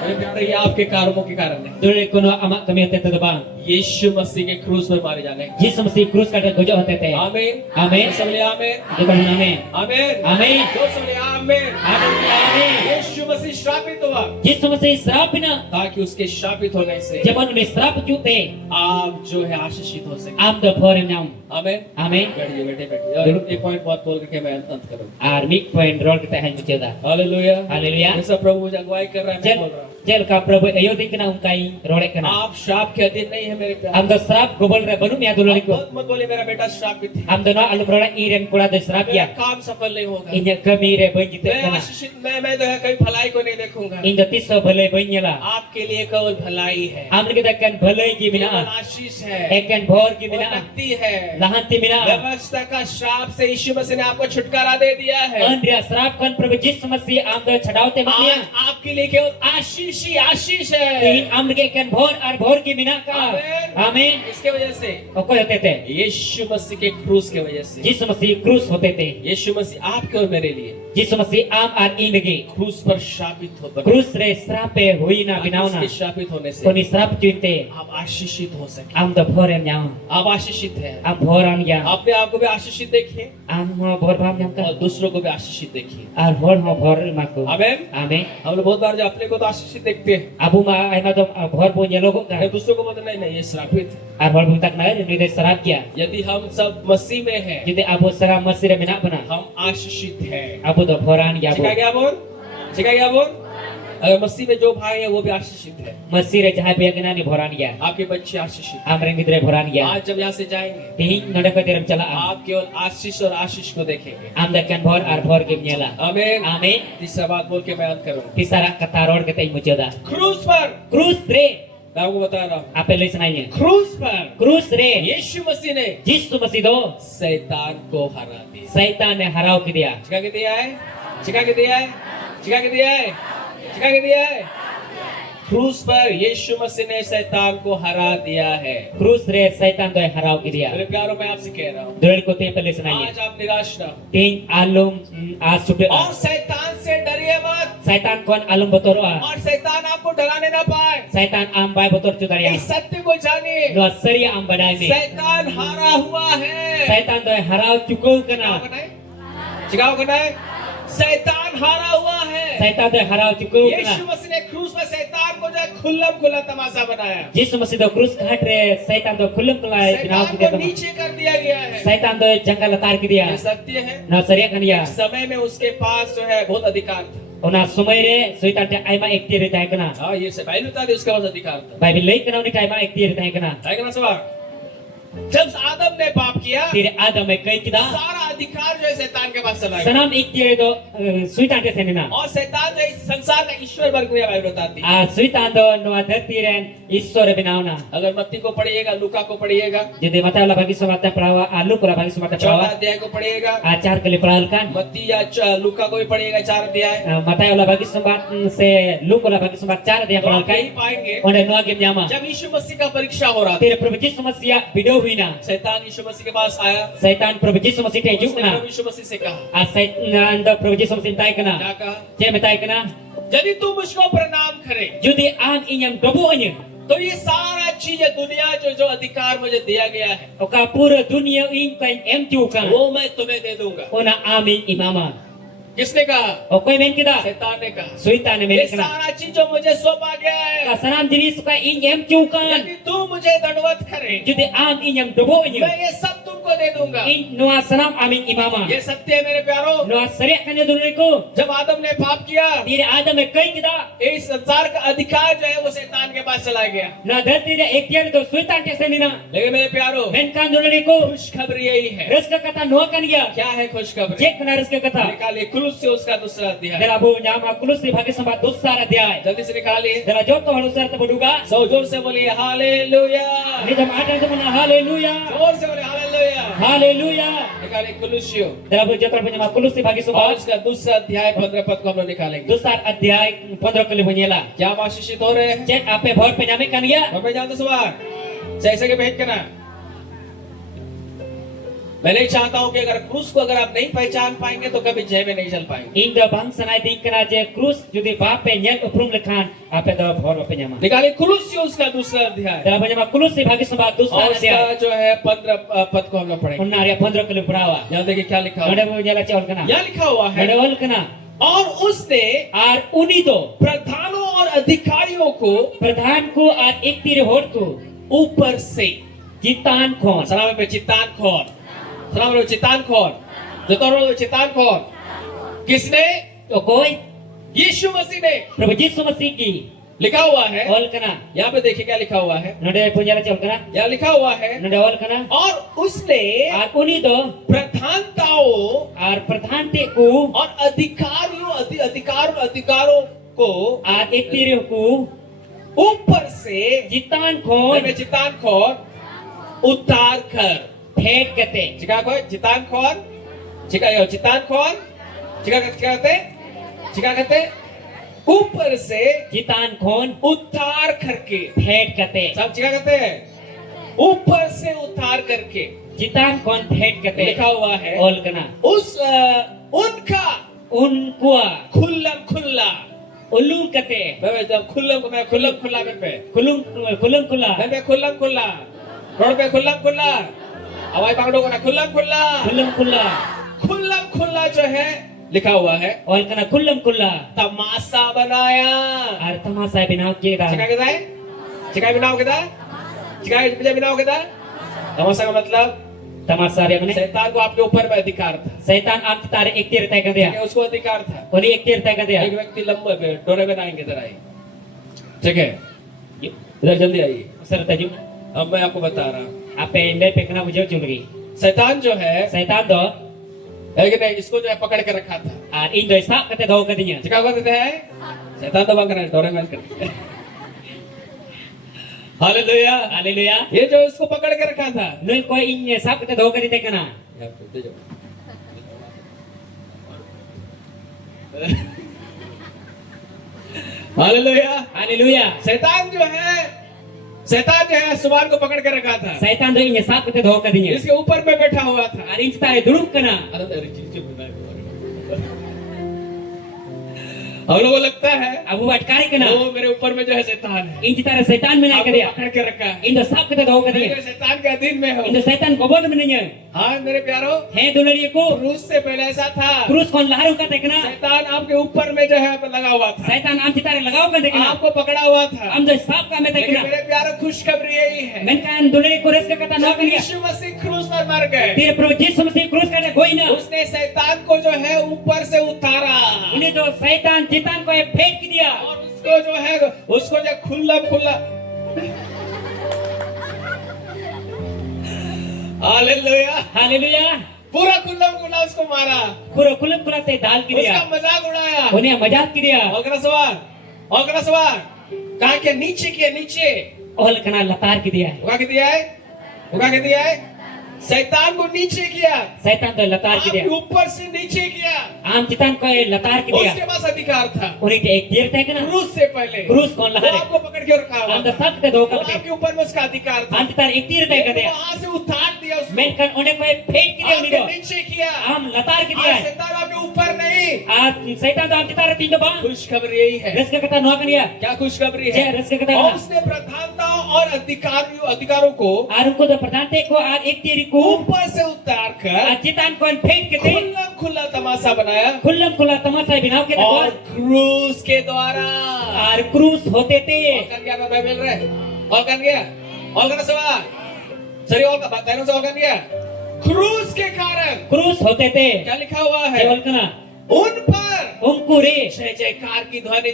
मेरे प्यारे ये आपके कर्मों के कारण है Dulu kuno amak kami hati terbang. यीशु मसीह के क्रूस पर मारे जाने Yesus mesti krus kata gojok hati teh. आमीन Amin. सब बोले आमीन Kita amin. आमीन Amin. जो सब बोले आमीन Amin. यीशु मसीह श्रापित हुआ Yesus mesti serapina. ताकि उसके श्रापित होने से Jaman udah serap jute. आप जो है आशीषित हो सके Am do pore nyam. आमीन Amin. बैठिए बैठे बैठिए और एक पॉइंट बहुत बोल करके मैं अंत करूँ Armik point roll kita hanya jeda. Hallelujah Haleluya. ये सब प्रभु मुझे अगुवाई कर रहा है मैं बोल रहा हूँ Jel ka prabu ayo din kena ungkai rolek kena. आप श्राप के अधीन नहीं है मेरे प्यारे Am do serap gobol re banu mia dulu liko. मत बोले मेरा बेटा श्रापित है Am do no alu rola iren kula do serap मेरा ya. काम सफल नहीं होगा Inya kami re banjite मैं kena. आशीषित मैं जो है कभी भलाई को नहीं देखूंगा Inya tiso bhalai banyala. आपके लिए केवल भलाई है Am kita kan bhalai gi केवल mina. आशीष है Ekan bhor gi mina. उन्नति है Lahanti mina. व्यवस्था का श्राप से यीशु मसीह ने आपको छुटकारा दे दिया है Andrea serap kan prabu Yesus mesti am do chadaute mamia. आज आपके लिए केवल आशीष ही आशीष है In am ke kan bhor ar bhor gi mina ka. आमीन। Amin. इसके वजह से Okoi hote te. यीशु मसीह के क्रूस के वजह से Yesus mesti krus hote te. यीशु मसीह आपके और मेरे लिए Yesus mesti am ar indegi. क्रूस पर श्रापित होकर Krus re serape huina binauna. उसके श्रापित होने से Koni serap cuinte. आप आशीषित हो सके Am do bhor em nyam. आप आशीषित हैं Am bhor an ya. अपने आप को भी आशीषित देखिए Am ho bhor bham nyam ka. और दूसरों को भी आशीषित देखिए Ar bhor ho bhor maku. आमीन Amin. हम लोग बहुत बार जो अपने को तो आशीषित देखते हैं Abu ma ai ma do bhor po nyelo ko अरे ka. दूसरों को बोलते नहीं नहीं ये श्रापित है Ar bhor buntak na ni de serap kia. यदि हम सब मसीह में हैं Jadi abu serap mesti re bina bana. हम आशीषित हैं Abu do bhoran ya bu. सिखा गया बोल सिखा गया बोल अगर मसीह में जो भाई है वो भी आशीषित है Mesti re jahai pe kena ni bhoran ya. आपके बच्चे आशीषित Am re gidre bhoran हैं। ya. आज जब यहाँ से जाएंगे Tihin node ko direm chala am. आप केवल आशीष और आशीष को देखेंगे Am da kan bhor ar bhor gi nyela. आमीन Amin. तीसरा बात बोल के मैं अंत करूँ Tisara kata rod kita imujoda. क्रूस पर Krus re. मैं आपको बता रहा हूँ Apa le senanya? क्रूस पर Krus re. यीशु मसीह ने Yesus mesti do. शैतान को हरा दिया Satan ne harau ki dia. चिका के दिया है चिका के दिया है चिका के दिया है चिका के दिया है क्रूस पर यीशु मसीह ने शैतान को हरा दिया है Krus re Satan do harau ki dia. मेरे प्यारों मैं आपसे कह रहा हूँ Dulil ko te pele senanya. आज आप निराश ना हो Ting alum asupe. और शैतान से डरिए मत Satan kon alum botor a. और शैतान आपको डराने ना पाए Satan am bai botor chudaria. इस सत्य को जानिए No seri am badai me. शैतान हारा हुआ है Satan do harau cukup kana. चिकाओ करना है शैतान हारा हुआ है Satan do harau cukup Yeshu kana. मसीह ने क्रूस पर शैतान को जो खुल्लम खुल्ला तमाशा बनाया Yesus mesti do krus khat re Satan do khulum kelai binau शैतान ki dia. को नीचे कर दिया गया है Satan do janggal latar ki dia. ये सत्य है No seri kan dia. इस समय में उसके पास जो है बहुत अधिकार था Ona sumai re Satan te ai ma ekti re tai kana. हाँ ये से पहले था उसके पास अधिकार था Bible lei kana ni tai ma ekti re tai kana. है ना सवाल जब आदम ने पाप किया Tire Adam me kai kita. सारा अधिकार जो है शैतान के पास चला गया Sanam ekti re do Satan te senina. और शैतान जो इस संसार का ईश्वर वर्ग में बाइबल बताती है A Satan do no adati ren Ishwar binauna. अगर मत्ती को पढ़िएगा लूका को पढ़िएगा Jadi mata la bagi sumata prawa alu kula bagi sumata 14 prawa. अध्याय को पढ़िएगा Acar kali peralkan. मत्ती या लूका को भी पढ़िएगा 4 अध्याय Mata la bagi sumbat se lu kula bagi sumbat cara dia तो आप यही peralkan. पाएंगे Onde no agem nyama. जब यीशु मसीह का परीक्षा हो रहा था Tire Prabhu Yesus Masiya video huina. शैतान यीशु मसीह के पास आया Satan Prabhu Yesus Masiya te उसने jukna. प्रभु यीशु मसीह से कहा A Satan do Prabhu Yesus Masiya tai क्या kana. कहा Je metai kana. यदि तू मुझको प्रणाम करे Judi am inyam dobu anyu. तो ये सारा चीज दुनिया जो जो अधिकार मुझे दिया गया है Oka pura dunia in kain em jukan. वो मैं तुम्हें दे दूंगा Ona amin imama. किसने कहा Okoi men kita. शैतान ने कहा Suita ne ये men kana. सारा चीज जो मुझे सौंपा गया है Kasanam jenis suka in em jukan. यदि तू मुझे दंडवत करे Judi am inyam dobu anyu. मैं ये सब तुमको दे दूंगा In noa sanam amin imama. ये सत्य है मेरे प्यारो Noa seriak kanya dulu ko. जब आदम ने पाप किया Tire Adam me kai kita. इस संसार का अधिकार जो है वो शैतान के पास चला गया Na dhati re ektiar do Suitan te senina. लेकिन मेरे प्यारो Men kan dulu ko. खुशखबरी यही है Reska kata noa kan ya. क्या है खुशखबरी Cek kena reska kata. निकालिए क्रूस से उसका दूसरा अध्याय Dela bu nyama kulus di bagi sempat dosa adhyay. जल्दी से निकालिए Dela joto halusar te boduga. सो जोर से बोलिए hallelujah Ni jam ada zaman haleluya. जोर से बोलिए हालेलुया Haleluya. निकालिए कुलुसियो Dela bu joto penyama kulus di bagi और sempat. उसका दूसरा अध्याय 15 पद को हम लोग निकालेंगे Dosa adhyay 15 kali bunyela. क्या हम आशीषित हो रहे हैं Cek ape bhor penyame kan ya. और मैं जानता सवाल जैसे कि भेंट करना मैं नहीं चाहता हूं कि अगर क्रूस को अगर आप नहीं पहचान पाएंगे तो कभी जय में नहीं चल पाएंगे। इन द बंग सनाय दिन कना जे क्रूस जुदी बाप पे नेल उपरुम लखान आपे द भोर पे न्यामा निकालिए कुलुस्सियों का दूसरा अध्याय दा बजमा कुलुस से भागी सभा दूसरा और अध्याय इसका जो है 15 पद को हम लोग पढ़ेंगे। उन्ना रे 15 किलो पढ़ावा यहाँ देखिए क्या लिखा हुआ नडे है। वो जला चौल कना यहाँ लिखा हुआ है नडे वल कना और उसने आर उनी तो प्रधानों और अधिकारियों को प्रधान को आर एक तीर होट को ऊपर से जितान खोन सलाम पे चितान खोर, सलाम रो चितान खोर, जतोरो चितान खोर। किसने? तो कोई यीशु मसीह ने। प्रभु यीशु मसीह की लिखा हुआ है वल कना यहाँ पे देखिए क्या लिखा हुआ है। नडे पुंजला चौल कना यहाँ लिखा हुआ है नडे वल कना और उसने आर उनी तो प्रधानताओं आर प्रधान ते को और अधिकारों को आर एक तीर को ऊपर से जितान खोन में चितान खोर उतार कर फेंक कते चिका को चितान खोर चिका चितान खोर चिका कहते चिका कहते ऊपर से जितान खोन उतार करके फेंक कते सब चिका कहते हैं ऊपर से उतार करके जितान खोन फेंक कते लिखा हुआ है ओल कना उस उनका उनको खुल्लम खुल्ला उल्लू कते मैं जब खुल्लम खुल्ला में पे खुलुम खुलुम खुला मैं खुल्लम खुल्ला रोड पे खुल्लम खुल्ला हवाई पकड़ो ना खुल्लम खुल्ला खुलुम खुला खुल्लम खुल्ला जो है लिखा हुआ है ओल कना खुलुम खुला तमाशा बनाया। आर तमाशा बिनाव के दा चिका कहता है चिका बिनाव कहता चिका बिनाव कहता तमाशा का मतलब तमाशा रे मने शैतान को आपके ऊपर में अधिकार था। शैतान आप तारे एक तीर तय कर दिया ठीक है, उसको अधिकार था। ओली एक तीर तय कर दिया एक व्यक्ति लंबे पे डोरे में आएंगे इधर आइए, ठीक है, इधर जल्दी आइए। सर तजु अब मैं आपको बता रहा हूँ आपे इंदे पे कना बुझो चुनगी शैतान जो है शैतान दो है कि नहीं, इसको जो है पकड़ के रखा था। आर इन दो साफ कते दो कर दिया क्या कहते हैं शैतान दबा कर डोरे में कर हालेलुया हालेलुया ये जो इसको पकड़ के रखा था नुई कोई इन साफ कते दो कर दे कना हालेलुया हालेलुया शैतान जो है सुबान को पकड़ के रखा था। शैतान दो इन साफ कते दो कर दिया इसके ऊपर में बैठा हुआ था। आर इन तारे दुरुप कना हम लोगों को लगता है अब वो अटकारे कना वो मेरे ऊपर में जो है शैतान है, इन तारे शैतान में नहीं कर दिया पकड़ के रखा है। इन दो साफ कते दो कर दिया मैं शैतान के अधीन में हूँ। इन दो शैतान को बोल में नहीं है हाँ मेरे प्यारो, है दुलड़िए को क्रूस से पहले ऐसा था। क्रूस कौन लहरों का देखना शैतान आपके ऊपर में जो है लगा हुआ था, शैतान आम तारे लगाओ कर देखना आपको पकड़ा हुआ था। हम जो साफ का में लेकिन देखना मेरे प्यारो खुशखबरी यही है, मैं कान दुलड़िए को रेस का कता ना जब करिया यीशु मसीह क्रूस पर मर गए, तेरे प्रभु यीशु मसीह क्रूस करने कोई ना उसने शैतान को जो है ऊपर से उतारा उन्हें जो शैतान जितान को फेंक दिया और उसको जो है उसको जो खुला हालेलुया हालेलुया पूरा खुला उसको मारा, खुरो खुलम खुलाते दाल की दिया उसका मजाक उड़ाया। उन्हें मजाक की दिया और का सवाल कहा के नीचे ओल कना लतार की दिया उगा के दिया है शैतान को नीचे किया, शैतान तो लतार की दिया ऊपर से नीचे किया। आम जितान को लतार की दिया उसके पास अधिकार था उन्हें एक तीर तय करना क्रूस से पहले। क्रूस कौन वो लहर आपको पकड़ के रखा हुआ आम तो था, सब के दो वो करते आपके ऊपर में उसका अधिकार था। आम जितान एक तीर तय कर दिया वहां से उतार दिया उसको, मैं कर उन्हें कोई फेंक की दिया उन्हें आपके दो नीचे किया। आम लतार की दिया आज शैतान आपके ऊपर नहीं। आज शैतान तो आम जितान तीन दो बांग खुशखबरी यही है। रस का कथा नौ करिया क्या खुशखबरी जय है? रस का कथा और उसने प्रधानता और अधिकारों को आर उनको तो प्रधान थे को आर एक तीर को ऊपर से उतार कर आज जितान को फेंक के थे खुला तमाशा बनाया खुल्लम खुला तमाशा बिनाव के और और क्रूस के द्वारा आर क्रूस होते थे और कर गया बाइबल रे और कर गया और करना सवाल सरी और का बताने से और कर गया क्रूस के कारण क्रूस होते थे क्या लिखा हुआ है? केवल कना उन पर उनको रे जय जयकार की ध्वनि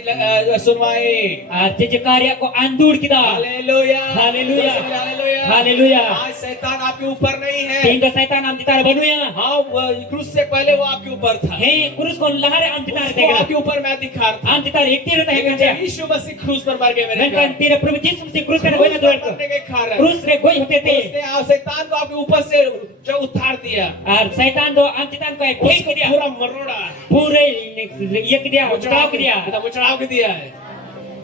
सुनवाई। आज जयकारिया को आंदूड़ की दा हालेलुया हालेलुया हालेलुया हालेलुया आज शैतान आपके ऊपर नहीं है। तीन तो शैतान आम जितार बनुया हाँ क्रूस से पहले वो आपके ऊपर था, है क्रूस को लहर आम जितार उसको देगा आपके ऊपर में अधिकार था। आम जितार एक तीर तय कर दिया यीशु मसीह क्रूस पर मर गए मेरे मैं प्यारे। कन तेरे प्रभु यीशु मसीह क्रूस करने कोई ना क्रूस दो पर मरने के कारण क्रूस रे कोई होते थे उसने शैतान को आपके ऊपर से जो उतार दिया, और शैतान दो आम जितान को फेंक उसको दिया पूरा मरोड़ा पूरे ये की दिया उचड़ाव की दिया मुचड़ाव के दिया है,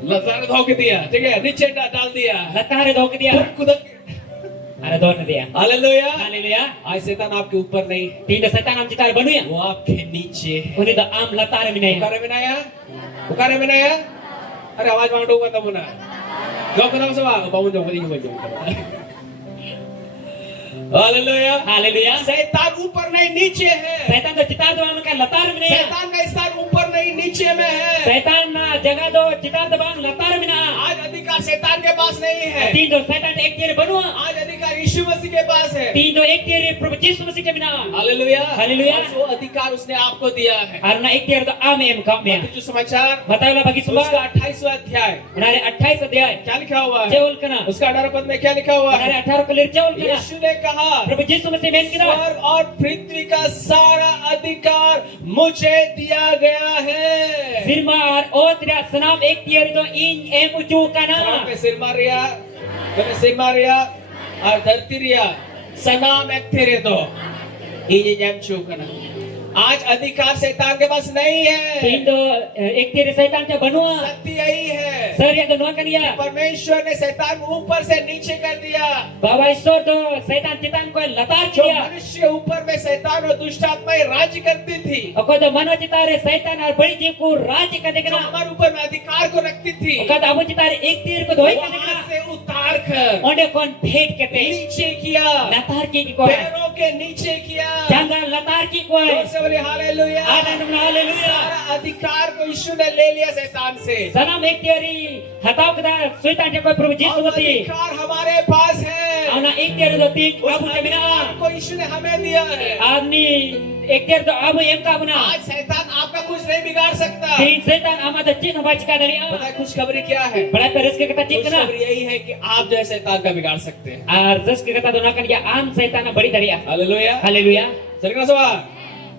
लतार धो के दिया, ठीक है, नीचे डाल दिया, लतारे धो के दिया खुद Ada doon dia. Hallelujah Haleluya. आज शैतान आपके ऊपर नहीं है, Tidak setan am citar banu ya. वो आपके नीचे है। Uni da am latar minaya. पुकारे बिनाया अरे आवाज मांग दो तब ना जॉब करना सब बाबू जॉब करेंगे हालेलुया Haleluya. शैतान ऊपर नहीं नीचे है, Setan do citar do am kan latar minaya. शैतान का स्थान ऊपर नहीं नीचे में है। Setan na jaga do citar do bang latar mina. आज अधिकार शैतान के पास नहीं है, Tin do setan ek tiere banu. आज अधिकार यीशु मसीह के पास है। Tin do ek tiere Prabhu Yesus Masih ke mina. Hallelujah hallelujah. और वो अधिकार उसने आपको दिया है। Arna ek tiere do am em kam me. मत्ती समाचार Bataula bagi उसका sumba. 28वां अध्याय Unare 28 अध्याय. क्या लिखा हुआ है? Ceul kana. उसका 18 पद में क्या लिखा हुआ है? Unare 18 kelir ceul kana. यीशु ने कहा Prabhu Yesus Masih men kita. स्वर्ग और पृथ्वी का सारा अधिकार मुझे दिया गया है। Firman oh tidak senam ek tiere do in em ucu kana. पे सिर मारिया, मैंने सिर मारिया और धरती रिया सनाम एक तेरे दो ये जैम चूकना। आज अधिकार शैतान के पास नहीं है, Tin do ek tiere setan ke banu. सत्य यही है। Sir yang do nuan kan ya. परमेश्वर ने शैतान को ऊपर से नीचे कर दिया। Bawa Isor do setan citan ko latar जो kiya. मनुष्य ऊपर में शैतान और दुष्ट आत्माएं राज्य करती थी, Ako do mano citare setan ar badi ji ko raj ka जो dekna. हमारे ऊपर में अधिकार को रखती थी, Ako do abu citare ek tier ko doi ka वहां dekna. से उतार कर Onde kon phet kete. नीचे किया, Latar ki ko. पैरों के नीचे किया। Jangan latar ki ko. जोर से बोले हालेलुया। Ada namna haleluya. सारा अधिकार को यीशु ने ले लिया शैतान से। Sanam ek tieri hataw kada setan ke ko Prabhu Yesus और Masih. अधिकार हमारे पास है, Ana ek tier do tin उस abu ke अधिकार mina. को यीशु ने हमें दिया है। Ani ek tier do abu em ka buna. आज शैतान आपका कुछ नहीं बिगाड़ सकता। Tin setan ama da cin haba cika dari पता ama. है खुशखबरी क्या है? Bada peres ke kata cin kana. खुशखबरी यही है कि आप जो है शैतान का बिगाड़ सकते हैं। Arzas ke kata donakan ya am setan badi dari ya. Hallelujah. Haleluya. चलेगा सवाल,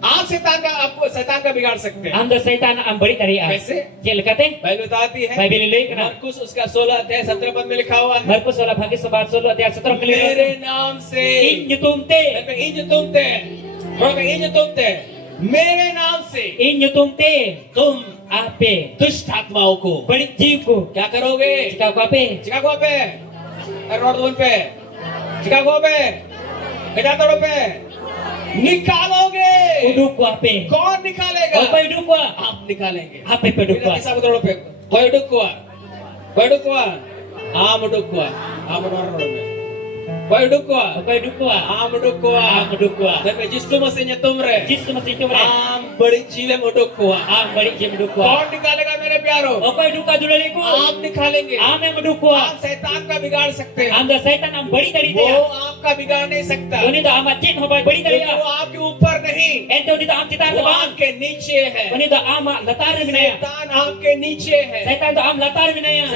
आप शैतान का आपको शैतान का बिगाड़ सकते हैं। Am do setan am badi dari ya. कैसे? Cel kate. बाइबल बताती है, Bible le kana. मरकुस उसका 16 अध्याय 17 पद में लिखा हुआ है, Markus 16 bagi 11 अध्याय 17 मेरे kali. नाम से Inyutumte. मेरे नाम से Inyutumte. तुम Ape. दुष्ट आत्माओं को Badi jiw ko. क्या करोगे? Cika ko ape. चिकागो पे, रोड पे, चिकागो पे, गजातोड़ो पे निकालोगे। Uduk ko ape. कौन निकालेगा? Apa uduk ko? आप निकालेंगे। Ape peduk ko. किसा तोड़ो पे कोई डुकुआ, आम डुकुआ, आम रोड में कोई डुकुआ, Apa uduk ko? आम Dukua, Am uduk ko. dan जिसको मसीह तुम रे Yesus Masih tu bre. आम बड़ी चीजें मुडुक हुआ। Am badi jiw uduk ko. कौन निकालेगा मेरे प्यारो? Apa uduk ka dulali ko? आप निकालेंगे। Am em uduk ko. आप शैतान का बिगाड़ सकते हैं, Am do setan am badi dari वो dia. आपका बिगाड़ नहीं सकता, Oni do am cin haba badi dari क्योंकि ya. वो आपके ऊपर नहीं, Ente oni do am citar वो do bang. आपके नीचे है। Oni do am latar minaya. शैतान आपके नीचे है। Setan do am latar minaya.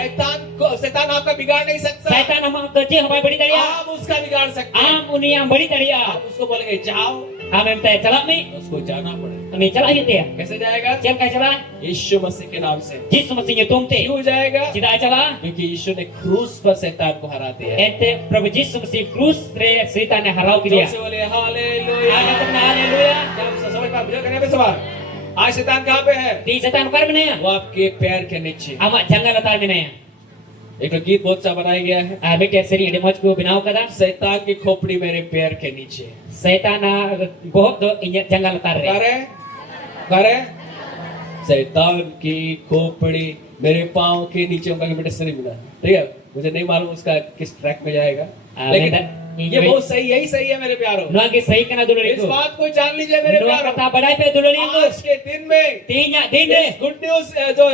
शैतान आपका बिगाड़ नहीं सकता, Setan am do ji haba badi dari ya. आप उसका बिगाड़ सकते हैं। Am uni am badi dari ya. आप उसको बोलेंगे जाओ, Am em te chalak mi. उसको जाना पड़ेगा। Ami chalak yun dia. कैसे जाएगा? Cel kai chalak. यीशु मसीह के नाम से। Yesus Masih nyutumte. क्यों जाएगा? Cida chalak. क्योंकि यीशु ने क्रूस पर शैतान को हरा दिया है। Ente Prabhu Yesus Masih krus re setan ne harau ki जोर dia. से बोले हालेलुया। Ada temna haleluya. क्या आप समझ पा मुझे करने पे सवाल? आज शैतान कहाँ पे है? Di setan kar minaya. वो आपके पैर के नीचे। Ama jangan latar minaya. एक तो गीत बहुत सा बनाया गया है, Bete seri ade moj ko binaw kada. शैतान की खोपड़ी मेरे पैर के नीचे। Setan bohok do inya jangan latar re. करे शैतान की खोपड़ी मेरे पाँव के नीचे। उनका बेटे सही मिला, ठीक है। मुझे नहीं मालूम उसका किस ट्रैक में जाएगा, लेकिन ये बहुत सही, यही सही है मेरे प्यारो। Noa ke sahi kana dulali इस ko. बात को जान लीजिए मेरे Noa प्यारो। kata badai pe dulali ko. आज के दिन में Tinya din re. Good news जो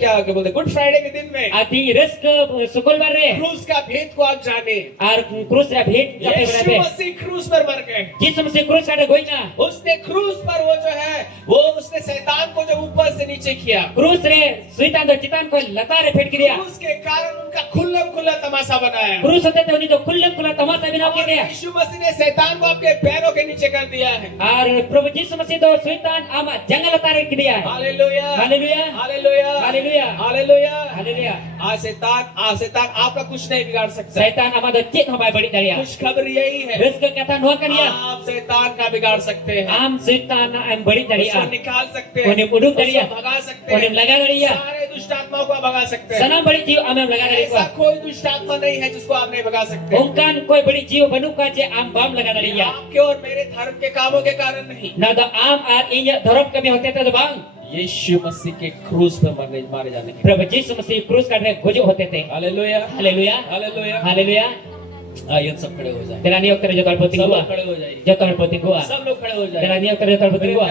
क्या बोलते गुड फ्राइडे के दिन में Ati risk sukul bar re. क्रूस का भेद को आप जाने। Ar krus ra bhet kape यीशु badai pe. मसीह क्रूस पर मर गए। Yesus Masih krus kada goina. उसने क्रूस पर वो जो है वो उसने शैतान को जो ऊपर से नीचे किया, Krus re setan do citan ko latar re phet ki dia. क्रूस के कारण उनका खुल्लम खुल्ला तमाशा बनाया। Krus hote te oni do kullam kula tamasa binaw ki और dia. यीशु मसीह ने शैतान को आपके पैरों के नीचे कर दिया है। Ar Prabhu Yesus Masih do setan ama jangan latar ki dia. Hallelujah, Haleluya. हालेलुया, Haleluya. हालेलुया। Haleluya. शैतान आपका कुछ नहीं बिगाड़ सकता। Setan amado cit hobai balik dari ya. खुशखबरी यही है, Rizki kata nuah kan ya. आप शैतान का बिगाड़ सकते हैं, Am setan am balik dari उसको ya. निकाल सकते हैं, Onim uduk dari ya. उसको भगा सकते Onim हैं, laga dari ya. सारे दुष्ट आत्माओं को आप भगा सकते हैं। Sanam balik jiwa am laga dari ऐसा ko. कोई दुष्ट आत्मा नहीं है जिसको आप नहीं भगा सकते। Ungkan koi balik jiwa banuka je am bam laga dari ya. आपके और मेरे धर्म के कामों के कारण नहीं, Nada am ar inya dharam kami hote te bang. यीशु मसीह के क्रूस पे मारे जाने के। Prabhu Yesus Masih krus kadre gojo hote te. Hallelujah, Haleluya. हालेलुया। Haleluya. आइए सब खड़े हो जाए, Delani okter jotor poti सब gua. लोग खड़े हो जाइए, Jotor poti gua. सब लोग खड़े हो जाए। Delani okter jotor poti gua.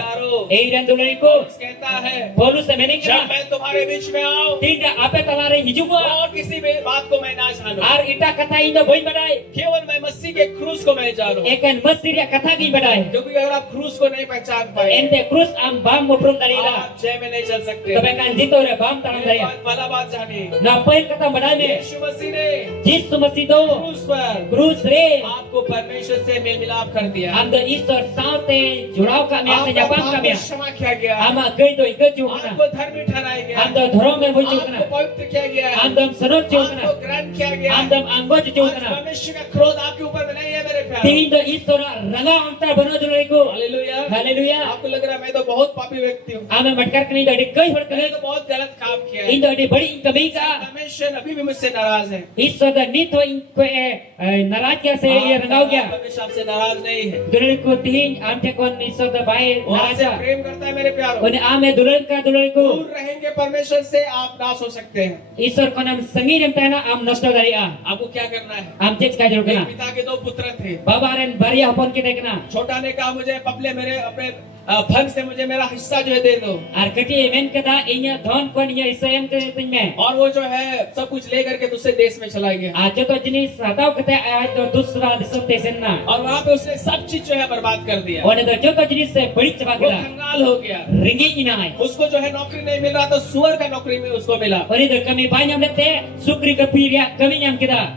Ei ran dulari ko. कहता है, Paulus se mening जब kena. मैं तुम्हारे बीच में आऊं Tidak apa talare hijau gua. और किसी भी बात को मैं ना जानूं, Ar ita kata indo boy badai. केवल मैं मसीह के क्रूस को मैं जानूं। Ekan masir ya kata gi badai. क्योंकि अगर आप क्रूस को नहीं पहचान पाए, Ente krus am bam moprum dari ila. आप जय में नहीं चल सकते। Kabe kan jito re bam tanam dari. वाला बात जानिए, Na pain kata badai me. यीशु मसीह ने Yesus Masih do. क्रूस पर Krus re. आपको परमेश्वर से मेल मिलाप कर दिया, Am do Isor saute jurau kami asa आपका jabam पाप kami. को क्षमा किया गया, Ama gei do ikat jukna. आपको धर्मी ठहराया गया, Am do dharom me boy आपको jukna. पवित्र किया गया, Am dam sanot आपको jukna. ग्रहण किया गया। Am dam anggoj आज jukna. परमेश्वर का क्रोध आपके ऊपर में नहीं है मेरे प्यारे। Tihin do Isor ranga anta bano dulari ko. Hallelujah. Haleluya. आपको लग रहा है मैं तो बहुत पापी व्यक्ति हूँ, Ame matkar kani do dik kai hor मैंने kani. तो बहुत गलत काम किया है, Indo di badi kami ka. परमेश्वर अभी भी मुझसे नाराज है। Isor da nito in ko naraz kya se ye rangau kya. परमेश्वर आपसे नाराज नहीं है, Dulari ko tihin amte kon Isor da bai वो आपसे naraja. प्रेम करता है मेरे प्यारों। Oni ame dulari ka dulari ko. दूर रहेंगे परमेश्वर से आप नाश हो सकते हैं। Isor kon am sangi dem tana am nosto dari a. आपको क्या करना है? Am cek ka jero मेरे kana. पिता के दो पुत्र थे, Baba ren bariya hopon kita kena. छोटा ने कहा मुझे पपले मेरे अपने फल से मुझे मेरा हिस्सा जो है दे दो, Ar kati men kata inya dhon kon inya isayam ke ting me. और वो जो है सब कुछ ले करके दूसरे देश में चला गया, Ajo to jenis hatau kata ay to dusra disam tesen na. और वहाँ पे उसने सब चीज जो है बर्बाद कर दिया। One to jo to jenis se badi chaba वो kila. कंगाल हो गया, Ringi ina ay. उसको जो है नौकरी नहीं मिल रहा तो सुअर का नौकरी में उसको मिला, One to kami banyam lete sukri ka pirya kami nyam kita.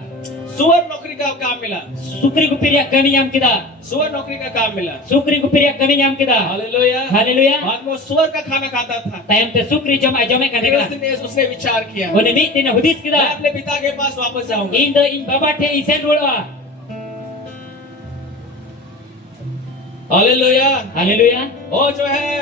सुअर नौकरी का काम मिला, Sukri ku pirya kami nyam kita. सुअर नौकरी का काम मिला। Sukri ku pirya kami nyam kita. Hallelujah. Haleluya. बाद में वो सुअर का खाना खाता था। Tayam te sukri jom ay jome फिर kadekna. उसने विचार किया, One mi tina hudis मैं kita. अपने पिता के पास वापस जाऊंगा। In the in baba te isen dulwa. Hallelujah. Haleluya. वो जो है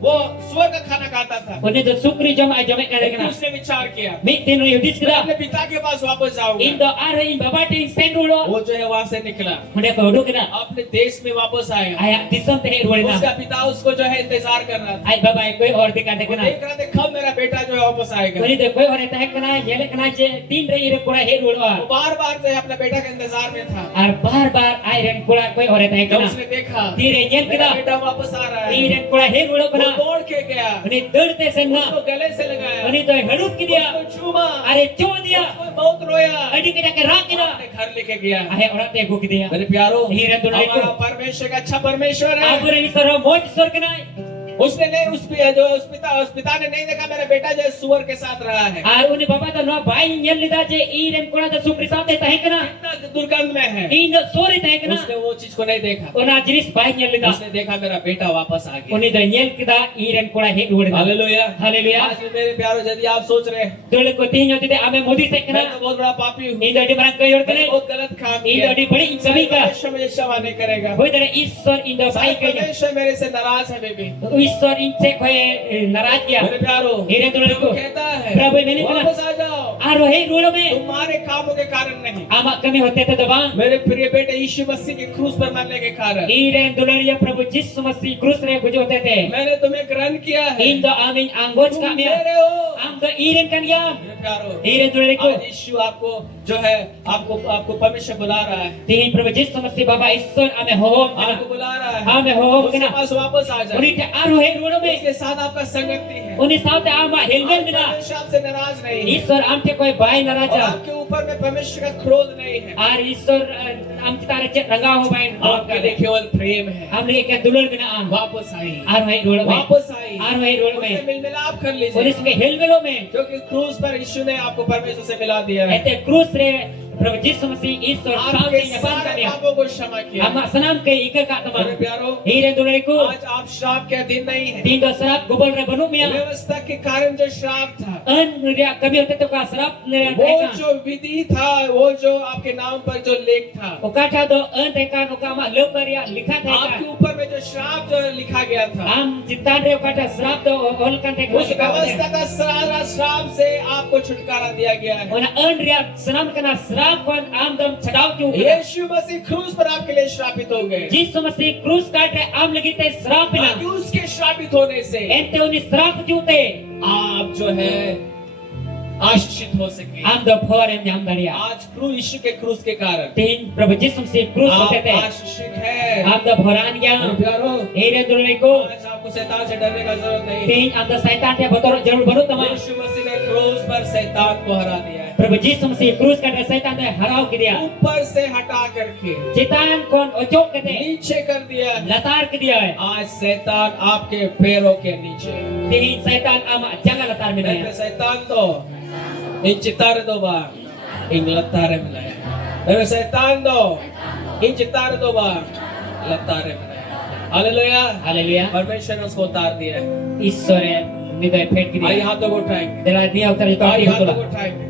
वो सुअर का खाना खाता था। One to sukri jom ay jome फिर kadekna. उसने विचार किया, Mi tina hudis मैं kita. अपने पिता के पास वापस In जाऊंगा। the are in baba te isen dulwa. वो जो है वहां से निकला, One ko hudu kita. अपने देश में वापस आया। Aya disam te ruwe na. उसका पिता उसको जो है इंतजार कर रहा था, Ay baba ay koi or dikha वो dekna. देख रहा था कब मेरा बेटा जो है वापस आएगा। Kuni de koi ore tahe kana yele kana je tin re ire kura he वो dulwa. बार बार जो है अपने बेटा के इंतजार में था। Ar bar ay ren kura koi ore tahe जब kana. उसने देखा Dire yel मेरा kita. बेटा वापस आ रहा है, Ti ren kura he dulwa वो kana. दौड़ के गया, Oni durde sen उसको na. गले से लगाया, Oni to hadup ki dia. उसको चूमा, Are cho dia. उसको बहुत रोया, Adi kita ke rak kita. अपने घर लेके गया। Ahe ora te go ki dia. मेरे प्यारो, हीरे दुल्हन को- हमारा परमेश्वर का अच्छा परमेश्वर है। Abure ni soro moj sor kana. उसने नहीं उस पिता ने नहीं देखा मेरा बेटा जो है सुअर के साथ रहा है, Ar uni baba to no bai yel lida je i ren kura da sukri saute tahe kana. कितना दुर्गंध में है, I no sore tahe kana. उसने वो चीज को नहीं देखा। Ona jinis bai yel lida. उसने देखा मेरा बेटा वापस आ गया। Oni do yel kita i ren kura he dulwa. Hallelujah. Haleluya. आज भी मेरे प्यारो, यदि आप सोच रहे हैं Dole ko tin yoti de ame modi se kana. मैं तो बहुत बड़ा पापी हूँ, I do di barang koi or मैंने kana. बहुत गलत काम I किया, do di badi kami ka. परमेश्वर मुझे क्षमा नहीं करेगा। Hoy dare Isor in the bai kaya. परमेश्वर मेरे से नाराज है baby. Isor in se koi naraj मेरे kya. प्यारो, हीरे दुल्हन प्रभु को- कहता है प्रभु मैंने कहा- वापस आ जाओ, Aro he rulo me. तुम्हारे कामों के कारण नहीं, Ama kami hote te dabang. मेरे प्रिय बेटे यीशु मसीह के क्रूस पर मरने के कारण Iren dulariya Prabhu Yesus Masih krus re gujo hote te. मैंने तुम्हें ग्रहण किया है। In the amin anggoj तुम kami. मेरे हो। Am the iren kan yam. मेरे प्यारो, Iren dulari ko. आज यीशु आपको जो है आपको परमेश्वर बुला रहा है, Tihin Prabhu Yesus Masih Baba Isor ame hohom आपको kana. बुला रहा है, Ame hohom उसके kana. पास वापस आ जाए, Uni te aro he rulo me. उसके साथ आपका संगति है। Uni saute ama helmel mina. परमेश्वर आपसे नाराज नहीं है, Isor am te koi bai और naraja. आपके ऊपर में परमेश्वर का क्रोध नहीं है, Ar Isor am te tare chet ranga ho bai. आपके लिए केवल प्रेम है। Am le ke dulur mina am. वापस आई, Aro he rulo me. वापस आई, Aro he rulo me. उससे मिलमिलाप कर और लीजिए, इसमें हेलमेलो में क्योंकि क्रूस पर यीशु ने आपको परमेश्वर से मिला दिया है। ऐसे क्रूस रे Prabhu Yesus Masih Isor आपके Salve Nyabang सारे Kami पापों को क्षमा किया। Ama senam ke ika ka मेरे teman प्यारो, Hire dulariku आज आप श्राप के दिन नहीं है। Din do serap gobol re banu mia व्यवस्था के कारण जो श्राप था, An ria kami hote to ka serap ne वो teka जो विधि था, वो जो आपके नाम पर जो लेख था, Okata do an teka no ka ma leukaria likha आपके teka ऊपर में जो श्राप जो लिखा गया था, Am citan re okata serap do ol kan teka उस व्यवस्था का सारा श्राप से आपको छुटकारा दिया गया है। Ona an ria senam kana serap kon am dam chadao ki ukra यीशु मसीह क्रूस पर आपके लिए श्रापित हो गए, Yesus Masih krus katre am lagi te serap ताकि pina उसके श्रापित होने से Ente uni serap jute आप जो है आशीषित हो सके। am do phorem nyam daria आज क्रूस, यीशु के क्रूस के कारण Tin Prabhu Yesus Masih krus आप hote te आशीषित है। am do phoran मेरे ya प्यारो, Hire dulariku आज आपको शैतान से डरने का जरूरत नहीं। Tin am do saitan te botor jarur banu tama यीशु मसीह ने क्रूस पर शैतान को हरा दिया है, Prabhu Yesus Masih krus katre saitan te harau ki dia ऊपर से हटा करके Citan kon ojok kate नीचे कर दिया है। latar ki dia hai आज शैतान आपके पैरों के नीचे। Tin saitan ama jangan latar mina मैं शैतान तो इन चितारे दो बार इन लतारे मिलाया, मैं शैतान दो इन चितारे दो बार लतारे मिलाया। हालेलुया, Haleluya परमेश्वर ने उसको उतार दिया है। Isore nidai phet ki आइए dia हाथों को उठाएंगे, Dela dia utar आइए jikau हाथों betul को उठाएंगे।